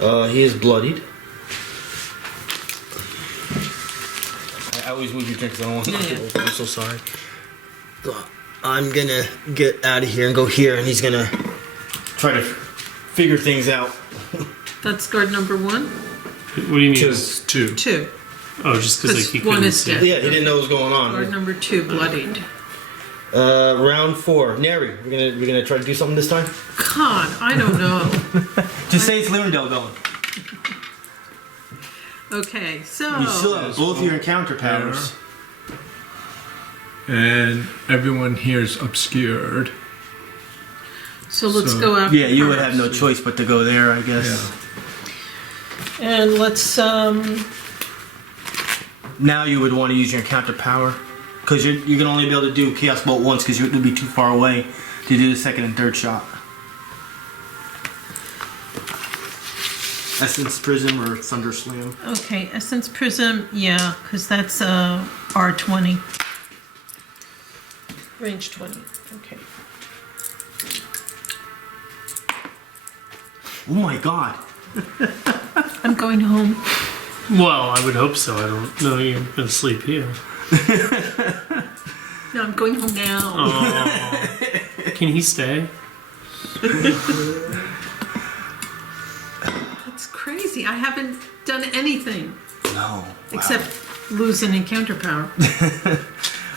Alright. He is bloodied. I always move your drink because I don't want to knock it over. I'm so sorry. So I'm gonna get out of here and go here, and he's gonna try to figure things out. That's guard number 1. What do you mean? Just 2. 2. Oh, just because Because he one couldn't is see. dead. Yeah, he didn't know what was going Guard on. number 2 bloodied. Round 4. Neri, we're gonna try to do something this time. God, I don't know. Just say it's Lyrindel going. Okay, so You still have both your encounter powers. And everyone here is obscured. let's go after Yeah, you would her. have no choice but to go there, I guess. Yeah. And let's Now you would want to use your encounter power, because you're gonna only be able to do Chaos Bolt once, because you'll be too far away to do the second and third shot. Essence Prism or Thunder Slam. okay, Essence Prism, yeah, because that's R20. Range 20. Okay. Oh my god. I'm going home. Well, I would hope so. I don't know you're going to sleep here. No, I'm going home now. Oh. Can he stay? That's crazy. I haven't done anything No. except lose an encounter power.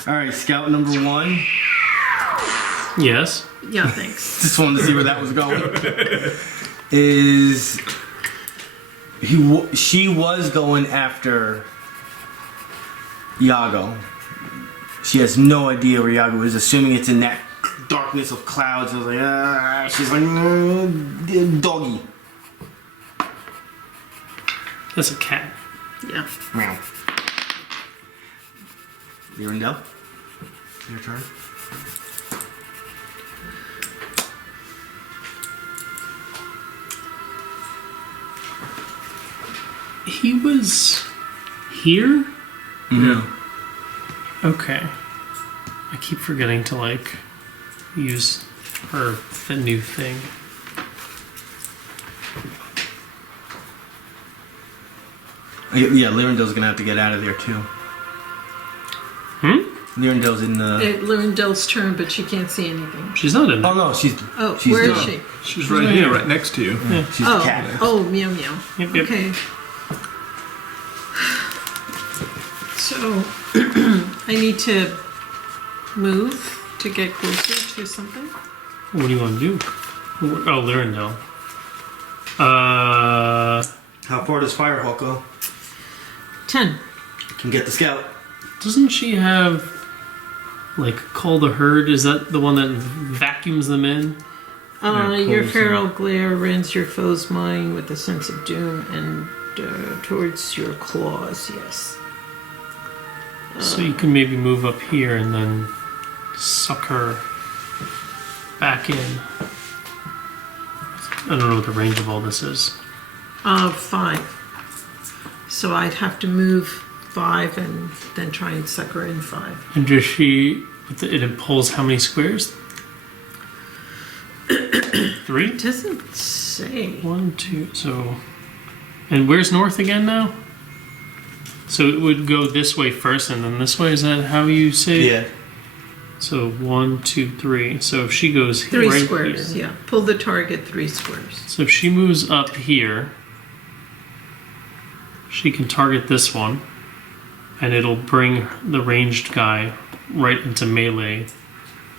Alright, scout number 1. Yes. Yeah, thanks. Just wanted to see where that was going. She was going after Yago. She has no idea where Yago is, assuming it's in that darkness of clouds. I was like, she's like, doggy. That's a cat. Yeah. Meow. Lyrindel, your turn. He was here? Yeah. Okay. I keep forgetting to, use her new thing. Yeah, Lyrindel's gonna have to get out of there too. Lyrindel's in the. Lyrindel's turn, but she can't see anything. She's not in Oh there. no, she's. Oh, she's where is done. she? She's right here, right next to you. Yeah. She's Oh, a cat. oh, meow meow. Yep, yep. Okay. So I need to move to get closer to something. What do you want to do? Oh, Lyrindel. How far does Firehawk go? 10. Can get the scout. Doesn't she have like call the herd? Is that the one that vacuums them in? Your close feral glare rends your foe's mind with a sense of doom and towards your claws, yes. So you can maybe move up here and then suck her back in. I don't know what the range of all this is. 5. So I'd have to move 5 and then try and suck her in 5. And does she? It pulls how many squares? 3? It doesn't say. 1, 2. So, and where's north again now? So it would go this way first, and then this way. Is that how you say? Yeah. So 1, 2, 3. So if she goes 3 right squares, here. yeah. Pull the target 3 squares. So if she moves up here, she can target this one, and it'll bring the ranged guy right into melee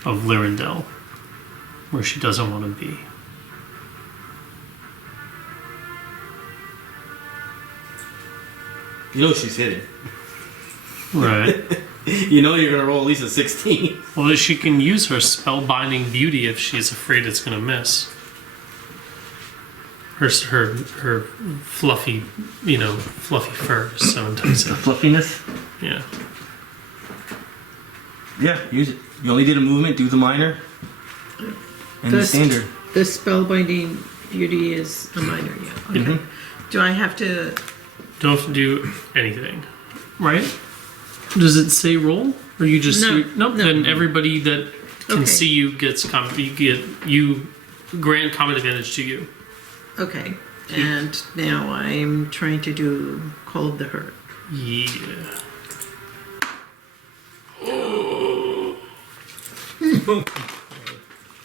of Lyrindel, where she doesn't want to be. You know she's hitting. Right. You know you're gonna roll at least a 16. Well, she can use her spellbinding beauty if she's afraid it's going to miss. Her fluffy, fluffy fur is so enticing. Fluffiness. Yeah. Yeah, use it. You only did a movement, do the minor. And the The standard. The spellbinding beauty is a minor, yeah. Okay. Mhm. Do I have to... Don't have to do anything, right? Does it say roll, or you just No, nope? no. Then everybody that can Okay. see you gets you grant combat advantage to you. Okay. And now I'm trying to do Call of the Herd. Yeah.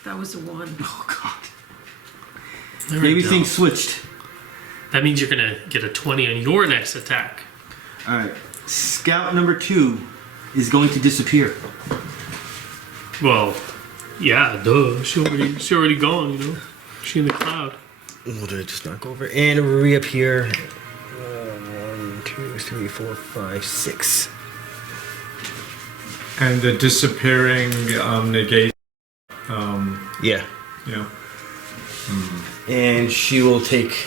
That was a 1. Oh god. There we Maybe go. things switched. That means you're gonna get a 20 on your next attack. Alright. Scout number 2 is going to disappear. Well, yeah, duh. She already gone. She in the cloud. Oh, did I just not go over? And reappear. 1, 2, 3, 4, 5, 6. And the disappearing negate. Yeah. Yeah. And she will take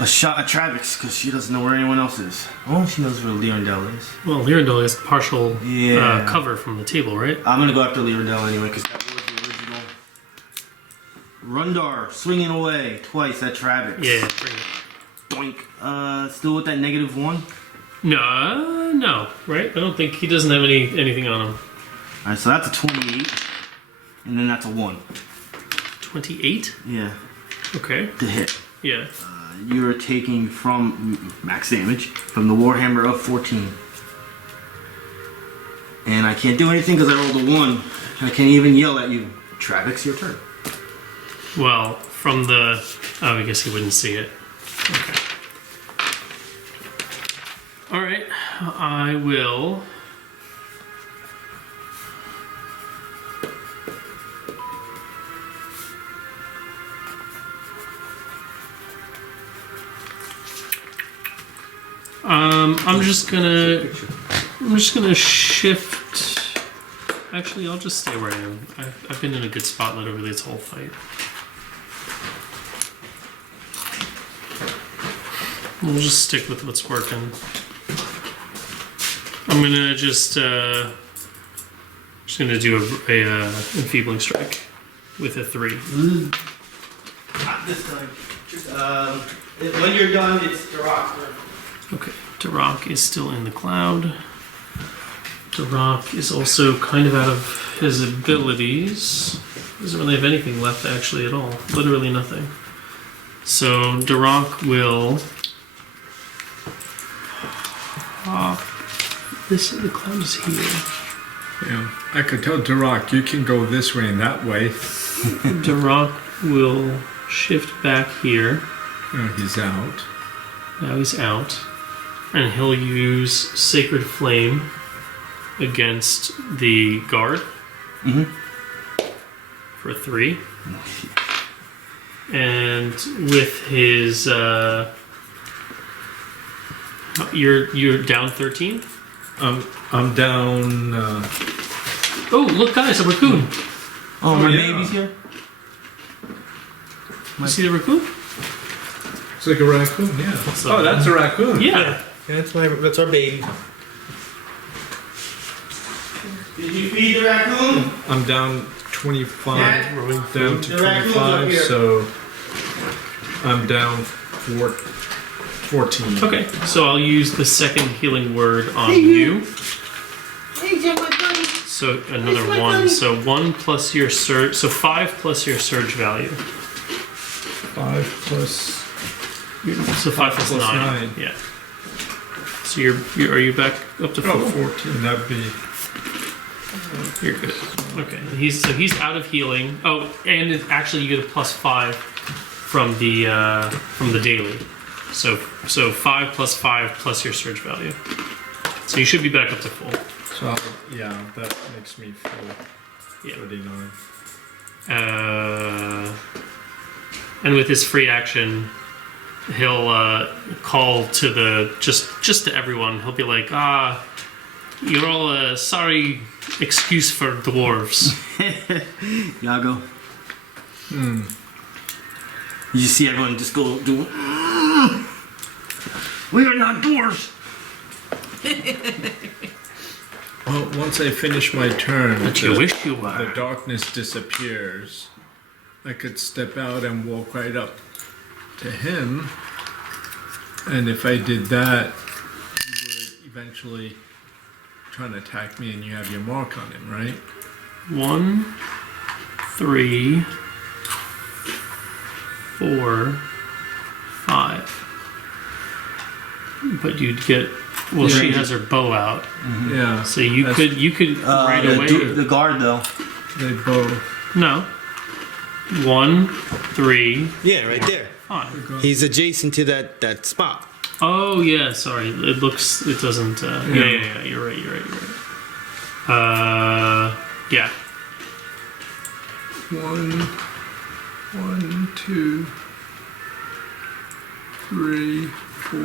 a shot at Travex because she doesn't know where anyone else is. Oh, she knows where Lyrindel is. Well, Lyrindel has partial Yeah. cover from the table, right? I'm gonna go after Lyrindel anyway because that was the original. Rundarr swinging away twice at Travex. Yeah, bring it. Doink. Still with that -1. No, right? I don't think he doesn't have anything on him. All right, so that's a 28, and then that's a 1. 28? Yeah, Okay. to hit. Yeah. You're taking from max damage from the Warhammer of 14. And I can't do anything because I rolled a 1. I can't even yell at you. Travex, your turn. Well, from the... Oh, I guess he wouldn't see it. Okay. Alright. I will... I'm just gonna shift. Actually, I'll just stay where I am. I've been in a good spot literally this whole fight. We'll just stick with what's working. I'm gonna just gonna do a enfeebling strike with a 3. Not this time. When you're done, it's Darrack. Okay, Darrack is still in the cloud. Darrack is also kind of out of his abilities. Doesn't really have anything left actually at all. Literally nothing. So Darrack will hop The cloud is here. Yeah, I could tell Darrack, you can go this way and that way. Darrack will shift back here. Oh, he's out. Now he's out. And he'll use Sacred Flame against the guard. For 3. And with his you're down 13? I'm down. Oh, look guys, a raccoon. Oh, my yeah. baby's here. You see the raccoon? It's like a raccoon, yeah. So- Oh, that's a raccoon. Yeah. That's our baby. Did you feed the raccoon? I'm down 25, Yeah. rolling down to The raccoon's up 25, here. so I'm down 14. Okay, so I'll use the second healing word on you. So another 1. So 1 plus your surge. So 5 plus your surge value. 5 plus. So 5 plus 9. 9. Yeah. So you're are you back up to 4? Oh, 14, that'd be. You're good. Okay. He's out of healing. Oh, and actually you get a +5 from the daily. So 5 plus 5 plus your surge value. So you should be back up to full. So, yeah, that makes me full. Yeah. 39. And with his free action, he'll call to the just to everyone. He'll be like, you're all a sorry excuse for dwarves. Yago. You just see everyone just go do. We are not dwarves. Well, once I finish my turn, But you wish you the were. darkness disappears. I could step out and walk right up to him. And if I did that, he would eventually try and attack me and you have your mark on him, right? 1, 3, 4, 5. But you'd get. Well, Yeah. she has her bow out, Yeah. so you That's- could right away. The guard though. They both. No. 1, 3, Yeah, right there. 5. He's adjacent to that spot. Oh yeah, sorry. It doesn't. Yeah. You're right. Yeah. 1, 2, 3, 4,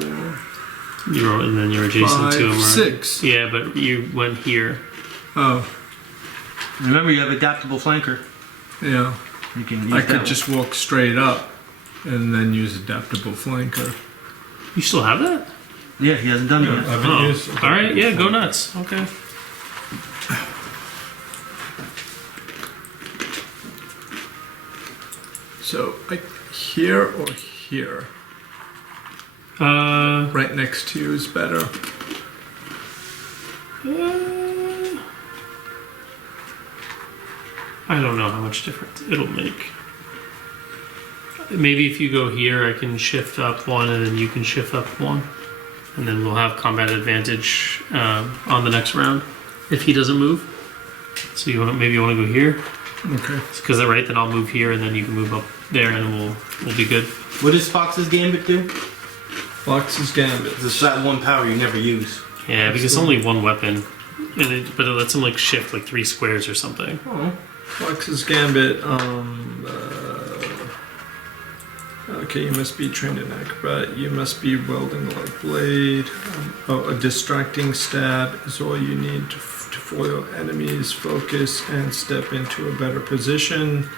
And then you're adjacent to him, 5, right? 6. Yeah, but you went here. Oh, Remember, you have adaptable flanker. yeah. You can. Use I that could one. just walk straight up and then use adaptable flanker. You still have that? Yeah, he hasn't done it yet. I've been Oh. used All right. Yeah. Go nuts. Okay. So, here or here? Right next to you is better. I don't know how much difference it'll make. Maybe if you go here, I can shift up 1, and then you can shift up 1, and then we'll have combat advantage on the next round if he doesn't move. So maybe you want to go here, Okay. because right then I'll move here, and then you can move up there, and we'll be good. What does Fox's Gambit do? Fox's Gambit. It's that one power you never use. Yeah, because it's only 1 weapon, but it lets him like shift like 3 squares or something. Oh. Fox's Gambit, okay, you must be trained in acrobat. You must be wielding a blade. A distracting stab is all you need to foil enemies, focus, and step into a better position.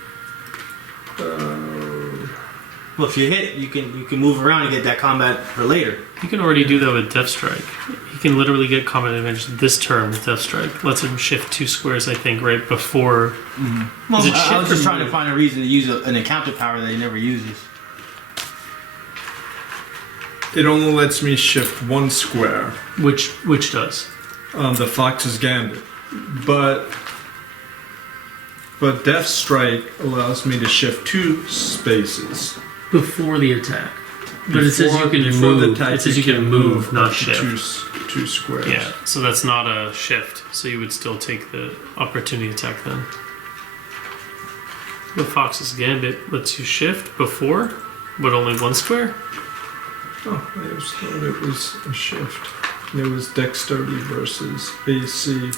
Well, if you hit, you can move around and get that combat for later. You can already do that with Death Strike. He can literally get combat advantage this turn with Death Strike. Lets him shift 2 squares, I think, right before. Well, Is it I shift was just or trying to move? find a reason to use an encounter power that he never uses. It only lets me shift 1 square Which does. on the Fox's Gambit, but Death Strike allows me to shift 2 spaces. Before the attack. But it says you can Before the move. attack, It says you can move, not up to shift. 2 2 squares. Yeah, so that's not a shift. So you would still take the opportunity attack then. The Fox's Gambit lets you shift before, but only 1 square? Oh, I always thought it was a shift. It was dexterity versus AC.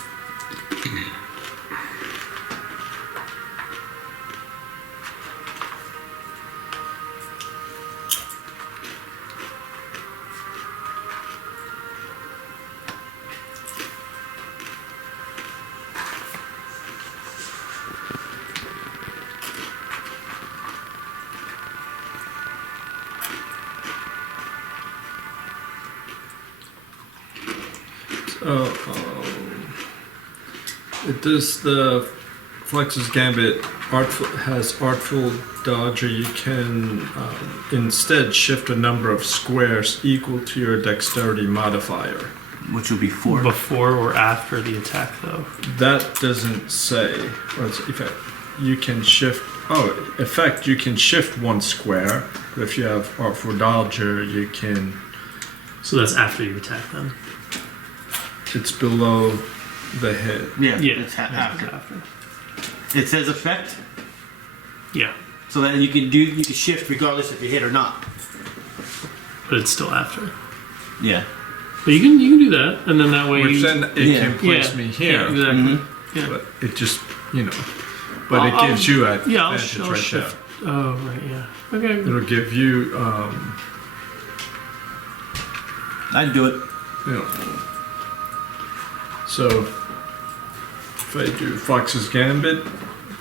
It does the Flex's Gambit has artful dodge, or you can instead shift a number of squares equal to your dexterity modifier. Which would be 4. Before or after the attack, though? That doesn't say. Well, it's effect. You can shift. Oh, effect. You can shift 1 square. But if you have artful dodge, you can. So that's after you attack then? It's below the hit. Yeah, Yeah, it's after. It says effect, Yeah, so that you can shift regardless if you hit or not. but it's still after. Yeah. But you can do that, and then that way Which you... then it Yeah. can place me here. Yeah, exactly. Mm-hmm. Yeah. But it just, But I'll- it gives you an Yeah, I'll advantage right shift. Oh, right, yeah. Okay. there. It'll give you, I'd do it. So if I do Fox's Gambit,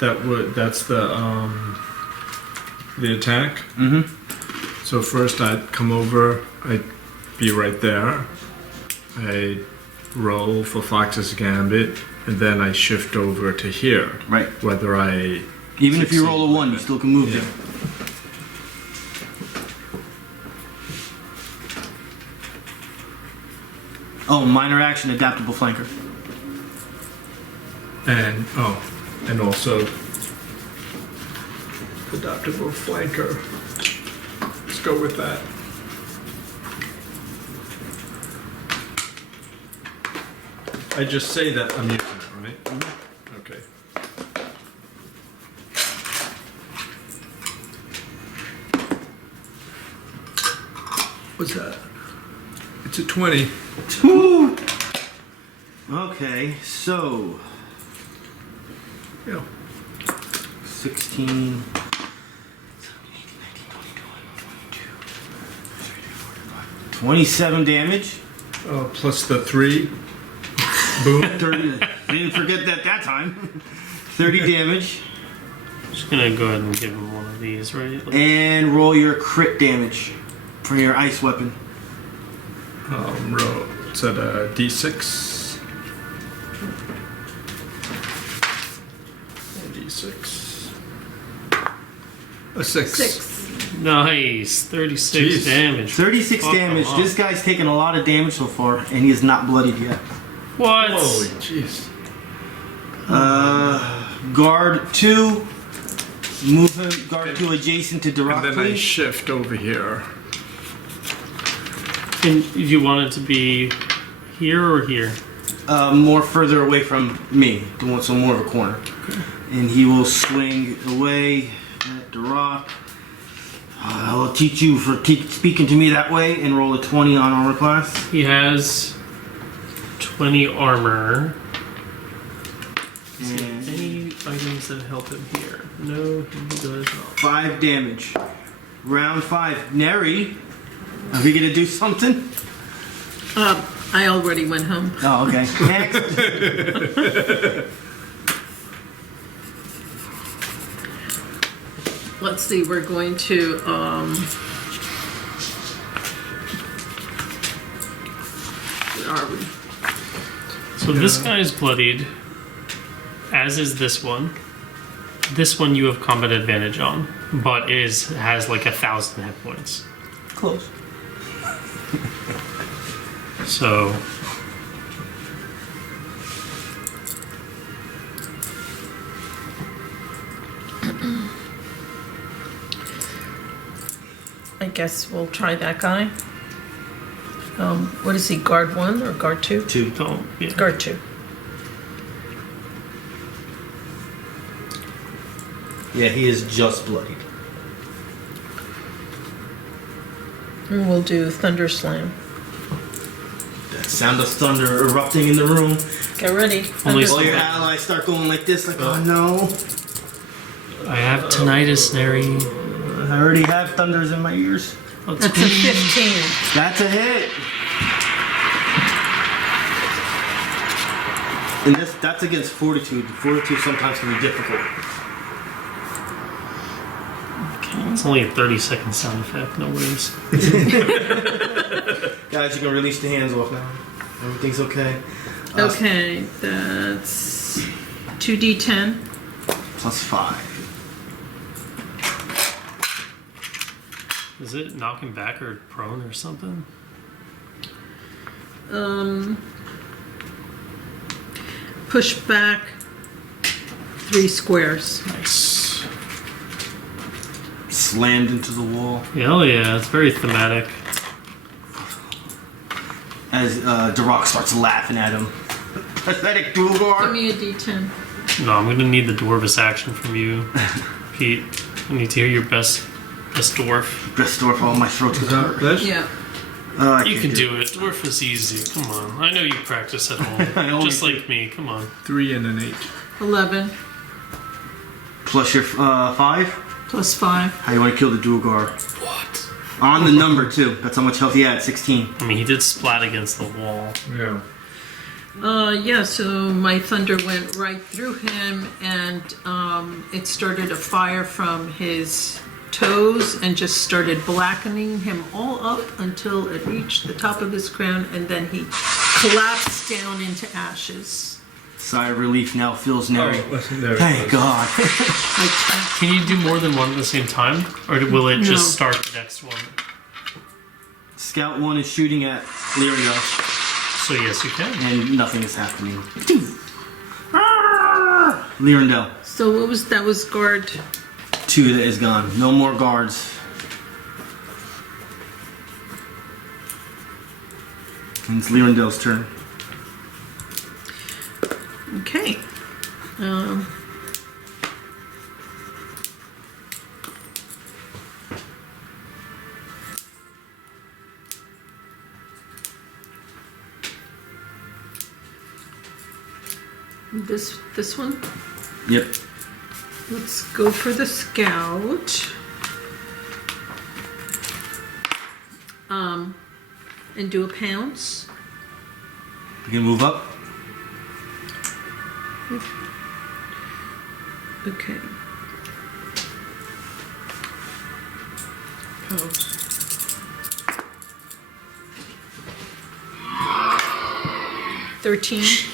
that's the attack. Mm-hmm. So first I'd come over, I'd be right there. I roll for Fox's Gambit, and then I shift over to here. Right. Whether I Even if you succeed roll a 1, you with it. still can move Yeah. there. Oh, minor action, adaptable flanker. And also adaptable flanker. Let's go with that. I just say that I'm using it, right? Mm-hmm. Okay. What's that? It's a 20. Woo! Okay, so Yeah. 16. 27 damage. Plus the 3. Boom. 30. Didn't forget that time. 30 damage. Just gonna go ahead and give him one of these, right? And roll your crit damage from your ice weapon. Roll. It's at a D6. A D6. A 6. 6. Nice. 36 Jeez. damage. 36 Fuck damage. him up. This guy's taken a lot of damage so far, and he is not bloodied yet. What? Holy jeez. Guard 2. Move him. Guard 2 adjacent to Darrack, And then I please. shift over here. And you want it to be here or here? More further away from me, so more of a corner. And he will swing away at Darrack. I will teach you for speaking to me that way, and roll a 20 on armor class. He has 20 armor. Is there And any items that help him here? No, he does not. 5 damage. Round 5. Neri, are we gonna do something? I already went home. Oh, okay. Next. Let's see, we're going to, where are we? So this guy's bloodied, as is this one. This one you have combat advantage on, but has like 1,000 hit points. Close. So I guess we'll try that guy. What is he, guard 1 or guard 2? 2. Oh, yeah. Guard 2. Yeah, he is just bloodied. And we'll do Thunder Slam. That sound of thunder erupting in the room. Get ready. Only Thunder All your Slam. allies start going like this, like, oh no. I have tinnitus, Neri. I already have thunders in my ears. Let's That's a 15. That's a hit. And that's against fortitude. Fortitude sometimes can be difficult. It's only a 30-second sound effect, no worries. Guys, you can release the hands off now. Everything's okay. Okay, that's 2d10. Plus 5. Is it knocking back or prone or something? Push back 3 squares. Nice. Slammed into the wall. Hell yeah, it's very thematic. As Darrack starts laughing at him. Pathetic Give Dwarf. me a d10. No, I'm gonna need the Dwarvis action from you, Pete. I need to hear your best dwarf. Best Dwarf, all my throat's Is gonna that hurt. this? Yeah. I You can't can do it. Dwarf is easy. Come on. I know you practice at I home. always Just like me. Come on. 3 and an 8. 11 Plus your 5. plus 5. How you want to kill the Duergar? What? On the number too. That's how much health he had. 16. I mean, he did splat against the wall. Yeah. Yeah, so my thunder went right through him, and it started a fire from his toes and just started blackening him all up until it reached the top of his crown, and then he collapsed down into ashes. Sigh of relief now fills Neri. Oh, listen, there it Thank goes. God. Can you do more than one at the same time? Or will it No. just start the next one? Scout 1 is shooting at Lyrindel, So yes, you can. and nothing is happening. Lyrindel. So what was that? Was guard 2 that is gone. No more guards. And it's Lyrindel's turn. okay. This one. Yep. Let's go for the scout. And do a pounce. You can move up. Okay. Pounce. $13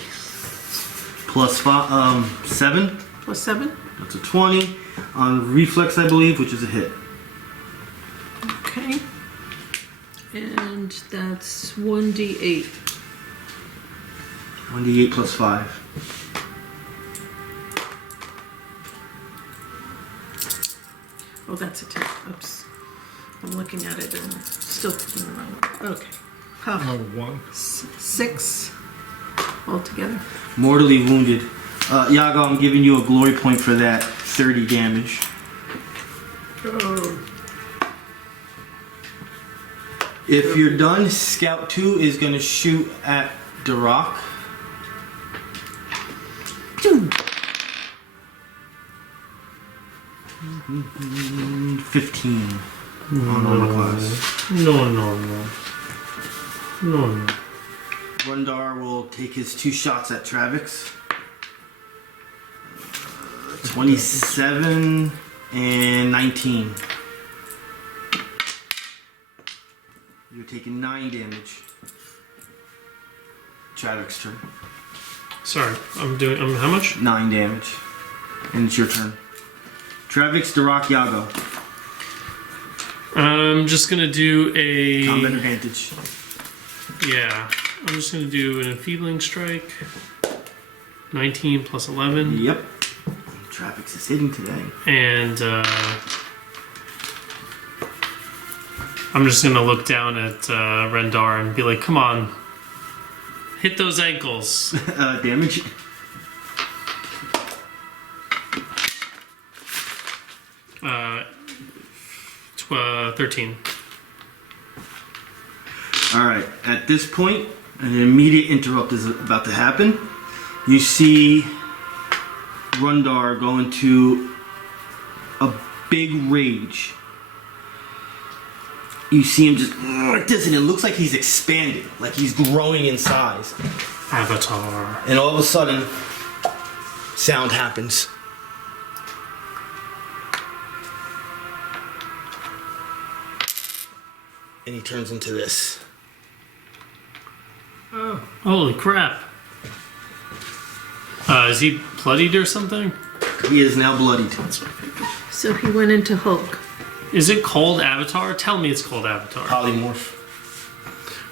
Plus 7. plus 7. That's a 20. On reflex, I believe, which is a hit. Okay. And that's 1d8. 1d8 plus 5. Oh, that's a 10. Oops. I'm looking at it and still picking the wrong one. Okay. Huh. 1. 6 altogether. Mortally wounded. Yago, I'm giving you a glory point for that. 30 damage. Oh. If you're done, Scout 2 is going to shoot at Darrack. 15 on armor class. No. Rundarr will take his 2 shots at Travex. 27 and 19. You're taking 9 damage. Travex turn. Sorry, I'm doing. How much? 9 damage. And it's your turn. Travex, Darrack, Yago. I'm just gonna do a. Combat advantage. Yeah, I'm just gonna do an enfeebling strike. 19 plus 11. Yep. Travex is hitting today. And I'm just gonna look down at Rundarr and be like, "Come on, hit those ankles." Damage. 13. All right. At this point, an immediate interrupt is about to happen. You see Rundarr go into a big rage. You see him just like this, and it looks like he's expanding, like he's growing in size. Avatar. And all of a sudden, sound happens. And he turns into this. Holy crap. Is he bloodied or something? He is now bloodied. So he went into Hulk. Is it called Avatar? Tell me it's called Avatar. Polymorph.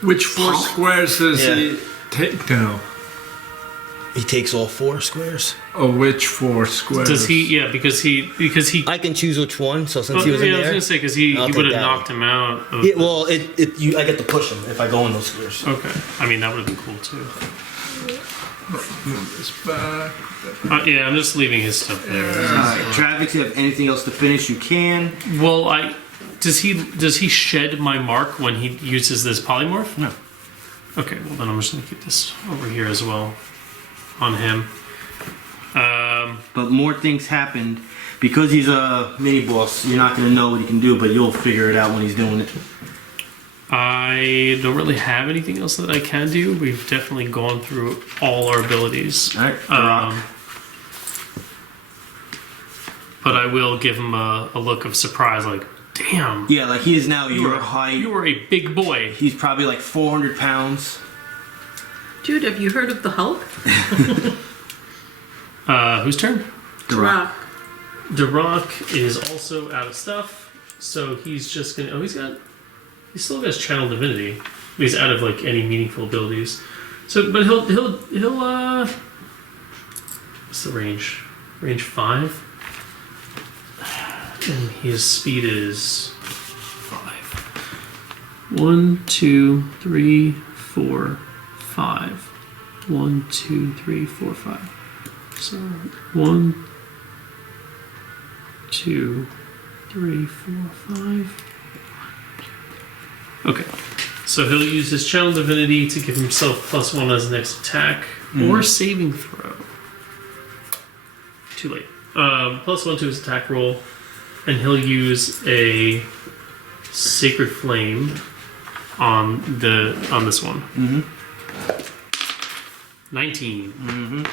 Which 4 squares does Yeah. he take now? He takes all 4 squares. Or which 4 squares? Does he? Yeah, because he. I can choose which one. So since Oh, he was in yeah, I was there, gonna say because he I'll would take have that knocked him out. Of, yeah, well, I get to push him if I go in those squares. okay, I mean that would have been cool too. Move this back. Yeah, I'm just leaving his stuff there. Alright, Travex, you have anything else to finish? You can. Well, does he shed my mark when he uses this polymorph? No. Okay, well then I'm just gonna keep this over here as well on him. But more things happened. Because he's a mini boss, you're not going to know what he can do, but you'll figure it out when he's doing it. I don't really have anything else that I can do. We've definitely gone through all our abilities. Alright, Darrack. But I will give him a look of surprise, like, damn. Yeah, like he is now your height. You are a big boy. He's probably like 400 pounds. Dude, have you heard of the Hulk? Whose turn? Drow. Darrack is also out of stuff, so he's just gonna. Oh, he still has Channel Divinity. But he's out of like any meaningful abilities. So, but he'll. What's the range? Range 5. And his speed is 5. 1, 2, 3, 4, 5. 1, 2, 3, 4, 5. So 1, 2, 3, 4, 5. Okay. So he'll use his Channel Divinity to give himself +1 as next attack or saving throw. Too late. +1 to his attack roll, and he'll use a Sacred Flame on this one. 19.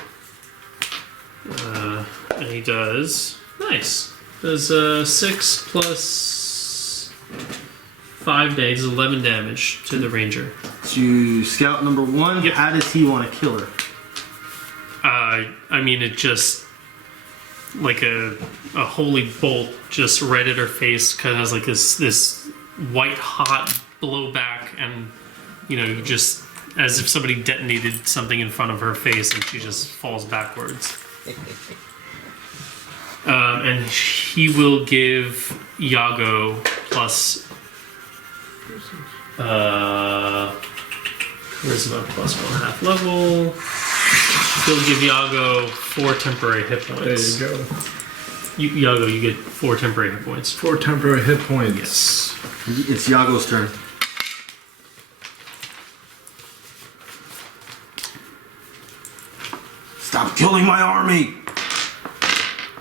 And he does does 6 plus 5 days, 11 damage to the ranger. To scout number 1, Yep. How does he want to kill her? I mean, it just like a holy bolt just right at her face, kind of has like this white hot blowback, and you just as if somebody detonated something in front of her face, and she just falls backwards. And he will give Yago plus charisma +1/2 level. He'll give Yago 4 temporary hit points. There you go. Yago, you get 4 temporary hit points. 4 temporary hit points. Yes. It's Yago's turn. Stop killing my army!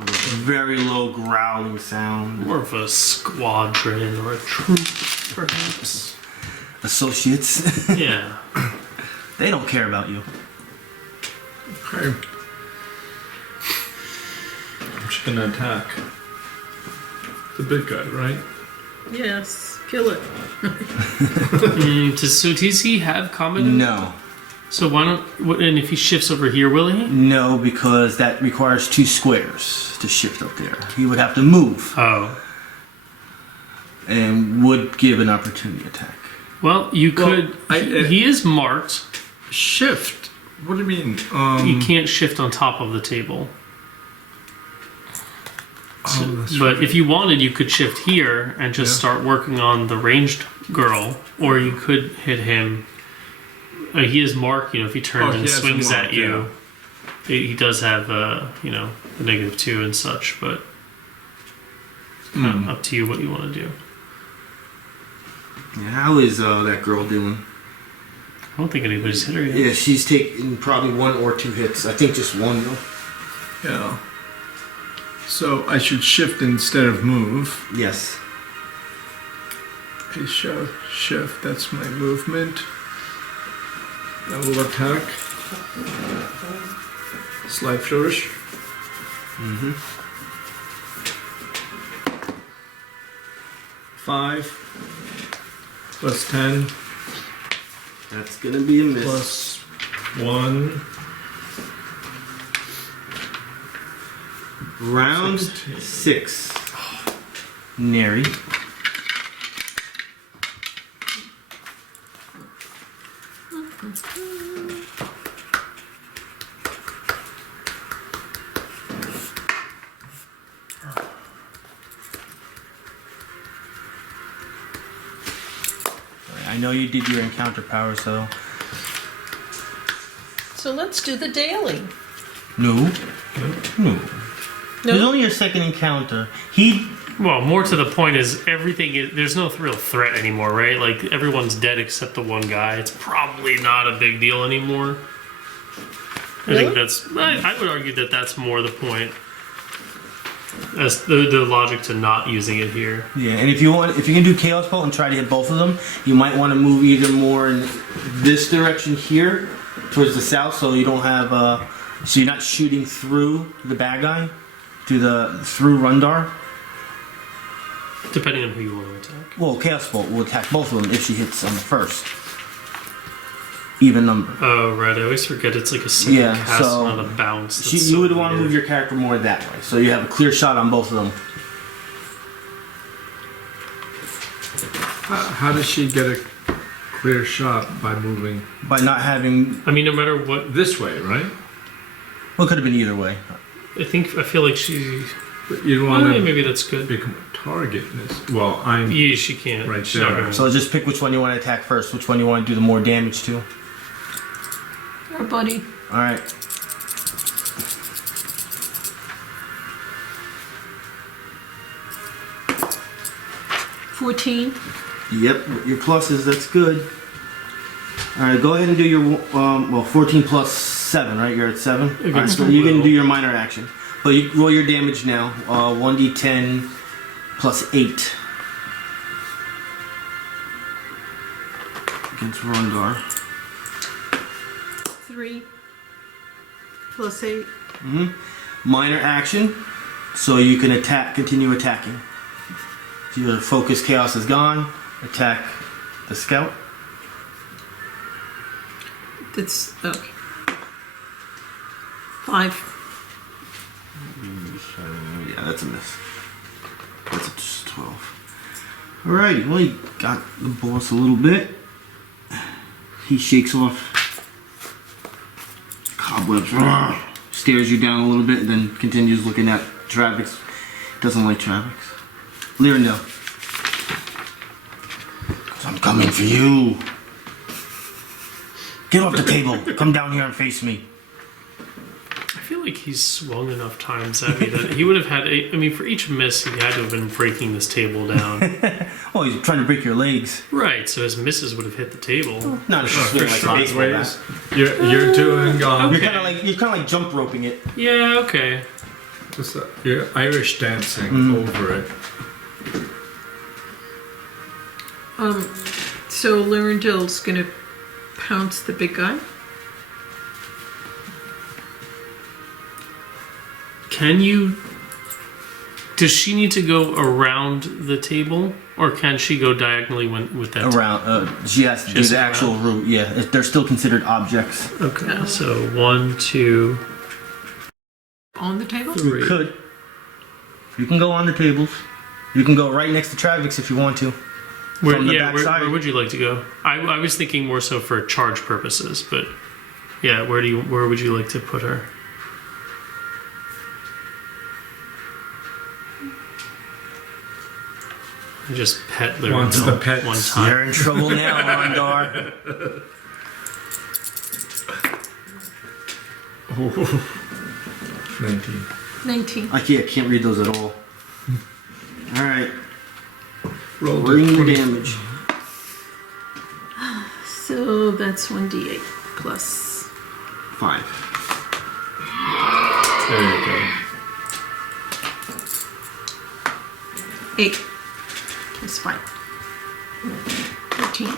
With a very low growling sound. More of a squadron or a troop, perhaps. Associates. Yeah. They don't care about you. Okay. I'm just gonna attack the big guy, right? Yes, kill it. So does he have combat? No. So why don't? And if he shifts over here, will he? No, because that requires 2 squares to shift up there. He would have to move Oh. and would give an opportunity attack. Well, you could. He is marked. Shift. What do you mean? You can't shift on top of the table. Oh, that's But if you wanted, you could shift here and just start working on the ranged girl, or you could hit him. He is marked, if he turns he and has a swings mark, at you. He does have, a -2 and such, but up to you what you want to do. Yeah, how is that girl doing? I don't think anybody's hit her yet. Yeah, she's taking probably 1 or 2 hits. I think just 1 though. Yeah. So I should shift instead of move. Yes. Okay, shift. That's my movement. I will attack. Slide flourish. Mm-hmm. 5 plus 10 That's gonna be a miss. plus 1. Round 16. 6. Neri. I know you did your encounter power, so let's do the daily. no. No? There's only your second encounter. Well, more to the point is there's no real threat anymore, right? Like, everyone's dead except the one guy. It's probably not a big deal anymore. Really? I think I would argue that that's more the point. As the logic to not using it here. Yeah, and if you can do Chaos Bolt and try to hit both of them, you might want to move either more in this direction here, towards the south, so you don't have so you're not shooting through the bad guy, through Rundarr. Depending on who you want to attack. Well, Chaos Bolt will attack both of them if she hits on the first. Even number. Oh, right. I always forget it's like a single cast, so not a bounce. you would want to move your character more that way, so you have a clear shot on both of them. How does she get a clear shot by moving By not having... I mean, no matter what. this way, right? Well, it could have been either way. I feel like she. But you don't want to Maybe that's good. become a target. Well, I'm Yeah, she can't. Right She's not there. gonna- So just pick which one you want to attack first, which one you want to do the more damage to. Our buddy. Alright. $14. Yep, with your pluses, that's good. Alright, go ahead and do your, 14 plus 7, right? You're at 7? Alright, Against so you can will. do your minor action. But you roll your damage now. 1d10 plus 8. Against Rundarr. 3 plus 8. Minor action, so you can continue attacking. So your focus chaos is gone. Attack the scout. That's okay. 5. Yeah, that's a miss. That's a 12. Alright, well, you got the boss a little bit. He shakes off cobwebs, stares you down a little bit, and then continues looking at Travex. Doesn't like Travex. Lyrindel. I'm coming for you. Get off the table. Come down here and face me. I feel like he's swung enough times at me that he would have had. For each miss, he had to have been breaking this table down. Oh, he's trying to break your legs. Right, so his misses would have hit the table. Not a swing like a baseball bat. You're doing gone. You're kind of like jump roping it. Yeah, okay. You're Irish dancing over it. So Lyrindel's gonna pounce the big guy. Does she need to go around the table, or can she go diagonally with that? Around, she has to do Just the actual route. Yeah, they're still considered objects. Okay, so 1, 2, On the table? 3. You could. You can go on the tables. You can go right next to Travex if you want to. Where, From the yeah, backside. where would you like to go? I was thinking more so for charge purposes, but yeah, where would you like to put her? I just pet Wants the Lyrindel pets. one time. You're in trouble now, Rundarr. Ooh. 19. 19. I can't read those at all. Alright. Roll Bring the your 20. damage. So that's 1d8 plus. 5. There you go. 8 plus 5. 13.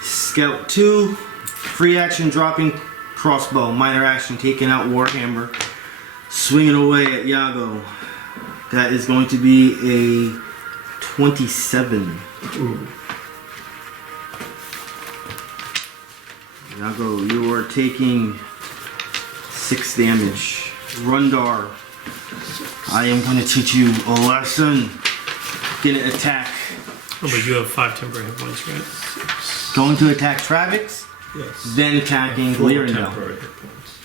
Scout 2. Free action dropping crossbow. Minor action taking out Warhammer. Swinging away at Yago. That is going to be a 27. Ooh. Yago, you are taking 6 damage. Rundarr, I am going to teach you a lesson. Gonna attack. Oh, but you have 5 temporary hit points, right? Going to attack Travex, Yes. then attacking 4 Lyrindel. temporary hit points.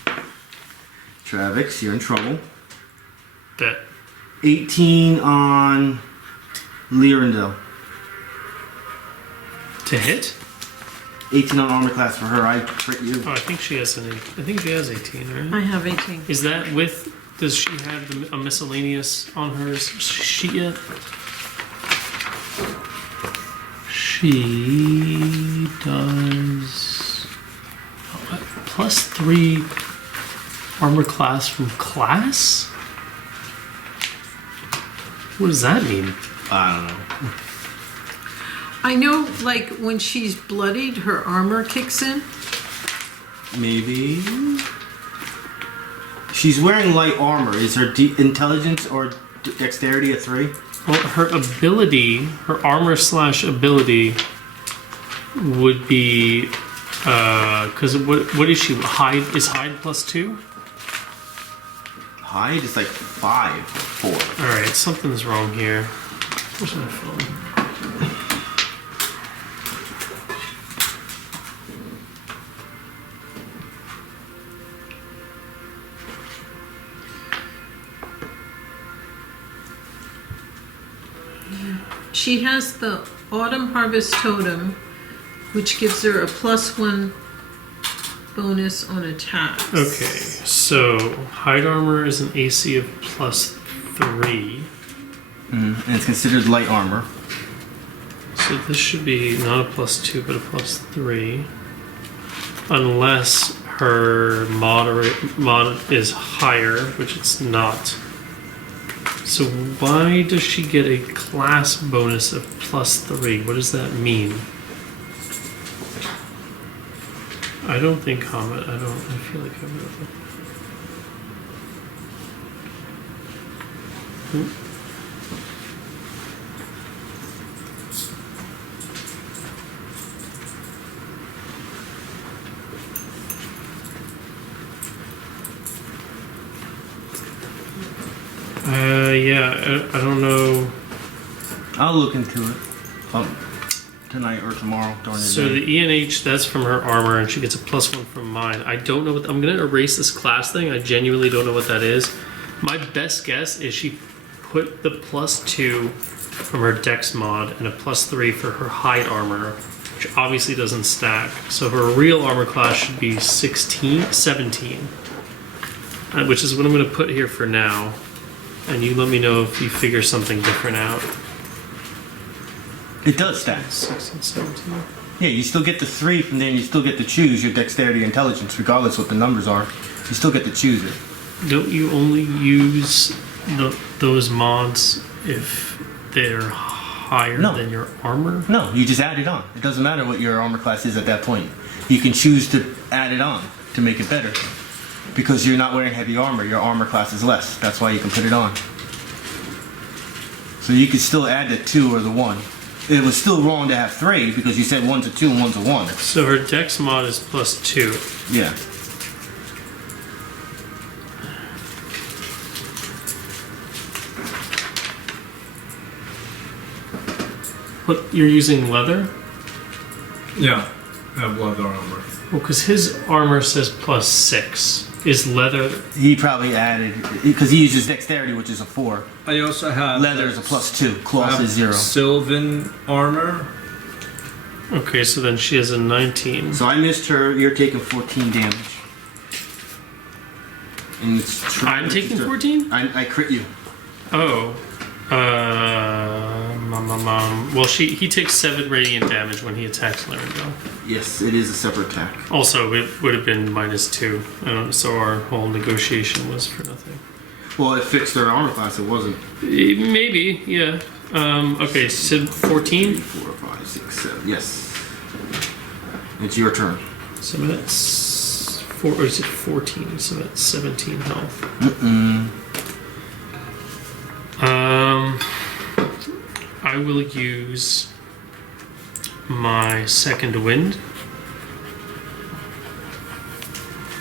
Travex, you're in trouble. Bet. 18 on Lyrindel. To hit? 18 on armor class for her. I crit you. Oh, I think she has 18, right? I have 18. Is that with? Does she have a miscellaneous on her sheet yet? She does. +3 armor class from class? What does that mean? I don't know. I know, like, when she's bloodied, her armor kicks in. Maybe. She's wearing light armor. Is her intelligence or dexterity a 3? Well, her ability, her armor/ability would be, because what is she? Hide is hide +2? Hide is like 5 or 4. All right, something's wrong here. Where's my phone? She has the Autumn Harvest Totem, which gives her a +1 bonus on attacks. Okay, so hide armor is an AC of +3. And it's considered light armor. So this should be not a +2, but a +3. Unless her mod is higher, which it's not. So why does she get a class bonus of +3? What does that mean? I don't think I feel like Hamad. Yeah, I don't know. I'll look into it tonight or tomorrow during the So day. the ENH, that's from her armor, and she gets a +1 from mine. I don't know what. I'm gonna erase this class thing. I genuinely don't know what that is. My best guess is she put the +2 from her Dex mod and a +3 for her hide armor, which obviously doesn't stack. So her real armor class should be 17, which is what I'm gonna put here for now. And you let me know if you figure something different out. It does stack. 16, 17. Yeah, you still get the 3 from there, and you still get to choose your dexterity intelligence, regardless what the numbers are. You still get to choose it. Don't you only use those mods if they're higher No. than your armor? No, you just add it on. It doesn't matter what your armor class is at that point. You can choose to add it on to make it better. Because you're not wearing heavy armor, your armor class is less. That's why you can put it on. So you could still add the 2 or the 1. It was still wrong to have 3 because you said 1's a 2 and 1's a 1. So her Dex mod is +2. Yeah. What, you're using leather? Yeah, I have leather armor. Well, because his armor says +6. Is leather? He probably added because he uses dexterity, which is a 4. I also have Leather is a +2. I Cloth have is 0. Sylvan armor. Okay, so then she has a 19. So I missed her. You're taking 14 damage. And it's I'm taking 14? I crit you. Oh. Well, he takes 7 radiant damage when he attacks Lyrindel. Yes, it is a separate attack. Also, it would have been -2. So our whole negotiation was for nothing. Well, it fixed their armor class. It wasn't. Maybe, yeah. Okay, so 14? 4, 5, 6, 7. Yes. It's your turn. So that's 4, or is it 14? So that's 17 health. I will use my second wind.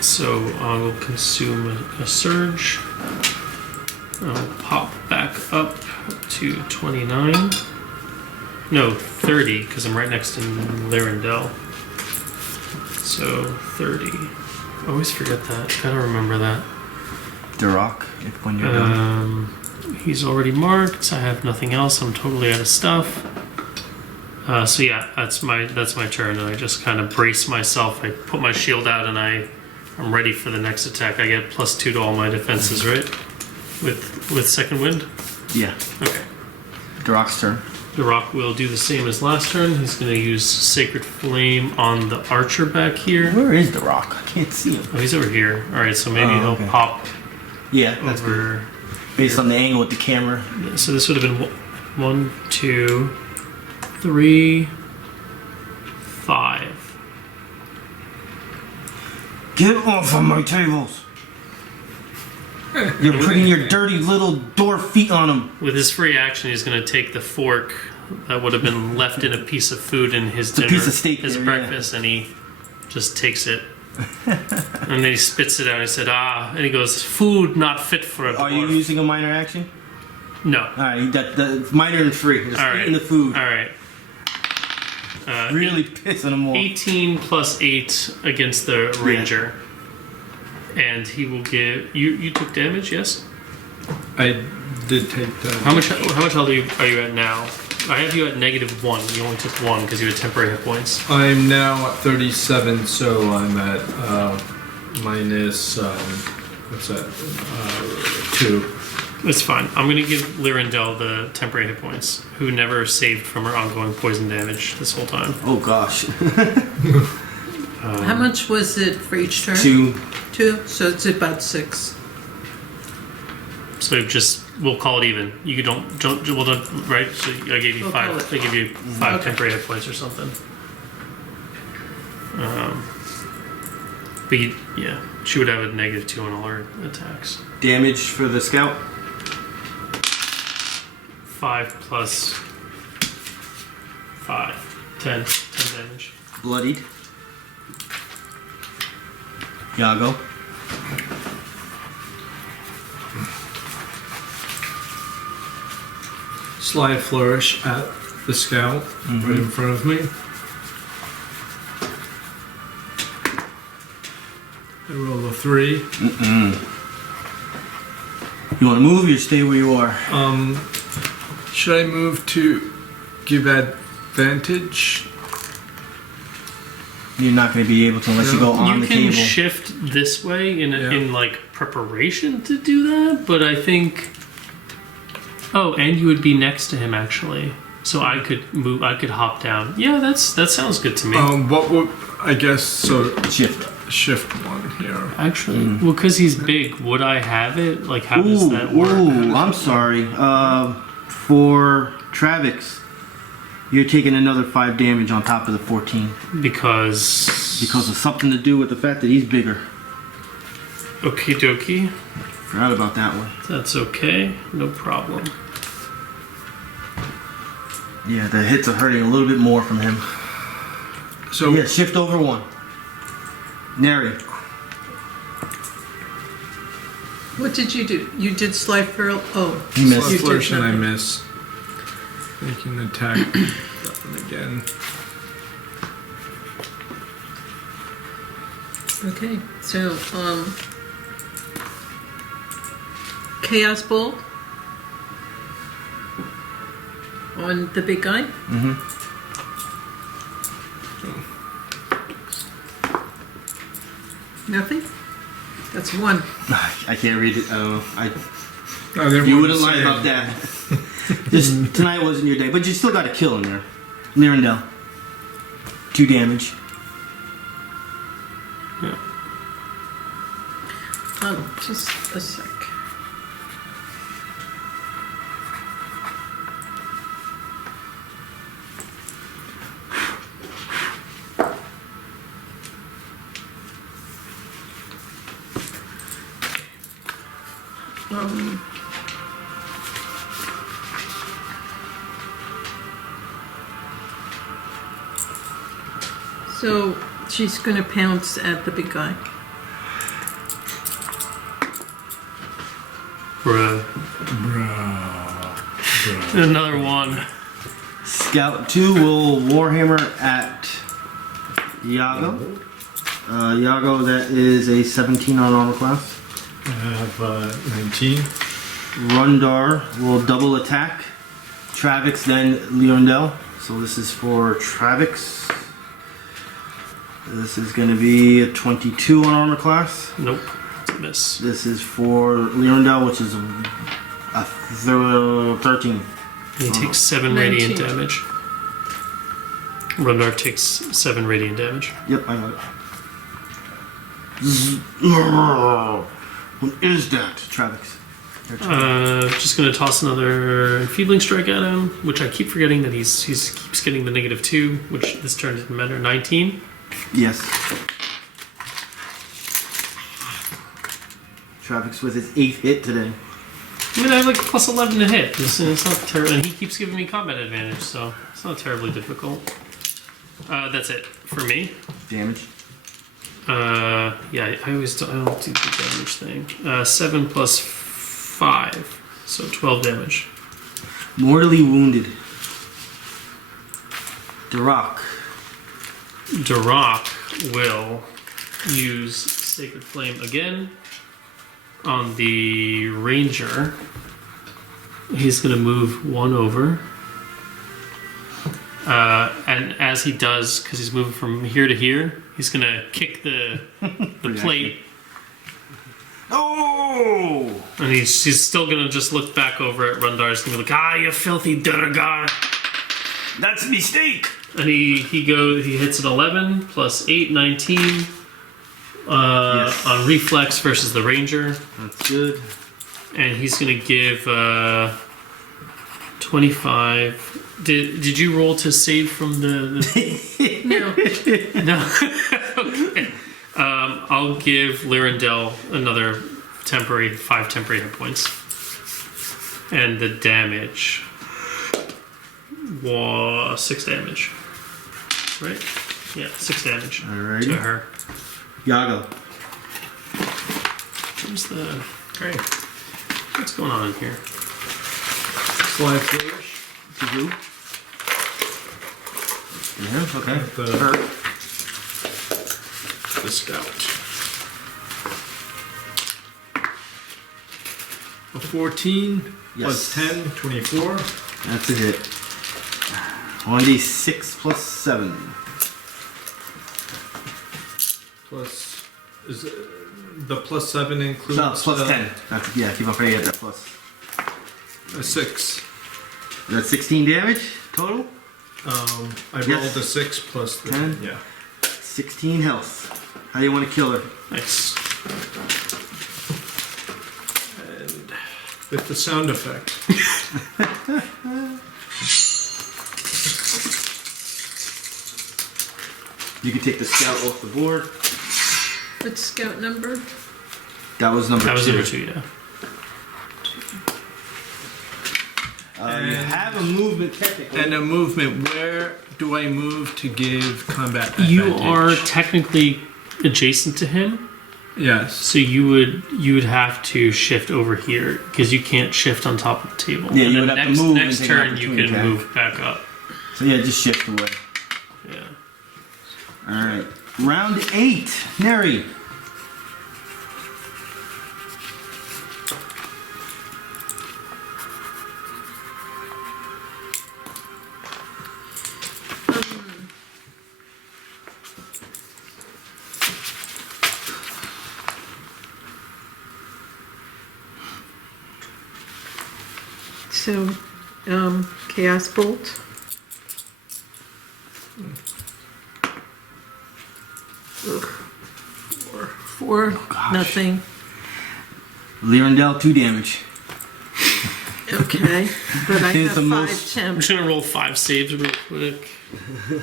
So I will consume a surge. I'll pop back up to 29. No, 30, because I'm right next to Lyrindel. So 30. I always forget that. Gotta remember that. Darrack, when you're done. He's already marked. I have nothing else. I'm totally out of stuff. So yeah, that's my turn, and I just kind of brace myself. I put my shield out, and I'm ready for the next attack. I get +2 to all my defenses, right? With second wind. Yeah. Okay. Darrack's turn. Darrack will do the same as last turn. He's going to use Sacred Flame on the archer back here. Where is Darrack? I can't see him. Oh, he's over here. All right, so maybe he'll okay. pop Yeah, that's good. over. Based on the angle with the camera. So this would have been 1, 2, 3, 5. Get off of my tables! You're putting your dirty little dwarf feet on them. With his free action, he's going to take the fork that would have been left in a piece of food in his dinner, piece of steak his there, breakfast, and he just takes it. And then he spits it out. He said, and he goes, food not fit for a dwarf. Are you using a minor action? No. Alright, that's minor and free. Just eating the food. All right. Really pissing him off. 18 plus 8 against the ranger. And he will give... You took damage, yes? I did take that. How much health are you at now? I have you at -1. You only took 1 because you had temporary hit points. I'm now at 37, so I'm at minus what's that? 2. It's fine. I'm going to give Lyrindel the temporary hit points, who never saved from her ongoing poison damage this whole time. Oh gosh. How much was it for each turn? 2. 2, so it's about 6. So we'll call it even. You don't right? So I gave you We'll 5. call it. I give you 5 Okay. temporary hit points or something. But she would have a -2 on all her attacks. Damage for the scout. 5 plus 5. 10 damage. Bloodied. Yago. Slide flourish at the scout right in front of me. I roll a 3. You want to move or you stay where you are? Should I move to give advantage? You're not going to be able to unless you go on You the can table. shift this way in Yeah. in like preparation to do that, but I think. Oh, and you would be next to him actually, so I could move. I could hop down. Yeah, that sounds good to me. What would I guess so? Shift. Shift 1 here. Actually, well, because he's big, would I have it? Like, how does that work? Ooh, I'm sorry. For Travex, you're taking another 5 damage on top of the 14 Because of something to do with the fact that he's bigger. Okie dokie. Forgot about that one. That's okay. No problem. Yeah, the hits are hurting a little bit more from him. So Yeah, shift over 1. Neri. What did you do? You did slide furl. Oh, He missed. You slide flourish did and I nothing. miss. Making an attack. That one again. Okay. So Chaos Bolt on the big guy. Nothing? That's 1. I can't read it. Oh, You wouldn't lie about that. Just tonight wasn't your day, but you still got a kill in there. Lyrindel. 2 damage. Yeah. Just a sec. So she's gonna pounce at the big guy. Bruh. Another one. Scout 2 will Warhammer at Yago. Yago, that is a 17 on armor class. I have 19. Rundarr will double attack. Travex, then Lyrindel. So this is for Travex. This is going to be a 22 on armor class. Nope. It's a miss. This is for Lyrindel, which is a 13. He takes 7 19. radiant damage. Rundarr takes 7 radiant damage. Yep, I know it. What is that, Travex? Just gonna toss another Enfeebling Strike at him, which I keep forgetting that he's keeps getting the -2, which this turn didn't matter. 19. Yes. Travex with his 8th hit today. I mean, I have like +11 to hit. It's not terrible, and he keeps giving me combat advantage, so it's not terribly difficult. That's it for me. Damage. Yeah, I don't do the damage thing. 7 plus 5, so 12 damage. Mortally wounded. Darrack. Darrack will use Sacred Flame again on the Ranger. He's going to move 1 over. And as he does, because he's moving from here to here, he's going to kick the plate. Oh! And he's still going to just look back over at Rundarr. He's going to be like, you filthy Darrack. That's a mistake! And he hits an 11 plus 8, 19 Yes. on reflex versus the Ranger. That's good. And he's going to give 25. Did you roll to save from the No. No. Okay. I'll give Lyrindel another 5 temporary hit points. And the damage was 6 damage. Right? Yeah, 6 damage Alrighty. to her. Yago. Where's the... Great. What's going on in here? Slide flourish. To who? Yeah, okay. The- Her. The scout. A 14 Yes. plus 10, 24. That's a hit. 1d6 plus 7. Plus, is the plus 7 includes No, plus 10. That's, yeah, keep on forgetting that plus. a 6. That's 16 damage total? I Yes. rolled a 6 plus the 10. Yeah. 16 health. How do you want to kill her? Nice. And with the sound effect. You can take the scout off the board. What's scout number? That was number 2. That was number 2, yeah. You have a movement technically. And a movement, where do I move to give combat You advantage? are technically adjacent to him, Yes. so you would have to shift over here because you can't shift on top of the table. Yeah, and you then would have to next, move and next take an turn you can opportunity attack. move back up. So yeah, just shift away. Yeah. Alright. Round 8. Neri. so Chaos Bolt. Ugh. Four. Nothing. Lyrindel, 2 damage. Okay, but I Here's have the 5 most- I'm temps. just gonna roll 5 saves real quick,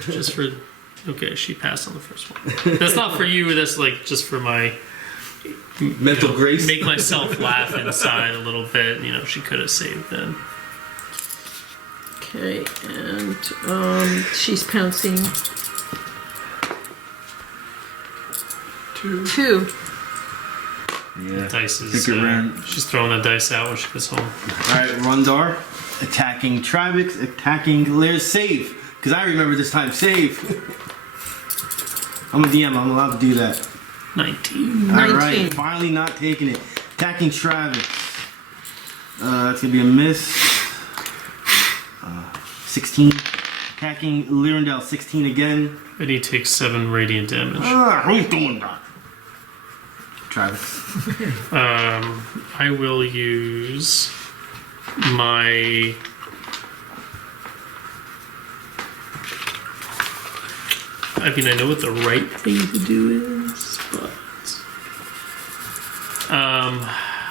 just for. Okay, she passed on the first one. That's not for you. That's like just for my Mental grace. make myself laugh inside a little bit. You know, she could have saved then. Okay, and she's pouncing. 2. Yeah. Dice is. Think around. She's throwing the dice out when she gets home. Alright, Rundarr. Attacking Travex. Attacking Lair's save. Because I remember this time. Save. I'm a DM. I'm allowed to do that. 19. 19. Alright, finally not taking it. Attacking Travex. That's going to be a miss. 16. Attacking Lyrindel. 16 again. And he takes 7 radiant damage. Who's doing that? Travex. I will use my. I mean, I know what the right thing to do is, but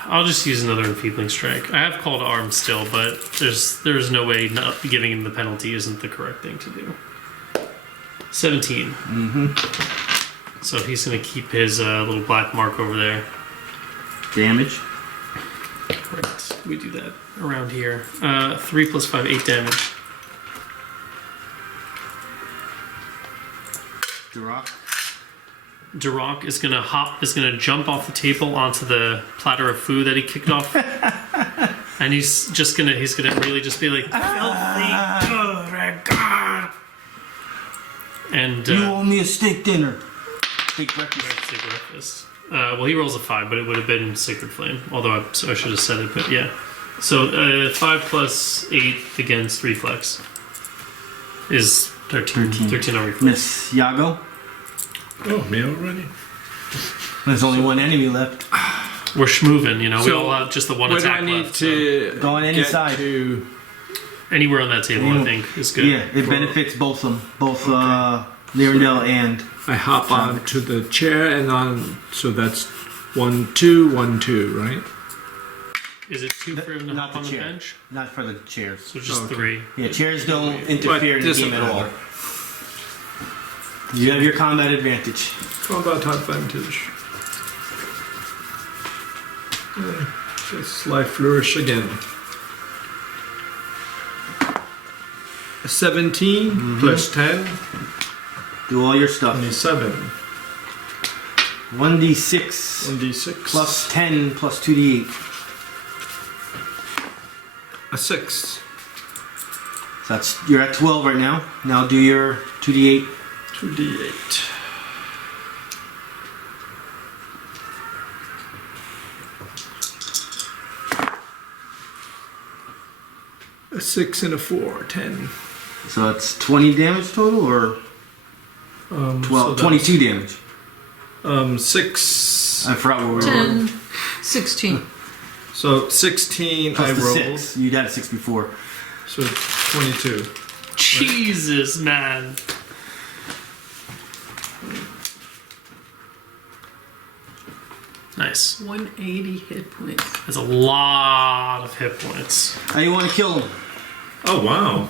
I'll just use another enfeebling strike. I have call to arms still, but there's no way not giving him the penalty isn't the correct thing to do. 17. Mm-hmm. So he's gonna keep his little black mark over there. Damage. Right, we do that around here. 3 + 5, 8 damage. Darrack is gonna jump off the table onto the platter of food that he kicked off, and he's gonna really just be like, and You owe me a steak dinner. Steak breakfast. say breakfast. Well, he rolls a 5, but it would have been Sacred Flame. Although I should have said it, but yeah. So 5 + 8 against reflex is 13. 13 on reflex. Miss Yago. Oh, me already? There's only one enemy left. We're schmoving, you know. We So, all have just the one Where do attack I need left. to Go on any get side. to? So anywhere on that table, I think, is good. Yeah, it benefits both of them. Both Lyrindel and... I hop onto the chair and on. So that's 1, 2, 1, 2, right? Is it 2 for him to Not hop on the the chair. bench? Not for the chairs. So just Okay. 3. Yeah, chairs don't interfere in the doesn't game at all. matter. You have your combat advantage. Combat advantage. It's life flourish again. 17 plus 10, Do all your stuff. 27. 1d6 1d6 plus 10 plus 2d8. a 6. So you're at 12 right now. Now do your 2d8. 2d8. A 6 and a 4, 10. So that's 20 damage total, or 12, So that's, 22 damage. 6. I forgot what we were. 10, 16. So 16 Plus I the rolled. 6. You'd had a 6 before. So 22. Jesus, man. Nice. 180 hit points. That's a lot of hit points. How you want to kill him? Oh, wow.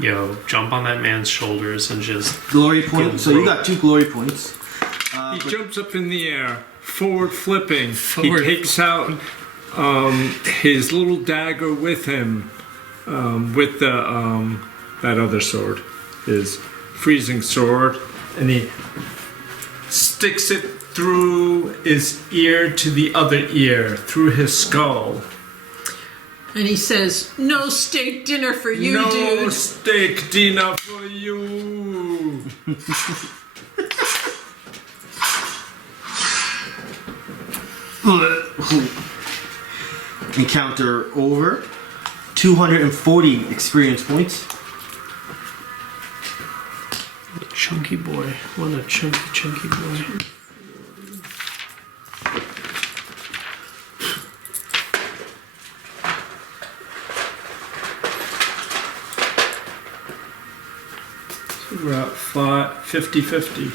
Yo, jump on that man's shoulders and just. Glory point. So you got 2 glory points. He jumps up in the air, forward flipping. Forward. He takes out his little dagger with him, with the that other sword, his freezing sword, and he sticks it through his ear to the other ear, through his skull. And he says, "No steak dinner for you, no dude." steak dinner for you. Encounter over. 240 experience points. Chunky boy. What a chunky boy. we're at 50-50.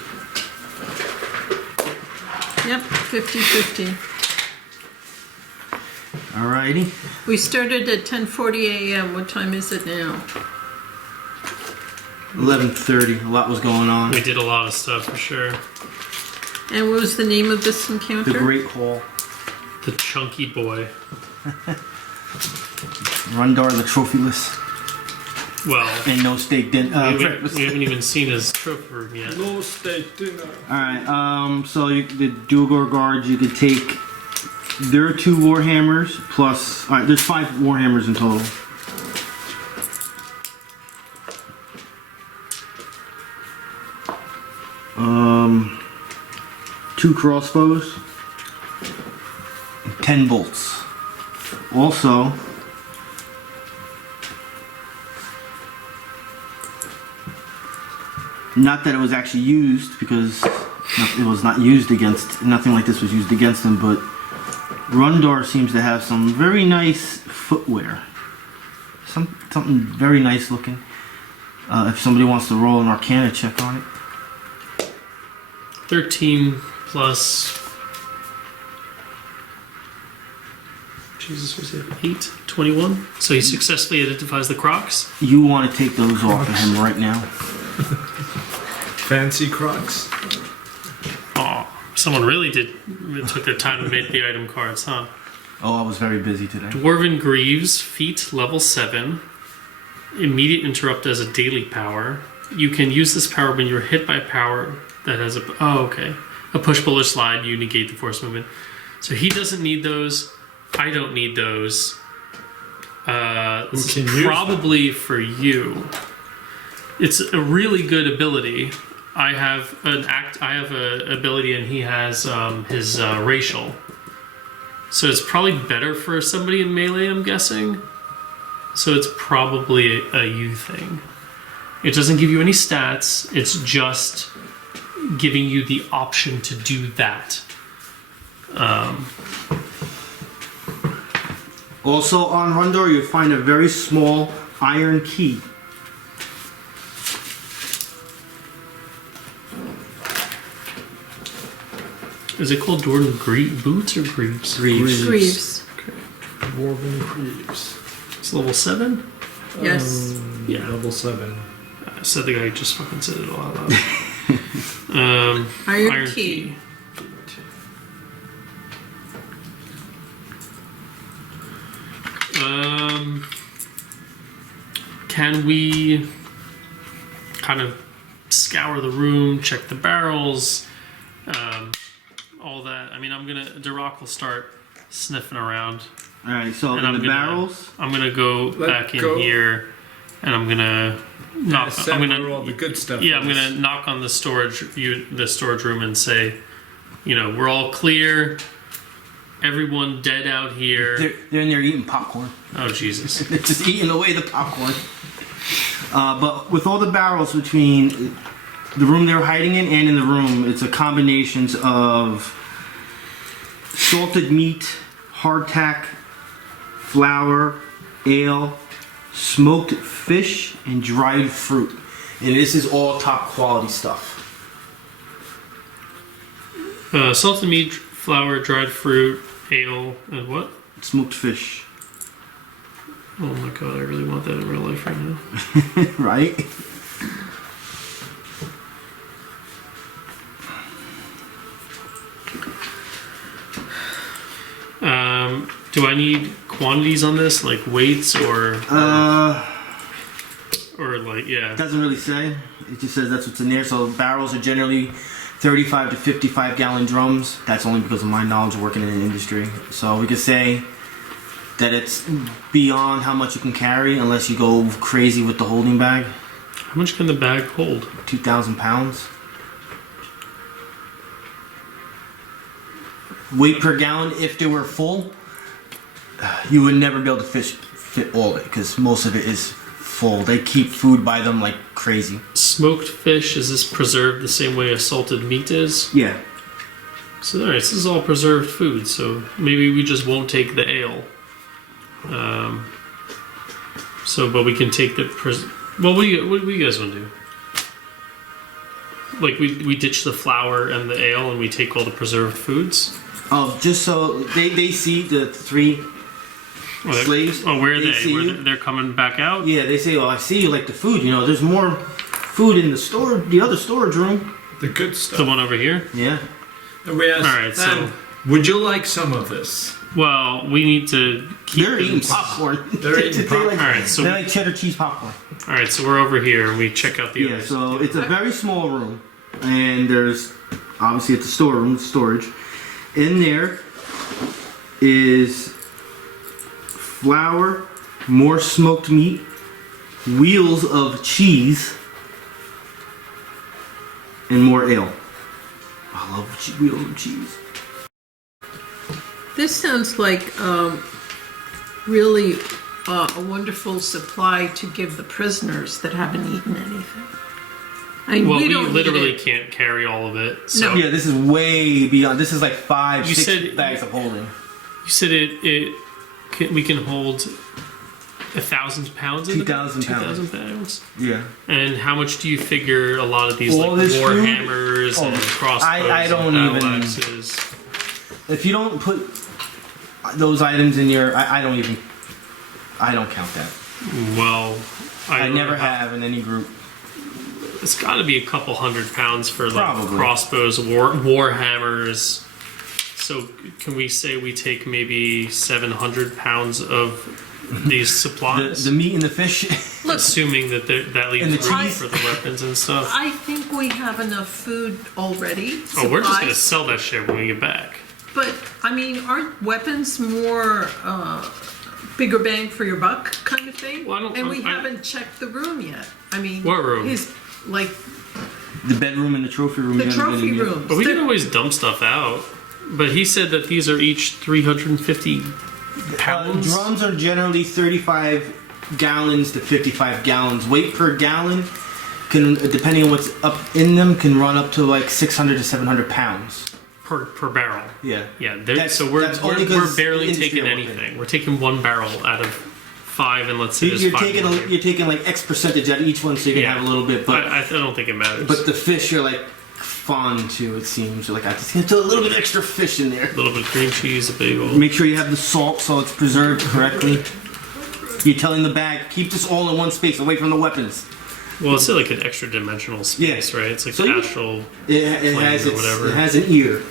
Yep, 50-50. Alrighty. We started at 10:40 a.m. What time is it now? 11:30. A lot was going on. We did a lot of stuff for sure. And what was the name of this encounter? The Great Hall. The chunky boy. Rundarr the trophyless. Well, And no steak dinner. we haven't even seen his trophy room yet. No steak dinner. Alright, so the Duergar guards, you could take. There are 2 Warhammers plus. Alright, there's 5 Warhammers in total. Um, 2 crossbows. 10 bolts. Also. Not that it was actually used, because it was not used against, nothing like this was used against him, but Rundarr seems to have some very nice footwear. Something very nice looking. If somebody wants to roll an Arcana check on it. 13 plus. Jesus, was it 8? 21? So he successfully identifies the Crocs. You want to take those off of him right now. Fancy Crocs. Oh, someone really took their time to make the item cards, huh? Oh, I was very busy today. Dwarven Greaves, feat level 7. Immediate interrupt as a daily power. You can use this power when you're hit by power that has a push, pull, or slide. You negate the force movement. So he doesn't need those. I don't need those. This is probably for you. It's a really good ability. I have an ability, and he has his racial. So it's probably better for somebody in melee, I'm guessing. So it's probably a you thing. It doesn't give you any stats. It's just giving you the option to do that. Also on Rundarr, you'll find a very small iron key. Is it called Dwarven Boots or Greaves? Greaves. Dwarven Greaves. It's level 7? Yes. Yeah. Level 7. I said the guy just fucking said it all out loud. Iron key. Can we kind of scour the room, check the barrels, all that? I mean, Darrack will start sniffing around. Alright, so And in I'm the gonna- barrels, I'm gonna go back in here, and I'm gonna knock. I'm where gonna all the good stuff. Yeah, I'm is. gonna knock on the storage room and say, we're all clear. Everyone dead out here. they're in there eating popcorn. Oh Jesus! They're just eating away the popcorn. But with all the barrels between the room they were hiding in and in the room, it's a combination of salted meat, hardtack, flour, ale, smoked fish, and dried fruit. And this is all top quality stuff. Salted meat, flour, dried fruit, ale, and what? Smoked fish. Oh my god! I really want that in real life right now. Right? Do I need quantities on this, like weights or yeah? It doesn't really say. It just says that's what's in there. So barrels are generally 35 to 55 gallon drums. That's only because of my knowledge of working in the industry. So we could say that it's beyond how much you can carry unless you go crazy with the holding bag. How much can the bag hold? 2,000 pounds. Weight per gallon, if they were full, you would never be able to fit all of it because most of it is full. They keep food by them like crazy. Smoked fish, is this preserved the same way as salted meat is? Yeah. So alright, this is all preserved food, so maybe we just won't take the ale. But we can take the... what do you guys want to do? like we ditch the flour and the ale and we take all the preserved foods? Oh, just so they see the three slaves. Oh, where are they? see you. They're coming back out? Yeah, they say, "Oh, I see you like the food. You know, there's more food in the other storage room." The good stuff. The one over here? Yeah. And we asked Alright, them, would you like some of this? Well, we need to keep They're eating popcorn. They're eating popcorn. Alright, so They like cheddar cheese popcorn. alright, so we're over here and we check out the Yeah, others. so it's a very small room, and there's obviously it's a storeroom, storage. In there is flour, more smoked meat, wheels of cheese, and more ale. I love wheels of cheese. This sounds like really a wonderful supply to give the prisoners that haven't eaten anything. I mean, Well, we don't literally need it. can't carry all of it. So Yeah, this is way beyond. This is like You 6 said- bags of holding. you said we can hold 1,000 pounds in 2,000 pounds. 2,000 pounds. Yeah. And how much do you figure a lot of these All like this war food? hammers and crossbows I don't and battle even- axes? If you don't put those items in your, I don't count that. Well, I don't never know how- have in any group. It's got to be a couple 100 pounds for like Probably. crossbows, war hammers. So can we say we take maybe 700 pounds of these supplies? The meat and the fish. Look, Assuming that that leaves And the room cheese. for the weapons and stuff. I think we have enough food already. Oh, we're just gonna supplies. sell that shit when we get back. But I mean, aren't weapons more bigger bang for your buck kind of thing? Well, I don't- and we I- haven't checked the room yet. I mean, What room? His like The bedroom and the trophy room. the you gotta trophy get in rooms. But we They're- can always dump stuff out. But he said that these are each 350 pounds. Drums are generally 35 gallons to 55 gallons. Weight per gallon can, depending on what's up in them, can run up to like 600 to 700 pounds. per barrel. Yeah. Yeah, That's- so we're that's only 'cause barely industry taking weapon. anything. We're taking 1 barrel out of 5, and let's say there's You're 5 taking more here. you're taking like X percentage out of each one, so you can Yeah. have a little bit. But I don't think it matters. but the fish are like fond to. It seems you're like I just gonna throw a little bit extra fish in there. a little bit of cream cheese, a bagel. Make sure you have the salt so it's preserved correctly. You're telling the bag, keep this all in one space, away from the weapons. Well, it's like an extra dimensional space, right? It's like So you- astral. It has or whatever. it has an ear,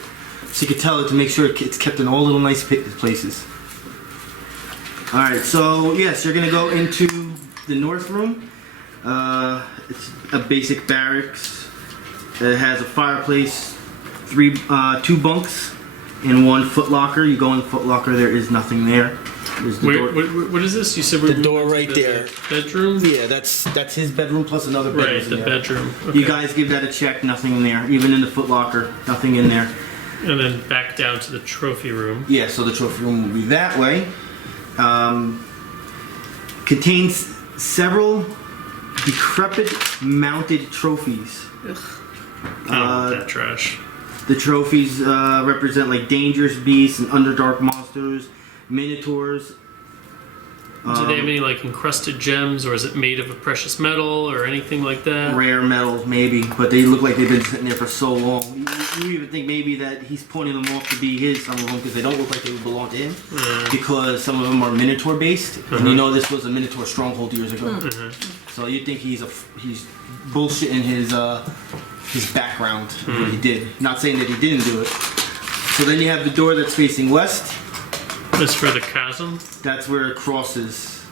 so you can tell it to make sure it's kept in all little nice places. All right, so yes, you're gonna go into the north room. It's a basic barracks. It has a fireplace, 2 bunks, and 1 footlocker. You go in the footlocker, there is nothing there. There's the door. What is this? You said we're The door moving right to the there. Bedroom. Yeah, that's his bedroom plus another bedroom. Right, the bedroom. You Okay. guys give that a check. Nothing in there. Even in the footlocker, nothing in there. And then back down to the trophy room. Yeah, so the trophy room will be that way. Contains several decrepit mounted trophies. I don't want that trash. The trophies represent like dangerous beasts and underdark monsters, minotaurs. Do they have any like encrusted gems, or is it made of a precious metal, or anything like that? Rare metals, maybe, but they look like they've been sitting there for so long. You even think maybe that he's pointing them off to be his, some of them, because they don't look like they would belong to him. Yeah. Because some of them are Minotaur based, and you know this was a Minotaur stronghold years ago. So you think he's bullshitting his background, what he did. Not saying that he didn't do it. So then you have the door that's facing west. That's for the chasm, That's where it crosses.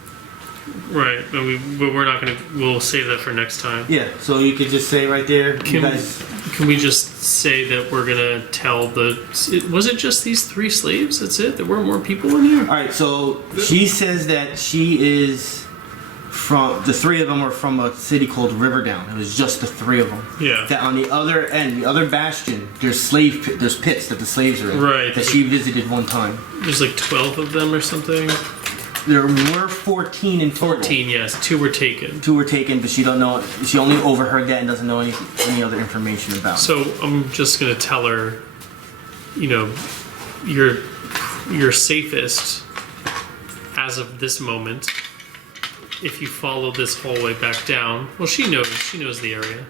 right? But we're not gonna. We'll save that for next time. Yeah, so you could just say right there, you guys. Can we just say that we're gonna tell the? Was it just these 3 slaves? That's it. There weren't more people in here. All right, so she says that she is from the 3 of them are from a city called Riverdown. It was just the 3 of them. Yeah. That on the other end, the other bastion, there's pits that the slaves are in. Right. That she visited one time. There's like 12 of them or something. There were 14 in total. 14, yes. 2 were taken. 2 were taken, but she don't know. She only overheard that and doesn't know any other information about it. So I'm just gonna tell her, you know, you're safest as of this moment if you follow this hallway back down. Well, she knows the area.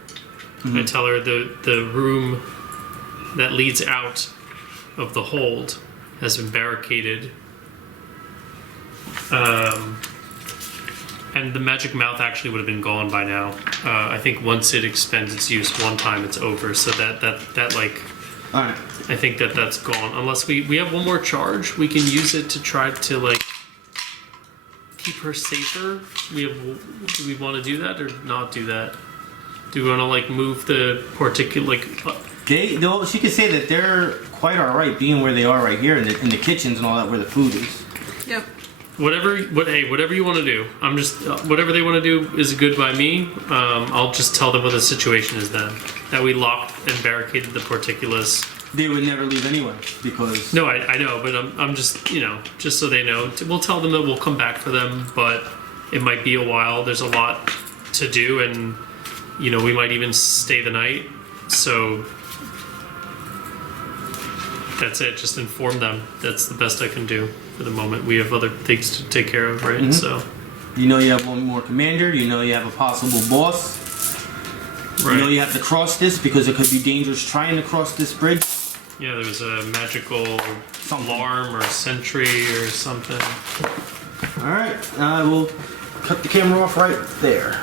I tell her the room that leads out of the hold has been barricaded. And the magic mouth actually would have been gone by now. I think once it expends its use one time, it's over. So that like, All right. I think that's gone. Unless we have one more charge, we can use it to try to like keep her safer. Do we want to do that or not do that? Do we want to like move the particular like? She could say that they're quite all right being where they are right here in the kitchens and all that where the food is. Yep. Whatever you want to do. I'm just whatever they want to do is good by me. I'll just tell them what the situation is then. That we locked and barricaded the porticulus. They would never leave anyway because. No, I know, but I'm just just so they know. We'll tell them that we'll come back for them, but it might be a while. There's a lot to do, and we might even stay the night. So that's it. Just inform them. That's the best I can do for the moment. We have other things to take care of, right? Mm-hmm. So You have one more commander. You have a possible boss. right. You have to cross this because it could be dangerous trying to cross this bridge. Yeah, there's a magical alarm or sentry or something. All right, I will cut the camera off right there.